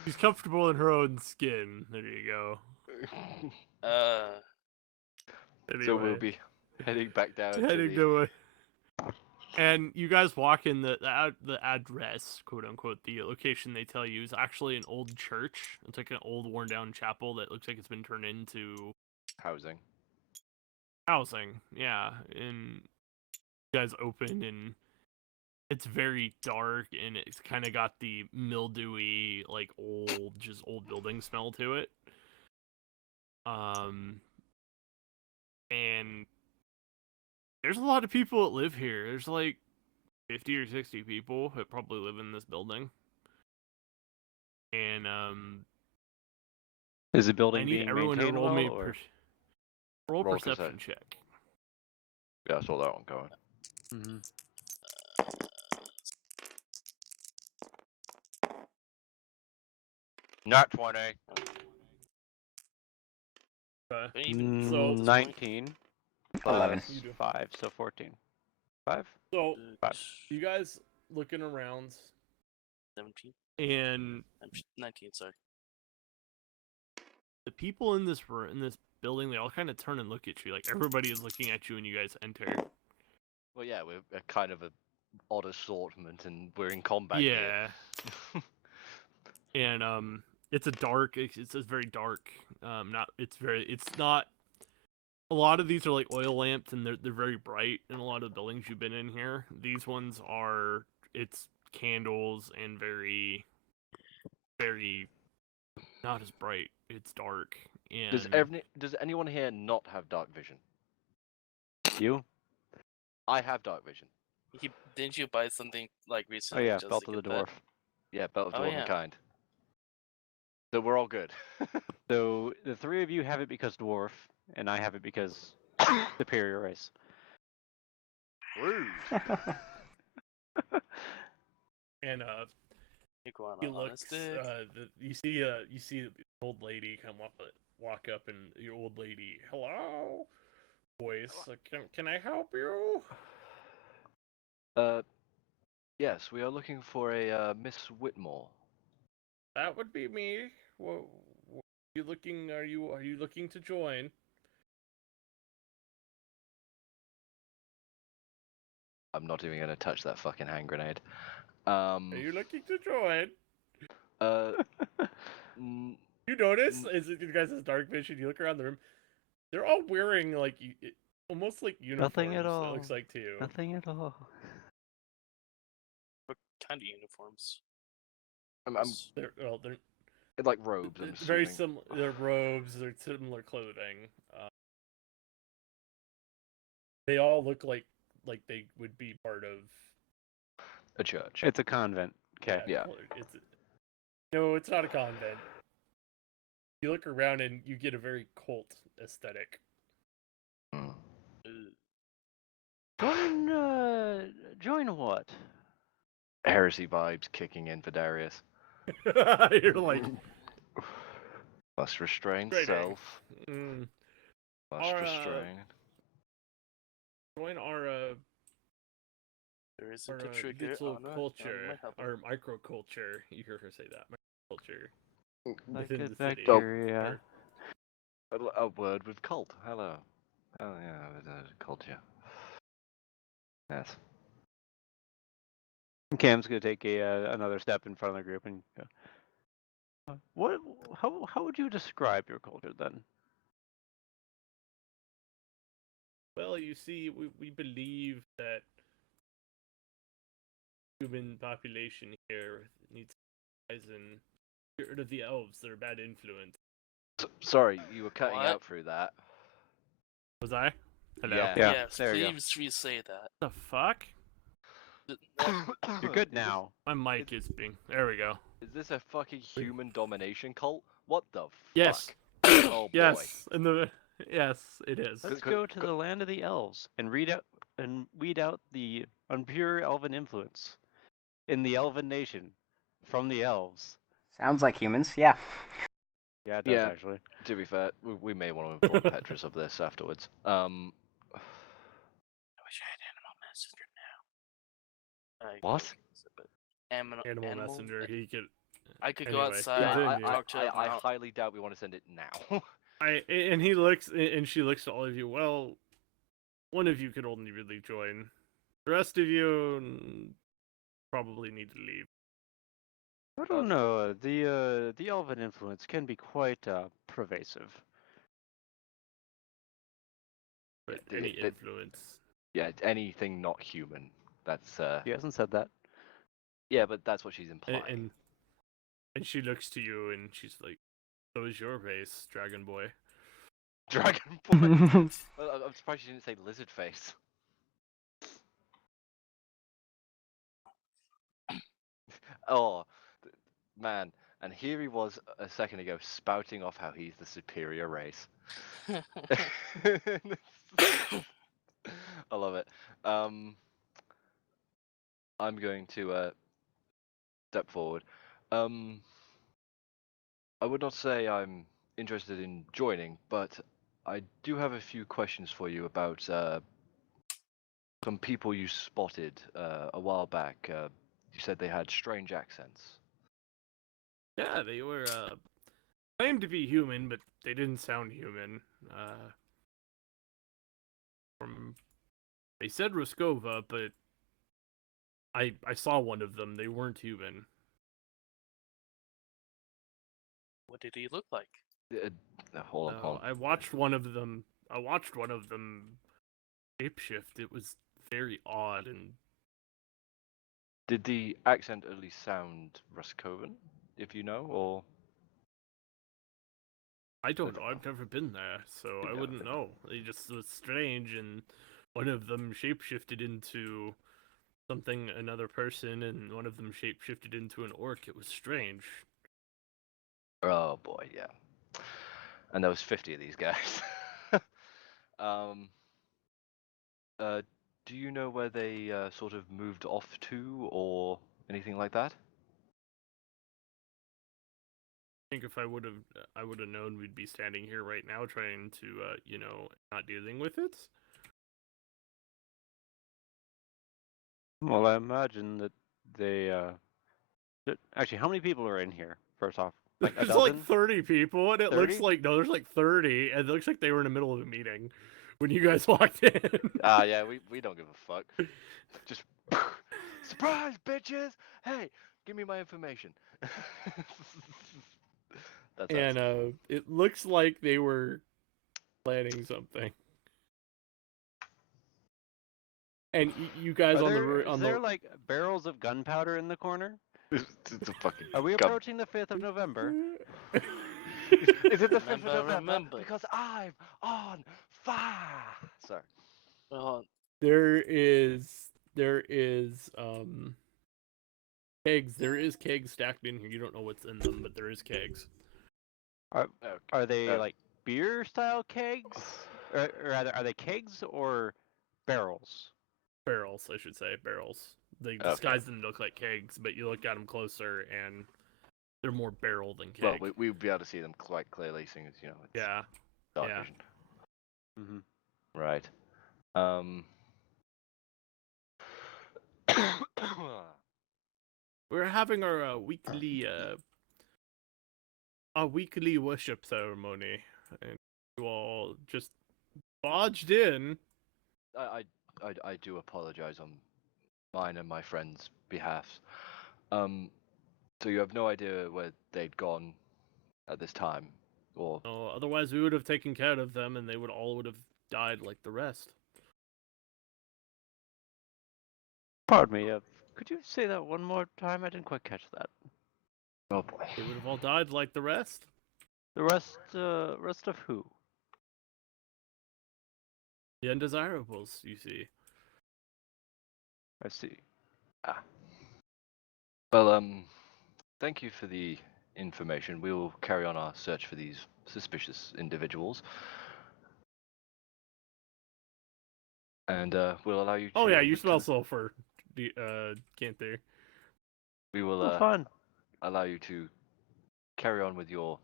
She's comfortable in her own skin. There you go. Anyway, So we'll be heading back down heading to to it. And you guys walk in the address, quote unquote, the location they tell you is actually an old church. It's like an old worn down chapel that looks like it's been turned into housing. housing. Yeah, and you guys open and it's very dark and it's kind of got the mildewy, like old building smell to it. And there's a lot of people that live here. There's like 50 or 60 people that probably live in this building. And Is the I building need being everyone to maintained roll well, me or? roll Roll perception check. Yeah, I saw that one going. Mhm. Not 20. Okay. Don't even Mm, roll at this point. 19 11. plus You do. 5, so 14. 5? So Five. you guys looking around 17. and 19, sorry. the people in this building, they all kind of turn and look at you. Like everybody is looking at you when you guys enter. Well, yeah, we're a kind of a odd assortment, and we're in combat Yeah. gear. And it's a dark. It's very dark. It's not. A lot of these are like oil lamps, and they're very bright. In a lot of the buildings you've been in here, these ones are. It's candles and very not as bright. It's dark. And Does anyone here not have dark vision? You? I have dark vision. Didn't you buy something like Oh recently? yeah, just Belt to of the get that? Dwarf. Yeah, Belt of Oh, Dwarven yeah. kind. So we're all good. So the three of you have it because dwarf, and I have it because superior race. Rude. and You go on he a looks. stick. You see the old lady walk up, and your old lady, hello, voice. Can I help you? Yes, we are looking for a Miss Whitmore. That would be me. What you looking? Are you looking to join? I'm not even gonna touch that fucking hand grenade. Are you looking to join? You notice as you guys have dark vision, you look around the room. They're all wearing like almost like uniforms. Nothing at all. It looks like to you. Nothing at all. What kind of uniforms? I'm They're like robes. I'm very assuming. similar. Their robes. They're similar clothing. They all look like they would be part of A church. It's a convent. Okay. Yeah. No, it's not a convent. You look around and you get a very cult aesthetic. Join what? Heresy vibes kicking in for Darius. You're like Must restrain Restraining. self. Must Our, restrain. join our There is a our trigger digital on my culture, helmet. our microculture. You hear her say that microculture Like within a the city. bacteria. A word with cult. Hello. Oh yeah, culture. Yes. Cam's gonna take another step in front of the group and go. What? How would you describe your culture then? Well, you see, we believe that human population here needs to rise and get rid of the elves. They're a bad influence. Sorry, you were cutting What? out through that. Was I? Hello. Yeah. Yeah, Yes, there you go. please re-say that. The fuck? You're good now. My mic is being. There we go. Is this a fucking human domination cult? What the Yes. fuck? Oh boy. Yes. Yes, it is. Let's Could- go to the land of the elves and weed out the impure elven influence. in the Elven Nation, from the elves. Sounds like humans, yeah. Yeah, it does Yeah. actually. To be fair, we may want to inform Petrus of this afterwards. I wish I had Animal Messenger now. What? Animal Messenger. He could. I could go Anyway, outside Yeah, and continue. talk to. I highly doubt we want to send it now. And he looks, and she looks to all of you. Well, one of you could only really join. The rest of you probably need to leave. I don't know. The Elven influence can be quite pervasive. But Yeah, any but- influence. Yeah, it's anything not human. That's He hasn't said that. yeah, but that's what she's implying. And she looks to you, and she's like, "So is your race, Dragon Boy." Dragon Boy. Well, I'm surprised she didn't say lizard face. Oh, man. And here he was a second ago spouting off how he's the superior race. I love it. I'm going to step forward. I would not say I'm interested in joining, but I do have a few questions for you about some people you spotted a while back. You said they had strange accents. Yeah, they were claimed to be human, but they didn't sound human. They said Ruskova, but I saw one of them. They weren't human. What did he look like? Hold on. I watched one of them. Shapeshift. It was very odd, and Did the accent at least sound Ruskovan, if you know, or I don't know. I've never been there, so I never wouldn't been know. It just was strange, and one of them shapeshifted into something, another person, and one of them shapeshifted into an orc. It was strange. oh boy, yeah. And there was 50 of these guys. Do you know where they sort of moved off to, or anything like that? I think if I would have known we'd be standing here right now trying to, not dealing with it. Well, I imagine that they. Actually, how many people are in here? First off, like a There's like dozen. 30 people, and it 30? looks like there's like 30, and it looks like they were in the middle of a meeting when you guys walked in. Yeah, we don't give a fuck. Just surprise, bitches! Hey, give me my information. That's us. And it looks like they were planning something. And you guys Is there like barrels of gunpowder in the corner? It's a fucking Are we gun- approaching the 5th of November? Is it the 5th of November? Remember. Because I'm on fire. Sorry. Well, There is kegs. There is kegs stacked in here. You don't know what's in them, but there is kegs. Are they Yeah. like beer style kegs? Or rather, are they kegs or barrels? Barrels, I should say. Barrels. They Okay. disguise them to look like kegs, but you look at them closer and they're more barrel than keg. Well, we would be able to see them quite clearly, seeing as it's Yeah. dark yeah. vision. Mm-hmm. Right. We're having our weekly worship ceremony, and you all just barged in. I do apologize on mine and my friends' behalfs. So you have no idea where they'd gone at this time, or Oh, otherwise we would have taken care of them, and they would have died like the rest. Pardon me. Could you say that one more time? I didn't quite catch that. oh boy. They would have all died like the rest. The rest of who? The undesirables, you see. I see. Well, thank you for the information. We will carry on our search for these suspicious individuals. And we'll allow you to Oh yeah, you smell return- sulfur, can't they? We will Fun. allow you to carry on with your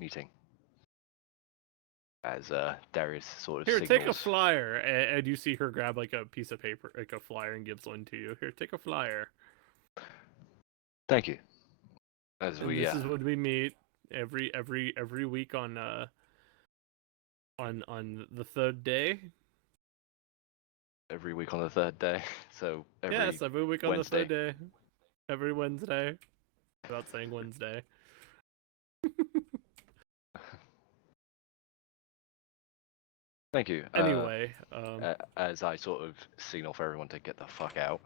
meeting. As Darius sort of Here, signals. take a flyer, and you see her grab like a piece of paper, like a flyer, and gives one to you. Here, take a flyer. Thank you. As And we this is when we meet every week on the third day. every week on the third day, so Yes, every week on Wednesday. the third day. Every Wednesday. Without saying Wednesday. Thank you. Anyway, As I sort of signal for everyone to get the fuck out,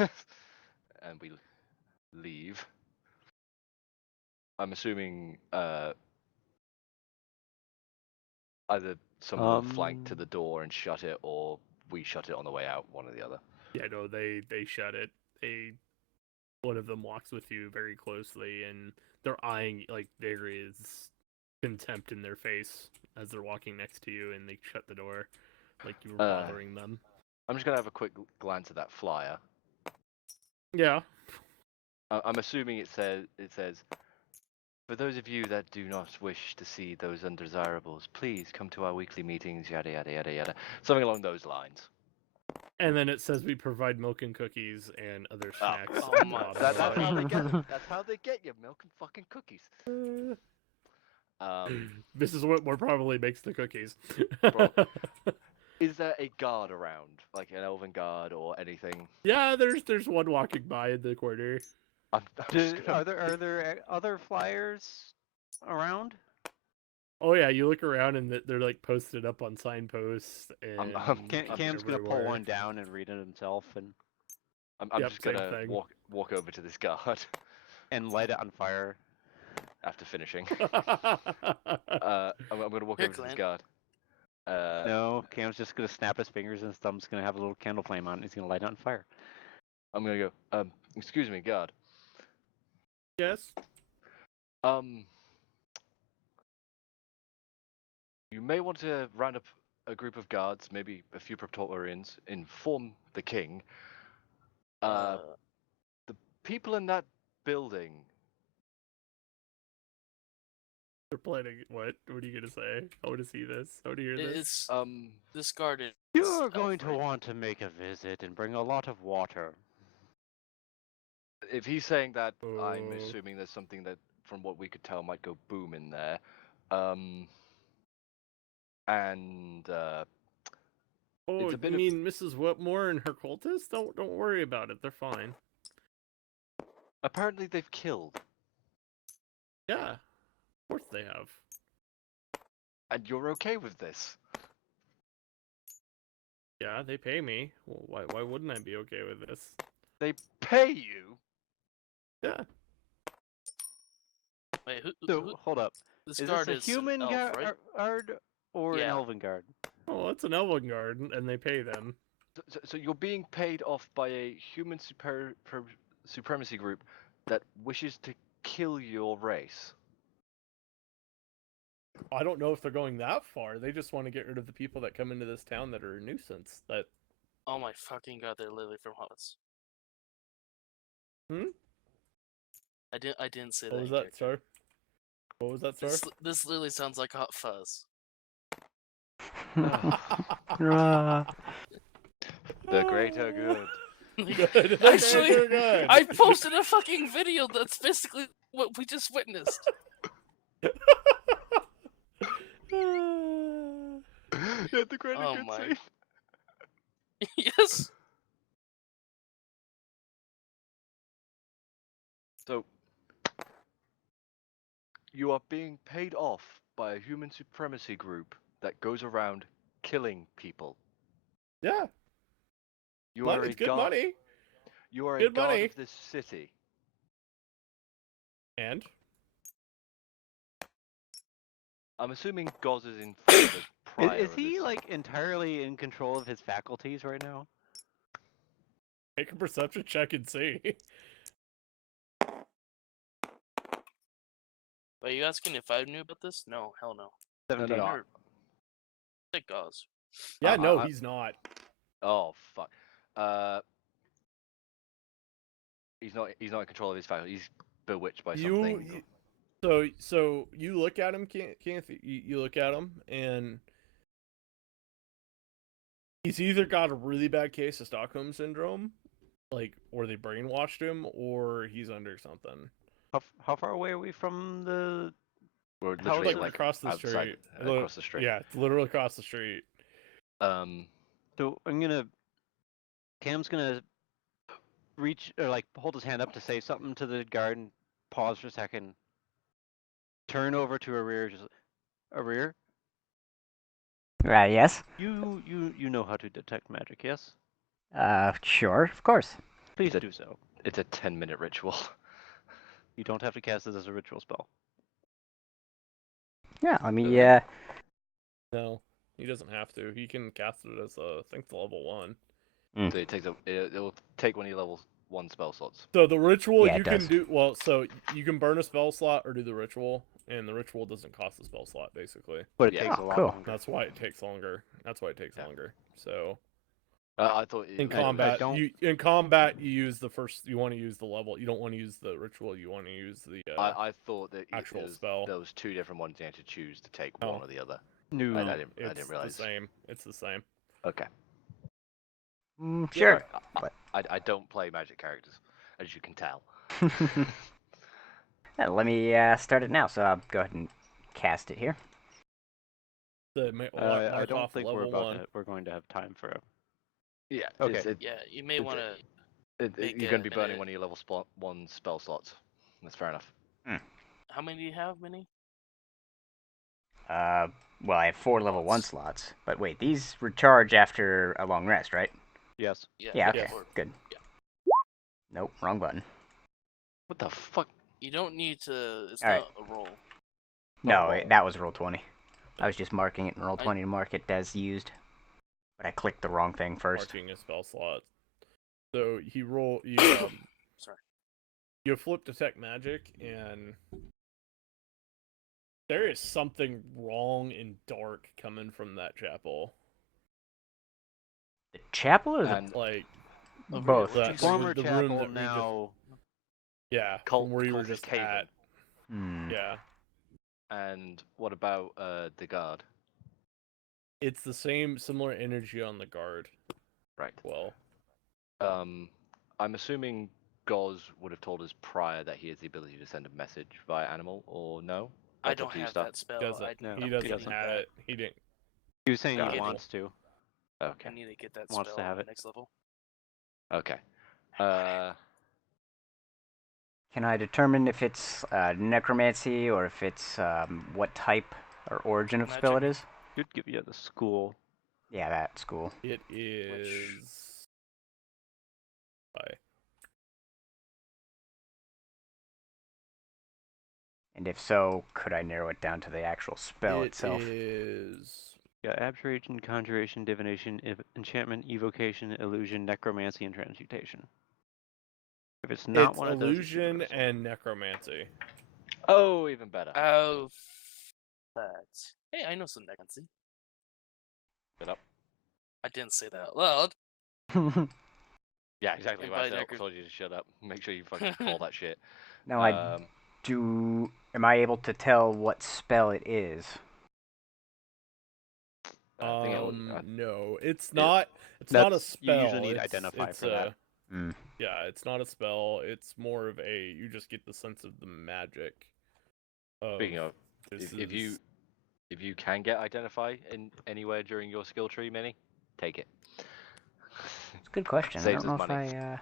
and we leave. I'm assuming either someone will flank to the door and shut it, or we shut it on the way out, one or the other. yeah, no, they shut it. One of them walks with you very closely, and they're eyeing, like, there is contempt in their face as they're walking next to you, and they shut the door, like you were bothering them. I'm just gonna have a quick glance at that flyer. Yeah. I'm assuming it says, for those of you that do not wish to see those undesirables, please come to our weekly meetings, yada yada yada yada. Something along those lines. And then it says we provide milk and cookies and other snacks. oh at the my bottom That's of how it. they get it. That's how they get you, milk and fucking cookies. Mrs. Whitmore probably makes the cookies. Bro. Is there a guard around, like an elven guard or anything? Yeah, there's one walking by in the corner. I'm just gonna... Are there other flyers around? Oh yeah, you look around and they're like posted up on signposts. And Cam's gonna pull everywhere. one down and read it himself, and I'm Yep, just same gonna thing. walk over to this guard light it on fire. after finishing. I'm gonna walk Here, over to this Clint. guard. No, Cam's just gonna snap his fingers and his thumb's gonna have a little candle flame on it. He's gonna light it on fire. I'm gonna go. Excuse me, guard. Yes. You may want to round up a group of guards, maybe a few Praetorians, inform the king. The people in that building. They're planning what? What are you gonna say? I want to see this. I want to hear this. It's discarded. You're going to want to make a visit and bring a lot of water. If he's saying that, I'm Oh. assuming there's something that, from what we could tell, might go boom in there. Oh, it's a you bit mean Mrs. Whitmore and her cultists? Don't worry about it. They're fine. apparently they've killed, Yeah, of course they have. and you're okay with this. Yeah, they pay me. Well, why wouldn't I be okay with this? They pay you. Yeah. Wait, So hold up. this Is guard this a is human an elf, right? guard or an Yeah. elven guard? Oh, it's an elven guard, and they pay them. So you're being paid off by a human supremacy group that wishes to kill your race. I don't know if they're going that far. They just want to get rid of the people that come into this town that are a nuisance. That Oh my fucking god, they're literally from Hobbits. Hmm? I didn't say what that. was in that, character. sir? What was that, sir? This literally sounds like Hot Fuzz. The greater good. Good. Actually, They're good. I posted a fucking video that's basically what we just witnessed. Yeah, the greater Oh good my- save. Yes. So you are being paid off by a human supremacy group that goes around killing people. Yeah, You are a it's good guard. money. You are a Good guard money. of this city. And I'm assuming Goz is in front of the prior. Is of he this. like entirely in control of his faculties right now? make a perception check and see. Are you asking if I knew about this? No, hell no. 17. no. Or- Like Gauze. Yeah, no, I- he's not. Oh fuck. He's not in control of his faculty. He's bewitched by something. So you look at him, Keith. You look at him, and he's either got a really bad case of Stockholm syndrome, like, or they brainwashed him, or he's under something. How far away are we from the? We're How literally is it like across the outside, street. across the street. Yeah, it's literally across the street. So Cam's gonna reach or like hold his hand up to say something to the guard and pause for a second. Turn over to a rear, just a rear. Yes. You know how to detect magic, yes? Sure, of course. Please do so. It's a 10-minute ritual. You don't have to cast it as a ritual spell. Yeah, let me, Okay. No, he doesn't have to. He can cast it as I think the level 1. So it'll take one of your level 1 spell slots. So the ritual Yeah, it you can does. do so you can burn a spell slot or do the ritual, and the ritual doesn't cost a spell slot basically. But it Yeah. takes Oh, a lot cool. longer. That's why it takes longer. Yeah. So I thought in I combat, don't- you use the first. You want to use the level. You don't want to use the ritual. You want to use the. I thought that actual spell. there was 2 different ones you had to choose to take No. one or the other. No. I didn't It's realize. the same. It's the same. Okay. Sure. Sorry, I don't play Magic characters, as you can tell. Yeah, let me start it now. So I'll go ahead and cast it here. The I don't think level 1. we're going to have time for a. Yeah. Okay. Yeah, you may want to. make You're a going to be burning minute. one of your level 1 spell slots. That's fair enough. How many do you have, Minnie? Well, I have 4 level 1 slots. But wait, these recharge after a long rest, right? Yes. Yeah, okay, or- good. yeah. Nope, wrong button. What the fuck? You don't need to. It's All right. not a roll. No, roll. that was roll 20. I was just marking it in roll I- 20 to mark it as used. But I clicked the wrong thing first. Marking a spell slot. So you Sorry. you flip detect magic, and there is something wrong and dark coming from that chapel. The chapel or the And Like both? Over here, That- Former the room chapel that we just- now. yeah, Cult- from where you were cult is just caving. at. Hmm. Yeah, And what about the guard? it's the similar energy on the guard. Right. Well, I'm assuming Goz would have told us prior that he has the ability to send a message via animal, or no? I That's don't up to you, have Star. that spell. doesn't No, he he doesn't doesn't. have it? He didn't. He was saying Got he it. wants to. Okay. I need to get that Wants to spell have on the it. next level. Okay. Can I determine if it's necromancy or if it's what type or origin of spell it Magic. is? Should give you the school. Yeah, that's cool. It is. And if so, could I narrow it down to the actual spell It itself? is. Yeah, abjuration, conjuration, divination, enchantment, evocation, illusion, necromancy, and transmutation. If it's not It's one of those, it's illusion universal. and necromancy. Oh, even better. Oh, that. Hey, I know some necromancy. Shut up. I didn't say that out loud. Yeah, exactly. And Why I by said I necro- told you to shut up. Make sure you fucking call that shit. Now I do. Am I able to tell what spell it is? I think No, it's not. It's not a That's- spell. you usually need it's, identify it's for that. Yeah, it's not a spell. It's more of a. You just get the sense of the magic. Speaking of, this if is- you can get identify in anywhere during your skill tree, Minnie, take it. It's a good question. I Saves don't know us if money. I.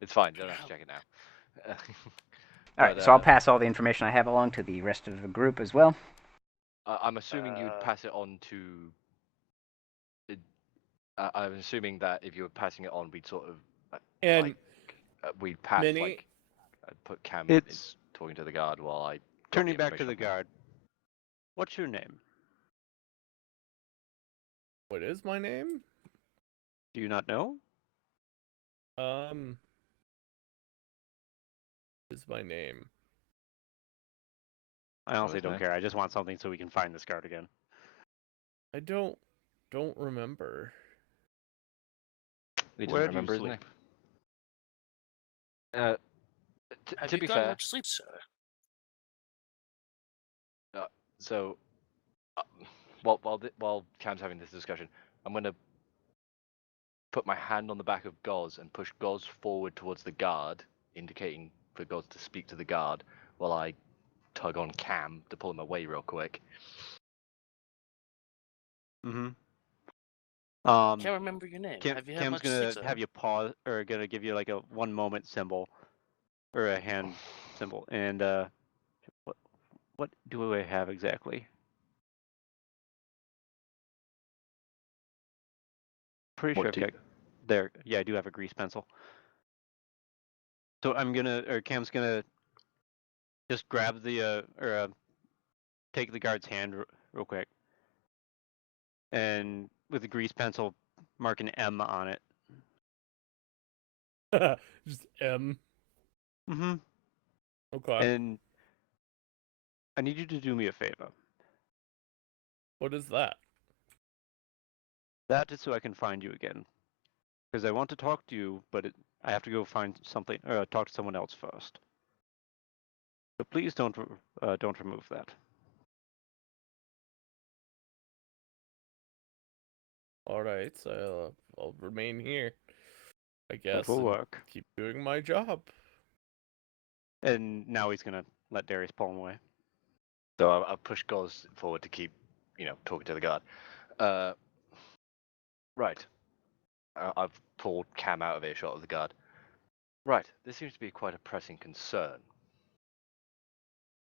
It's fine. You don't have to check it now. All right, But, so I'll pass all the information I have along to the rest of the group as well. I'm assuming you'd pass it on to. I'm assuming that if you were passing it on, we'd sort of and we'd pass Minnie- like I'd put Cam It's- in talking to the guard while I got Turning the back to the information. guard. What's your name? what is my name? Do you not know? Is my name? I honestly his don't name? care. I just want something so we can find this guard again. I don't remember. He doesn't Where do you remember his sleep? name. Have to you be gotten fair, much sleep, sir? so while Cam's having this discussion, I'm gonna put my hand on the back of Goz and push Goz forward towards the guard, indicating for Goz to speak to the guard, while I tug on Cam to pull him away real quick. Mm-hmm. Can't remember your name. Have you had Cam's much gonna sleep, sir? have you pause, or gonna give you like a 1 moment symbol, or a hand symbol, and what do I have exactly? Pretty sure I've got there. Yeah, I do have a grease pencil. So Cam's gonna just grab the take the guard's hand real quick, and with the grease pencil, mark an M on it. Just M. Mm-hmm. Okay. And I need you to do me a favor. What is that? That is so I can find you again, because I want to talk to you, but I have to go find something, or talk to someone else first. So please don't remove that. All right, so I'll remain here, I guess. That will and work. Keep doing my job. And now he's gonna let Darius pull him away. So I'll push Goz forward to keep, talking to the guard. Right. I've pulled Cam out of earshot of the guard. Right. This seems to be quite a pressing concern.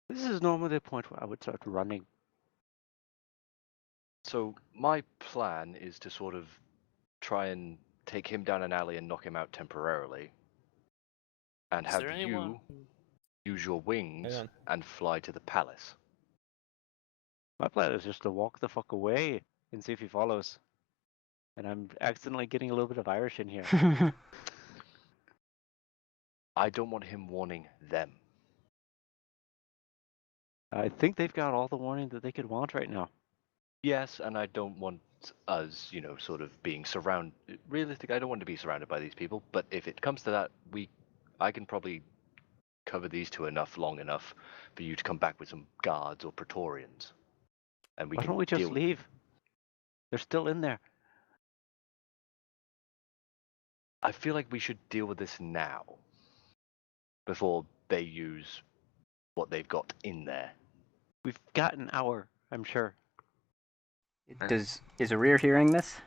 This is normally the point where I would start running. So my plan is to sort of try and take him down an alley and knock him out temporarily, and Is have there you anyone? use your wings Hang on. and fly to the palace. My plan is just to walk the fuck away and see if he follows. And I'm accidentally getting a little bit of Irish in here. I don't want him warning them. I think they've got all the warning that they could want right now. Yes, and I don't want us, sort of being surrounded. Realistic, I don't want to be surrounded by these people. But if it comes to that, I can probably cover these two long enough for you to come back with some guards or Praetorians, and we Why can don't we just deal with leave? They're still in there. I feel like we should deal with this now, before they use what they've got in there. We've got an hour, I'm sure. Is Arir hearing this?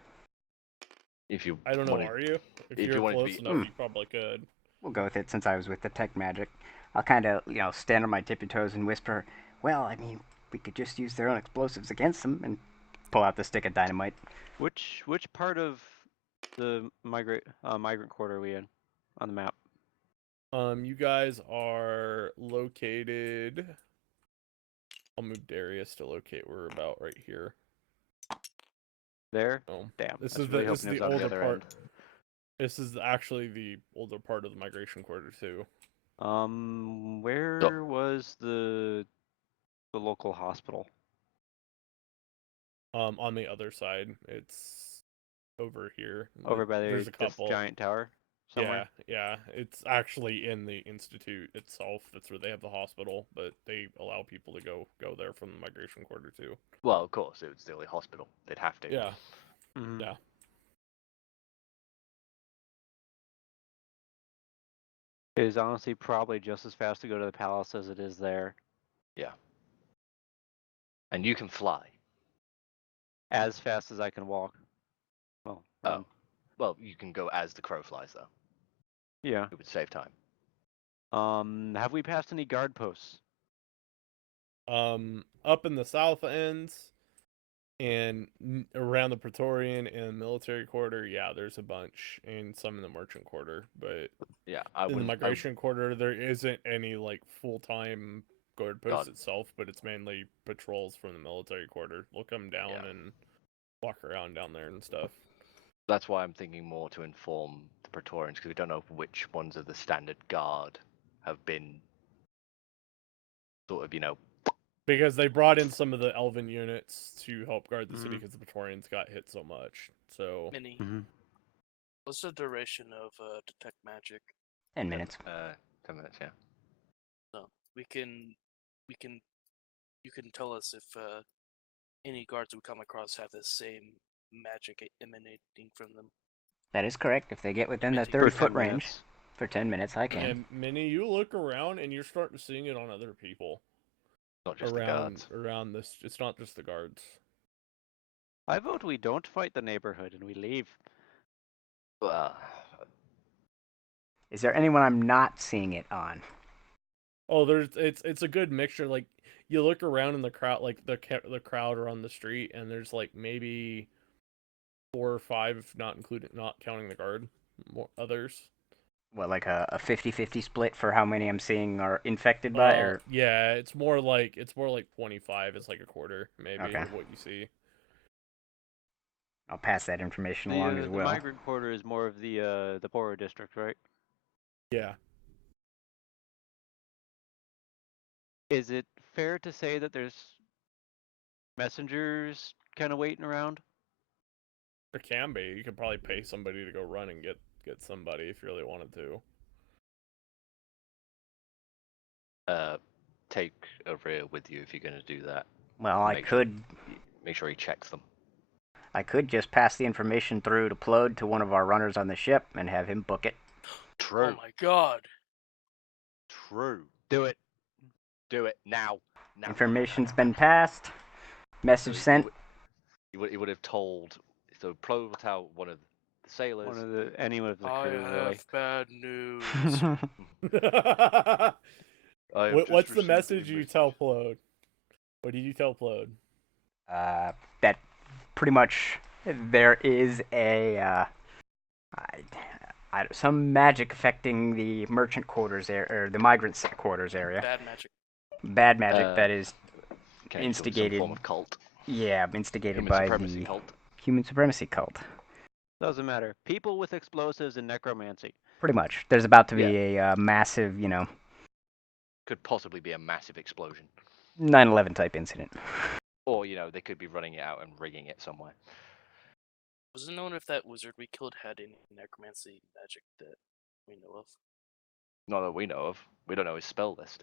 If you, I don't know, wanted- are you? If if you you're wanted to close be- enough, you probably could. We'll go with it since I was with the tech magic. I'll kind of, stand on my tippy toes and whisper, well, I mean, we could just use their own explosives against them and pull out the stick of dynamite. Which part of the migrant quarter are we in on the map? You guys are located. I'll move Darius to locate. We're about right here. There? Oh, Damn. this I was is really the hoping it was on the older other part. end. This is actually the older part of the migration quarter too. Where was the local hospital? On the other side, it's over here. Over by There's a this couple. giant tower somewhere? Yeah. It's actually in the institute itself. That's where they have the hospital, but they allow people to go there from the migration quarter too. Well, of course, it was still a hospital. They'd have to. Yeah. Mhm. Yeah. It is honestly probably just as fast to go to the palace as it is there. Yeah. And you can fly. As fast as I can walk. Well, run. Oh. Well, you can go as the crow flies, though. Yeah. It would save time. Have we passed any guard posts? Up in the south ends and around the Praetorian and military quarter, yeah, there's a bunch, and some in the merchant quarter, but Yeah, in the migration quarter, there isn't any like full-time guard post itself, but it's mainly patrols from the military quarter. They'll come down and walk around down there and stuff. That's why I'm thinking more to inform the Praetorians, because we don't know which ones of the standard guard have been sort of, Because they brought in some of the elven units to help guard the city because the Praetorians got hit so much. So Mini. Mm-hmm. What's the duration of detect magic? 10 minutes. 10 minutes, yeah. So you can tell us if any guards we come across have the same magic emanating from them. That is correct. If they get within the For 30-foot 10 range minutes. for 10 minutes, I can. And Minnie, you look around and you're starting to seeing it on other people Not just the guards. around this. It's not just the guards. I vote we don't fight the neighborhood and we leave. Well, Is there anyone I'm not seeing it on? Oh, it's a good mixture. Like you look around in the crowd, like the crowd are on the street, and there's like maybe 4 or 5, not counting the guard, more others. What, like a 50-50 split for how many I'm seeing are infected by, or Yeah, it's more like 25. It's like a quarter maybe Okay. of what you see. I'll pass that information along as The well. migrant quarter is more of the poorer district, right? Yeah. Is it fair to say that there's messengers kind of waiting around? There can be. You could probably pay somebody to go run and get somebody if you really wanted to. take a rear with you if you're going to do that. Well, I Make sure- could Make sure he checks them. just pass the information through to Plode to one of our runners on the ship and have him book it. True. Oh my god! True. Do it. Do it now. Now. Information's been passed. Message sent. He would have told. So Pro will tell one of the sailors. Anyone of the I crew, have really. bad news. I have What's just the received message a you tell Plode? What did you tell Plode? That pretty much there is a some magic affecting the merchant quarters or the migrant quarters area. Bad magic. Bad magic that is connected to instigated. Some form of cult. Yeah, instigated Human by supremacy the cult. human supremacy cult. Doesn't matter. People with explosives and necromancy. Pretty much. There's about to be a massive, Could possibly be a massive explosion. 9/11 type incident. Or, they could be running it out and rigging it somewhere. Was it known if that wizard we killed had any necromancy magic that we know of? Not that we know of. We don't know his spell list.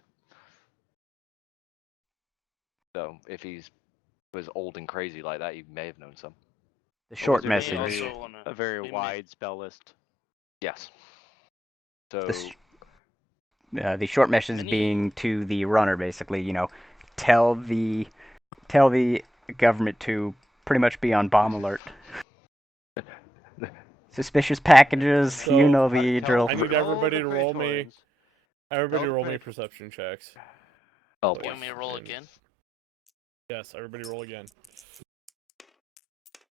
So, if was old and crazy like that, he may have known some. The short Or was it message. a very we may- wide spell list. Yes. So, The short message Any- being to the runner, basically, tell the government to pretty much be on bomb alert. Suspicious packages, So, the drill. I need everybody to roll me. Everybody Tell roll me Rick. perception checks. oh You boy. want me to roll again? Yes, everybody roll again.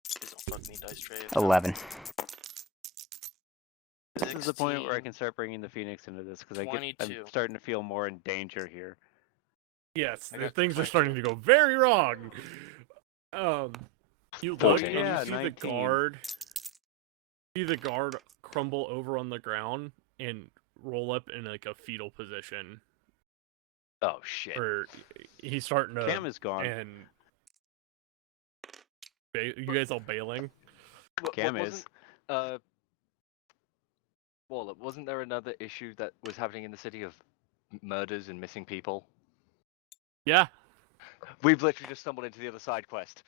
Please don't fuck me, dice tray. 11. This is the point where I 16. can start bringing the Phoenix into this because I'm 22. starting to feel more in danger here. Yes, I the got things are 22. starting to go very wrong. You look 14. and Yeah, you see 19. the guard crumble over on the ground and roll up in like a fetal position. Oh shit. Or he's starting to Cam is gone. and you guys all bailing. Cam wasn't, is. Wasn't there another issue that was happening in the city of murders and missing people? Yeah. We've literally just stumbled into the other side quest.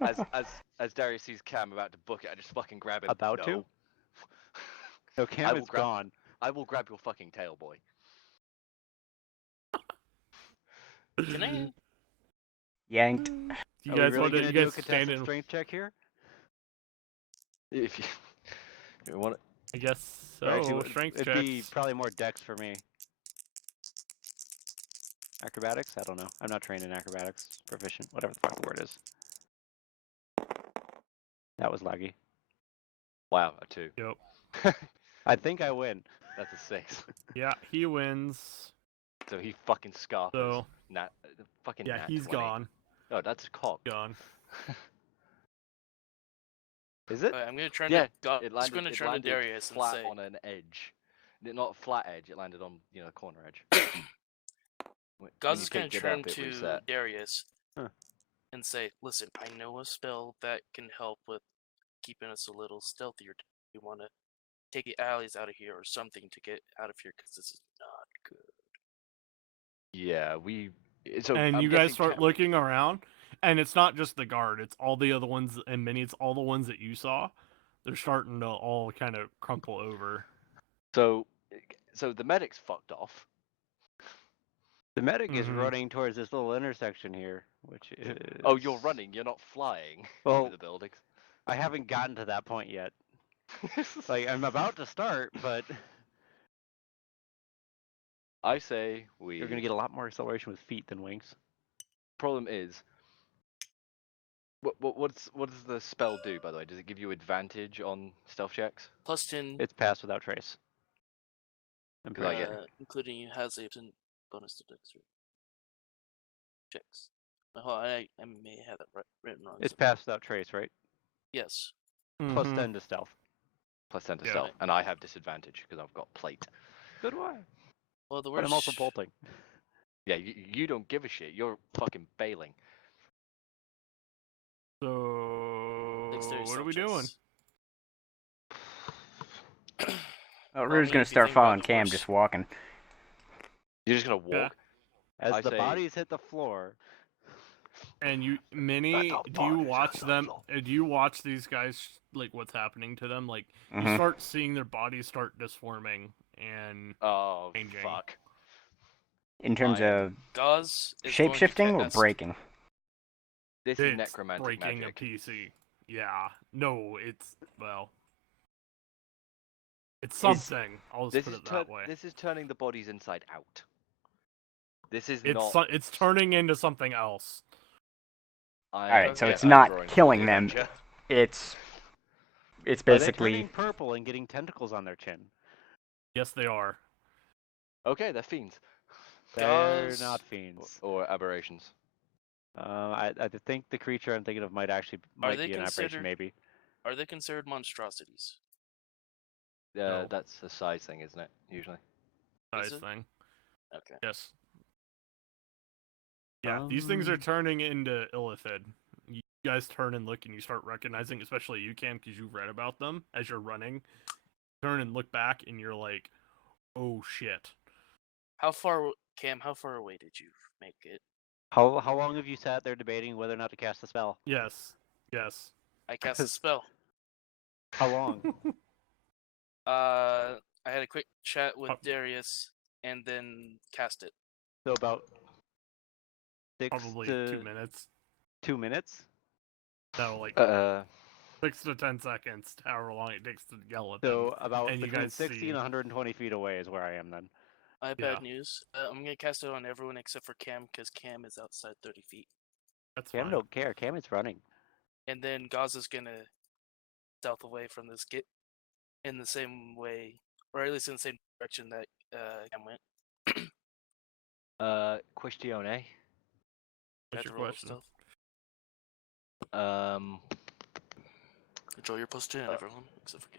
as Darius sees Cam about to book it, I just fucking grab him. About to? No. No, Cam is grab- gone. I will grab your fucking tail, boy. Can I? Yanked. You Are guys we really want to gonna you do a guys stand contested in strength check here? If you want it. I guess so. Actually, Strength it'd checks. be probably more dex for me. Acrobatics? I don't know. I'm not trained in acrobatics. Proficient. Whatever the fuck the word is. That was laggy. Wow, a 2. Yep. I think I win. That's a 6. Yeah, he wins. So he fucking scarfs. So Fucking yeah, nat he's 20. gone. Oh, that's cock. Gone. Is it? I'm gonna turn Yeah, to it I'm landed, gonna it turn to landed Darius and flat say, on an edge. Not a flat edge, it landed on, the corner edge. When God's you is gonna picked it turn up, it to reset. Darius Huh. and say, "Listen, I know a spell that can help with keeping us a little stealthier. Do you want to take the alleys out of here or something to get out of here because this is not good. Yeah, we. So And I'm you guys guessing start Cam- looking around, and it's not just the guard; it's all the other ones, and Minnie, it's all the ones that you saw. They're starting to all kind of crumple over. So the medic's fucked off. The medic is Mhm. running towards this little intersection here, which is. Oh, you're running. You're not flying Well, over the buildings. I haven't gotten to that point yet. Like I'm about to start, but I say we. you're gonna get a lot more acceleration with feet than wings. Problem is, what does the spell do? By the way, does it give you advantage on stealth checks? Plus 10, It's pass without trace. I'm Because I pretty get- sure. including has a bonus to dexterity checks. Oh, I may have that written wrong. It's somewhere. pass without trace, right? Yes. Plus Mhm. 10 to stealth. plus 10 to Yeah. stealth, and I have disadvantage because I've got plate. So do I. Well, the But I'm also worst. bolting. Yeah, you don't give a shit. You're fucking bailing. So Dexterity what are stealth we doing? checks. Oh, Well, Rue's I mean, gonna if you start think about following the Cam, worst- just walking. You're just gonna walk. As I the say- bodies hit the floor, And you, Minnie, Let the do you bodies watch hit the them? floor. Do you watch these guys, like what's happening to them? Like you Mhm. start seeing their bodies start disforming, and Oh Changing. fuck. In terms I am- of Gauze is shape going to shifting or cast- breaking? This is it's necromantic breaking magic. a PC. Yeah, no, it's well, it's something. I'll just put it that way. This is turning the bodies inside out. This is It's not. it's turning into something else. Alright, so Okay, it's I'm not drawing for killing the them. Avenger. It's are they basically turning purple and getting tentacles on their chin? Yes, they are. Okay, they're fiends They're Gauze not fiends. or aberrations. I think the creature I'm thinking of might Are be they an aberration, considered- maybe. Are they considered monstrosities? No. That's a size thing, isn't it? Usually. Size it? thing. Okay. Yes. Yeah, these things are turning into illithid. You guys turn and look, and you start recognizing, especially you, Cam, because you've read about them as you're running. Turn and look back, and you're like, "Oh shit!" How far, Cam? How far away did you make it? How long have you sat there debating whether or not to cast the spell? Yes. Yes. I cast a spell. How long? I had a quick chat with Oh. Darius and then cast it. So about 6 Probably to 2 minutes. 2 minutes. No, like 6 to 10 seconds, however long it takes to yell at them. So about and you between guys 60 see- and 120 feet away is where I am then. I have Yeah. bad news. I'm gonna cast it on everyone except for Cam because Cam is outside 30 feet. That's Cam fine. don't care. Cam is running. And then Gauze is gonna stealth away from this git in the same way, or at least in the same direction that Cam went. Questione. What's Had to your roll question? stealth. Control your plus 10, everyone except for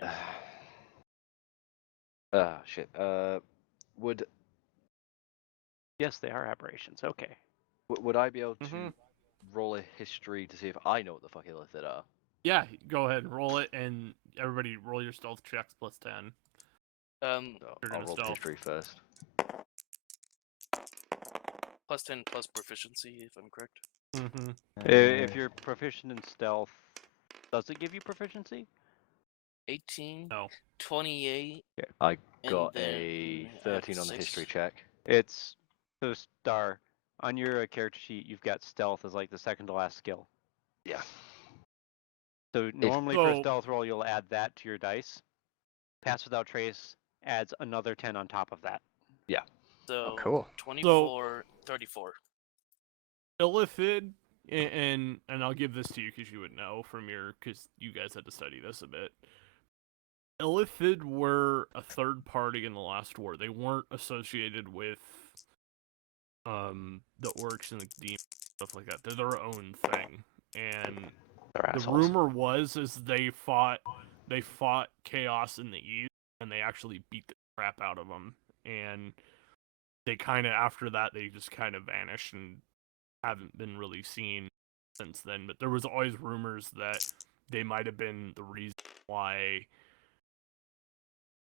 Cam. Shit. Would Yes, they are aberrations. Okay. would I be able to Mhm. roll a history to see if I know what the fuck illithid are? Yeah, go ahead and roll it, and everybody roll your stealth checks plus 10. So You're I'll gonna roll the stealth. history first. Plus 10 plus proficiency, if I'm correct. Mm-hmm. If you're proficient in stealth, does it give you proficiency? 18, No. 28. I And got then a add 13 on the history 6. check. It's so Star on your character sheet. You've got stealth as like the second to last skill. Yeah. So normally for a So- stealth roll, you'll add that to your dice. Pass without trace adds another 10 on top of that. So cool. 24, 34. Illithid, and I'll give this to you because you would know because you guys had to study this a bit. Illithid were a third party in the last war. They weren't associated with the orcs and the demons, stuff like that. They're their own thing. And They're the assholes. rumor was they fought chaos in the east, and they actually beat the crap out of them. And they kind of, after that, they just kind of vanished and haven't been really seen since then. But there was always rumors that they might have been the reason why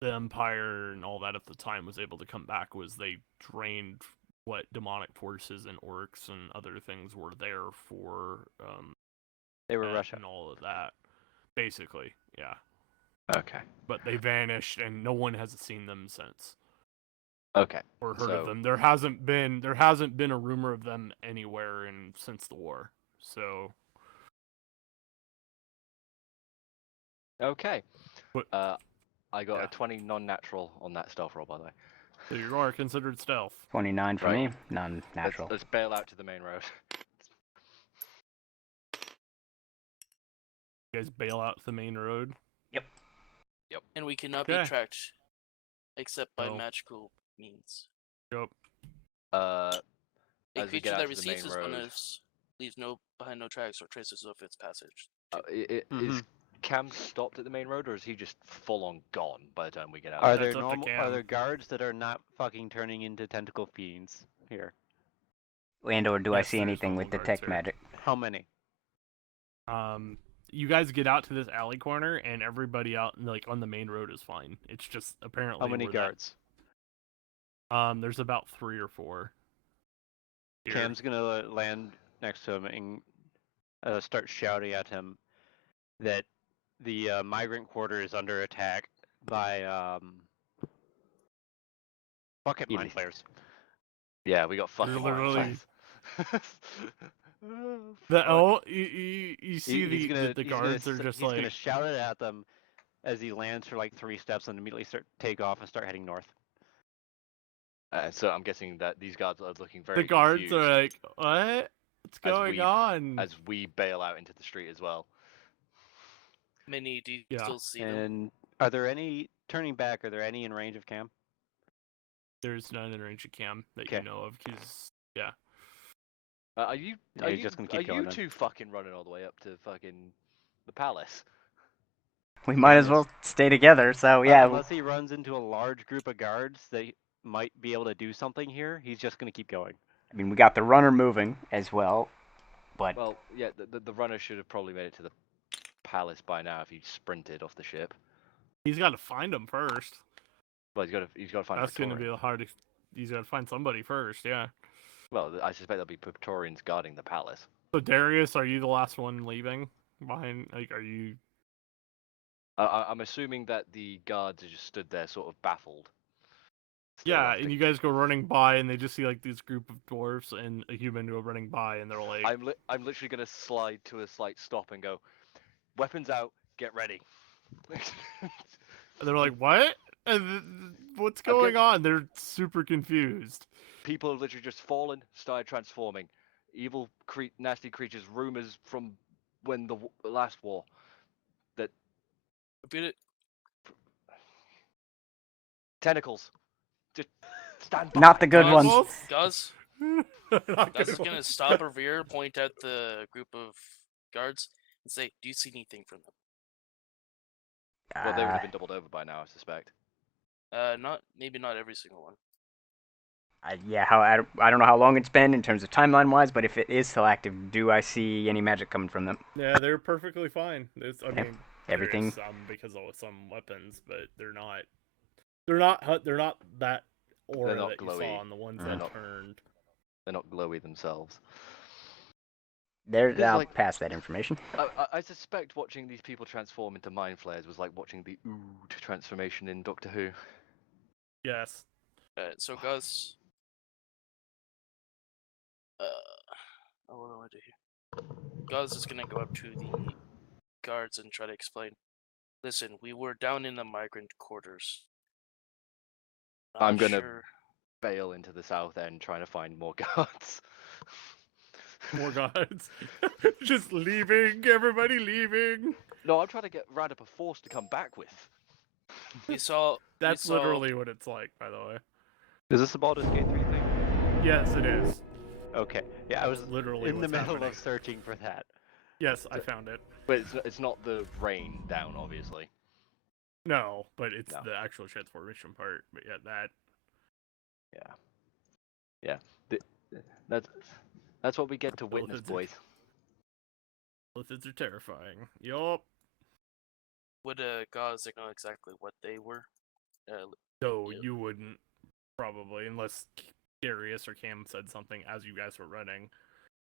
the Empire and all that at the time was able to come back was they drained what demonic forces and orcs and other things were there for. They were Russia. And all of that, basically, yeah. Okay. But they vanished, and no one has seen them since. Okay. Or heard So- of them. There hasn't been a rumor of them anywhere since the war. So. Okay. But- I got yeah. a 20 non-natural on that stealth roll, by the way. So you are considered stealth. 29 for Right. me, non-natural. Let's bail out to the main road. You guys bail out the main road. And we cannot Okay. be tracked except by Oh. magical means. Yep. A As we creature get out that to the receives main this road. bonus leaves behind no tracks or traces of its passage. Is Cam stopped at the main road, or is he just full on gone by the time we get out? Are there? there That's up to Are Cam. there guards that are not fucking turning into tentacle fiends here? And or do I Yes, see there's anything with normal guards detect here. magic? How many? You guys get out to this alley corner, and everybody out like on the main road is fine. It's just apparently How many where that- guards? There's about 3 or 4. here. Cam's gonna land next to him and start shouting at him that the migrant quarter is under attack by bucket mind Elite. flayers. Yeah, we got fucking literally- Fuck. You see He's the guards are just he's like gonna shout it at them as he lands for like 3 steps and immediately take off and start heading north. So I'm guessing that these guards are looking very the guards confused are like, what? What's going on? as we bail out into the street as well. Many, do you Yeah. still see them? And are there any turning back? Are there any in range of Cam? There's none in range of Cam that Okay. you know of. He's yeah. Are you Yeah, he's just gonna keep going then. two fucking running all the way up to fucking the palace? We might as well stay together. So yeah, Unless he runs into a large group of guards that might be able to do something here, he's just gonna keep going. I mean we got the runner moving as well, but Well, yeah, the runner should have probably made it to the palace by now if he sprinted off the ship. He's got to find them first. Well, he's got to find. That's going gonna to be the hardest. He's got to find somebody first. Yeah. Well, I suspect there'll be Praetorians guarding the palace. So Darius, are you the last one leaving behind? Like, are you? I'm assuming that the guards are just stood there, sort of baffled. Still Yeah, after- and you guys go running by, and they just see like this group of dwarves and a human go running by, and they're like, I'm literally gonna slide to a slight stop and go, weapons out, get ready. and they're like, what? What's I'm going on? They're super confused. People have literally just fallen, started transforming. Evil, nasty creatures. Rumors from when the last war. Repeat it. Tentacles. Just stand by. not the good Guys, ones. Guz, Not Guz good is gonna ones. stop a rear, point at the group of guards, and say, "Do you see anything from them?" Well, they would have been doubled over by now, I suspect. Maybe not every single one. Yeah, I don't know how long it's been in terms of timeline wise, but if it is still active, do I see any magic coming from them? Yeah, they're perfectly fine. I Yep, mean, everything- there is some because of some weapons, but they're not. They're not that aura not that you glowy. saw on the ones They're that not- turned. They're not glowy themselves. There, Because, I'll like- pass that information. I suspect watching these people transform into mind flayers was like watching the Ood transformation in Doctor Who. Yes. So Guz. What do I do here? Guz is gonna go up to the guards and try to explain. Listen, we were down in the migrant quarters. I'm Not gonna- sure- Bail into the south end trying to find more guards. More guards. Just leaving. Everybody leaving. No, I'm trying to round up a force to come back with. We saw. That's saw- literally what it's like, by the way. Is this the Baldur's Gate 3 thing? Yes, it is. Okay. Yeah, I was Literally in the what's middle happening. of searching for that. Yes, I found it. But it's not the rain down, obviously. No, but it's No. the actual transformation part. But yeah, that. Yeah. That's what we get to Well, witness, if it's a- boys. Lithids are terrifying. Yup. Would Guz know exactly what they were? So Yeah. you wouldn't probably, unless Darius or Cam said something as you guys were running.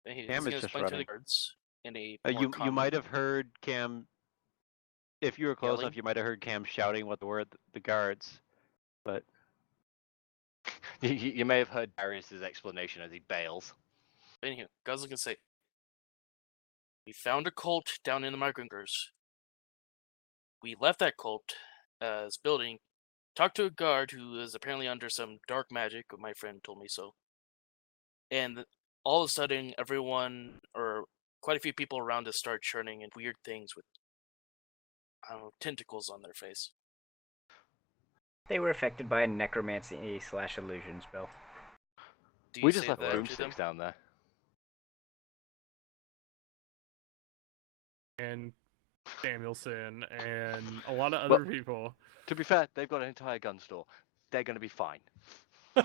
He's Cam is gonna just explain to the running. guards in a more You common might have heard Cam, if you were close Yelling? enough, you might have heard Cam shouting what the word the guards, but You may have heard Darius's explanation as he bails. Anywho, guys, looking to say, we found a cult down in the migrant bunkers. We left that cult building, talked to a guard who is apparently under some dark magic. My friend told me so. And all of a sudden, everyone, or quite a few people around us, start churning in weird things with, I don't know, tentacles on their face. They were affected by a necromancy/illusion spell. Do you we just say left that to them? broomsticks down there. And Samuelson and a lot of other people. To be fair, they've got an entire gun store. They're going to be fine. The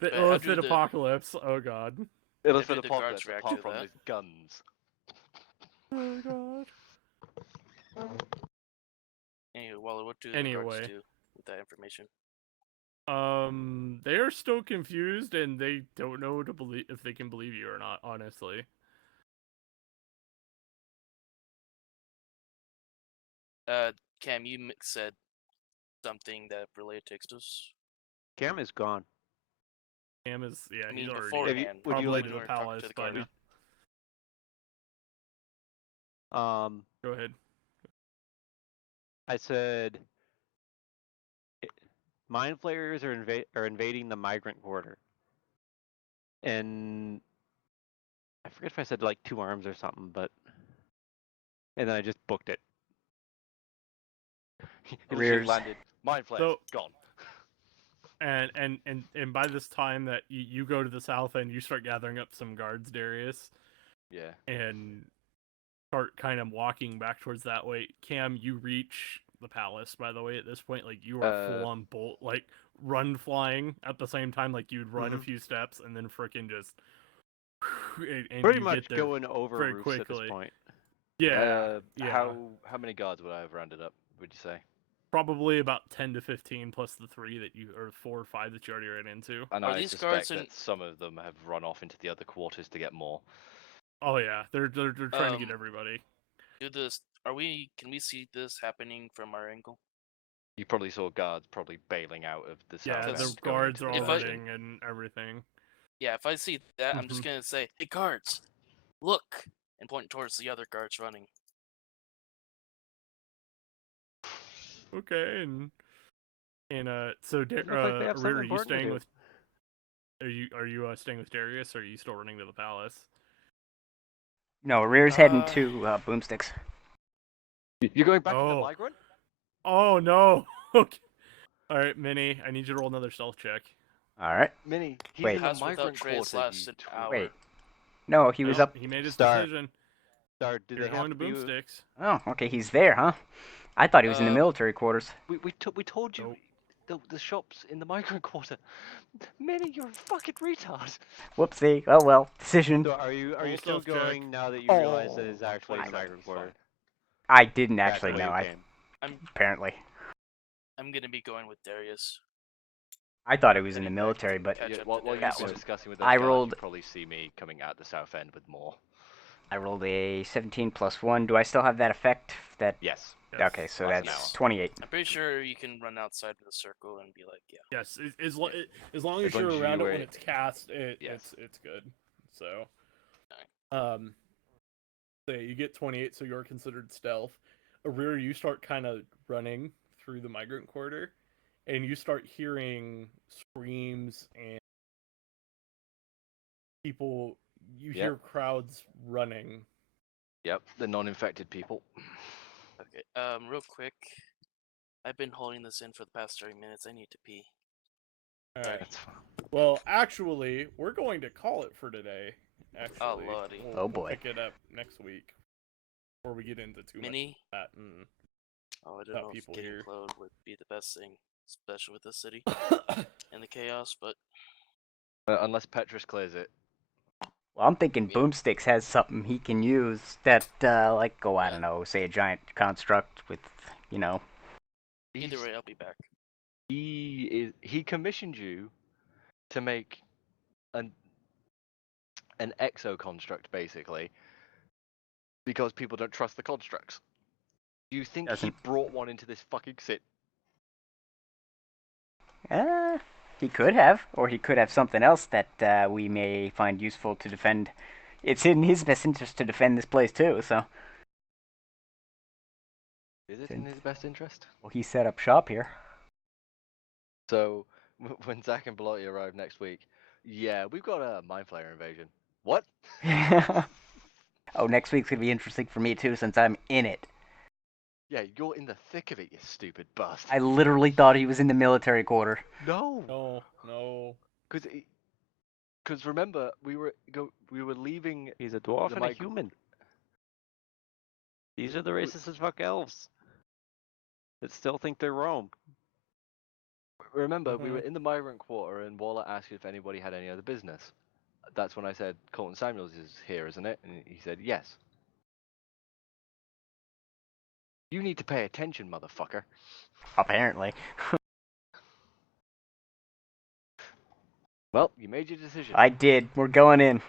But how Illithid do the- apocalypse. Oh god. It'll How fit do the apocalypse guards react apart to from that? these guns. Oh god. Anyway, Waller, what do the Anyway. guards do with that information? They are still confused and they don't know to believe if they can believe you or not, honestly. Cam, you said something that related to Exos. Cam is gone. Cam is, yeah, I he's mean, already beforehand, would you probably like to when the we were talking palace to the by guard. now. Go Go ahead. I said, mind flayers are invading the migrant quarter, and I forget if I said like 2 arms or something, but and then I just booked it. He literally Rears. landed. Mind flares. So- Gone. And by this time that you go to the south end, you start gathering up some guards, Darius, Yeah. and start kind of walking back towards that way. Cam, you reach the palace, by the way, at this point. Like, you are full on bolt, like, run flying at the same time. Like, you'd run a few steps and then frickin' just. And Pretty you much get there going over very roofs at this quickly. point. Yeah. How many guards would I have rounded up? Would you say? Probably about 10 to 15 plus the 3 that you, or 4 or 5 that you already ran into. And Are I these suspect guards in- that some of them have run off into the other quarters to get more. Oh yeah, they're trying to get everybody. Can we see this happening from our angle? You probably saw guards probably bailing out of the Yeah, south the end, going guards to are the all If I- ocean. running and everything. Yeah, if I see that, I'm just gonna say, "Hey, guards, look!" and point towards the other guards running. Okay, so It looks like they have something Rear, are you important to staying do. with? Are you staying with Darius, or are you still running to the palace? No, Rear's heading Uh, to Boomsticks. You're going back to the Oh. migrant? Oh no! Okay. All right, Minnie, I need you to roll another stealth check. All right. Minnie, he's Wait. in the Pass without migrant trace quarter. lasts You an twat. hour. Wait. No, he was Nope, up. He made his Start. decision. Did You're they have going to to be? Boomsticks. Oh, okay, he's there, huh? I thought he was in the military quarters. We told you the shop's in the migrant quarter. Minnie, you're a fucking retard. Whoopsie. Oh well. Decision. So are you Roll still stealth check. going now that you realize that it's actually the 27, migrant it's quarter? fine. I didn't Back actually the way know. you I came. apparently. I'm gonna be going with Darius. I thought he was in the Heading back military, to but catch Yeah, up while to you Darius. were was- discussing with those I guards, rolled- you probably see me coming out the south end with more. I rolled a 17 plus 1. Do I still have that effect? That Yes. Yes. Okay, so Last an that's hour. 28. I'm pretty sure you can run outside of the circle and be like, "Yeah." Yes, as long As as long you're as you around it were- when it's cast, Yes. it's good. So, so you get 28, so you're considered stealth. Rear, you start kind of running through the migrant quarter, and you start hearing screams and people. You hear crowds running. Yep, the non-infected people. Okay. Real quick, I've been holding this in for the past 30 minutes. I need to pee. All right. That's fine. Well, actually, we're going to call it for today. Actually, lordy. We'll, Oh, we'll boy. pick it up next week before we get into too Mini? much of that. And... Oh, I don't Got know if people getting here. cloned would be the best thing, especially with the city and the chaos. But Unless Petrus clears it. Well, I'm thinking Yeah. Boomsticks has something he can use that, I don't know, say a giant construct with you know. Either He's- way, I'll be back. he commissioned you to make an exo construct basically because people don't trust the constructs. Do you think he Doesn't. brought one into this fucking sit? He could have, or he could have something else that we may find useful to defend. It's in his best interest to defend this place too. So, Is it in his best interest? well, he set up shop here. So when Zach and Belotti arrive next week, yeah, we've got a Mind Flayer invasion. What? Oh, next week's gonna be interesting for me too, since I'm in it. Yeah, you're in the thick of it, you stupid bastard. I literally thought he was in the military quarter. No, No. because remember we were leaving. He's a dwarf The and a mic- human. These are the racist as fuck elves that still think they're Rome. Remember, we were in the migrant quarter, and Waller asked if anybody had any other business. That's when I said Colton Samuels is here, isn't it? And he said yes. You need to pay attention, motherfucker. Apparently. Well, you made your decision. I did. We're going in.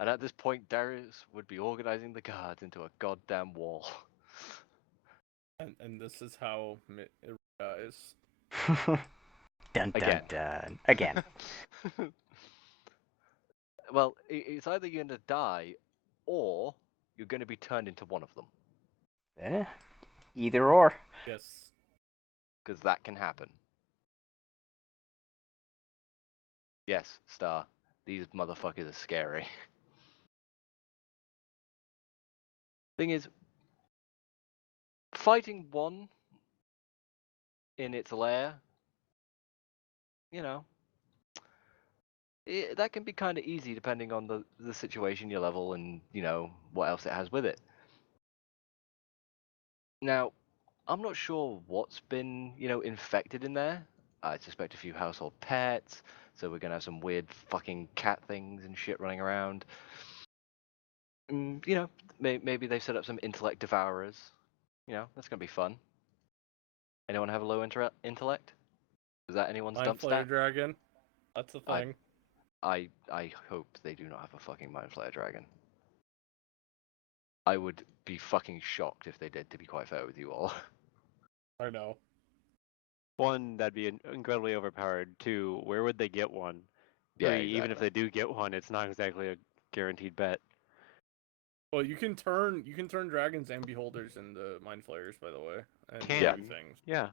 And at this point, Darius would be organizing the guards into a goddamn wall. And this is how it dies. Dun dun Again. dun. Again. Well, it's either you're going to die, or you're going to be turned into one of them. Either or. Yes. Because that can happen. Yes, Star. These motherfuckers are scary. Thing is, fighting one in its lair, you know, that can be kind of easy depending on the situation, your level, and, you know, what else it has with it. Now, I'm not sure what's been, you know, infected in there. I suspect a few household pets, so we're going to have some weird fucking cat things and shit running around. You know, maybe they've set up some intellect devourers. You know, that's going to be fun. Anyone have a low intellect? Is that anyone's Mind dump Flayer stat? Dragon. That's a thing. I hope they do not have a fucking Mind Flayer Dragon. I would be fucking shocked if they did, to be quite fair with you all. I know. One, that'd be incredibly overpowered. Two, where would they get one? Yeah, Three, even if exactly. they do get one, it's not exactly a guaranteed bet. Well, you can turn dragons and beholders into mind flayers, by the way, and Can. do things. Yeah.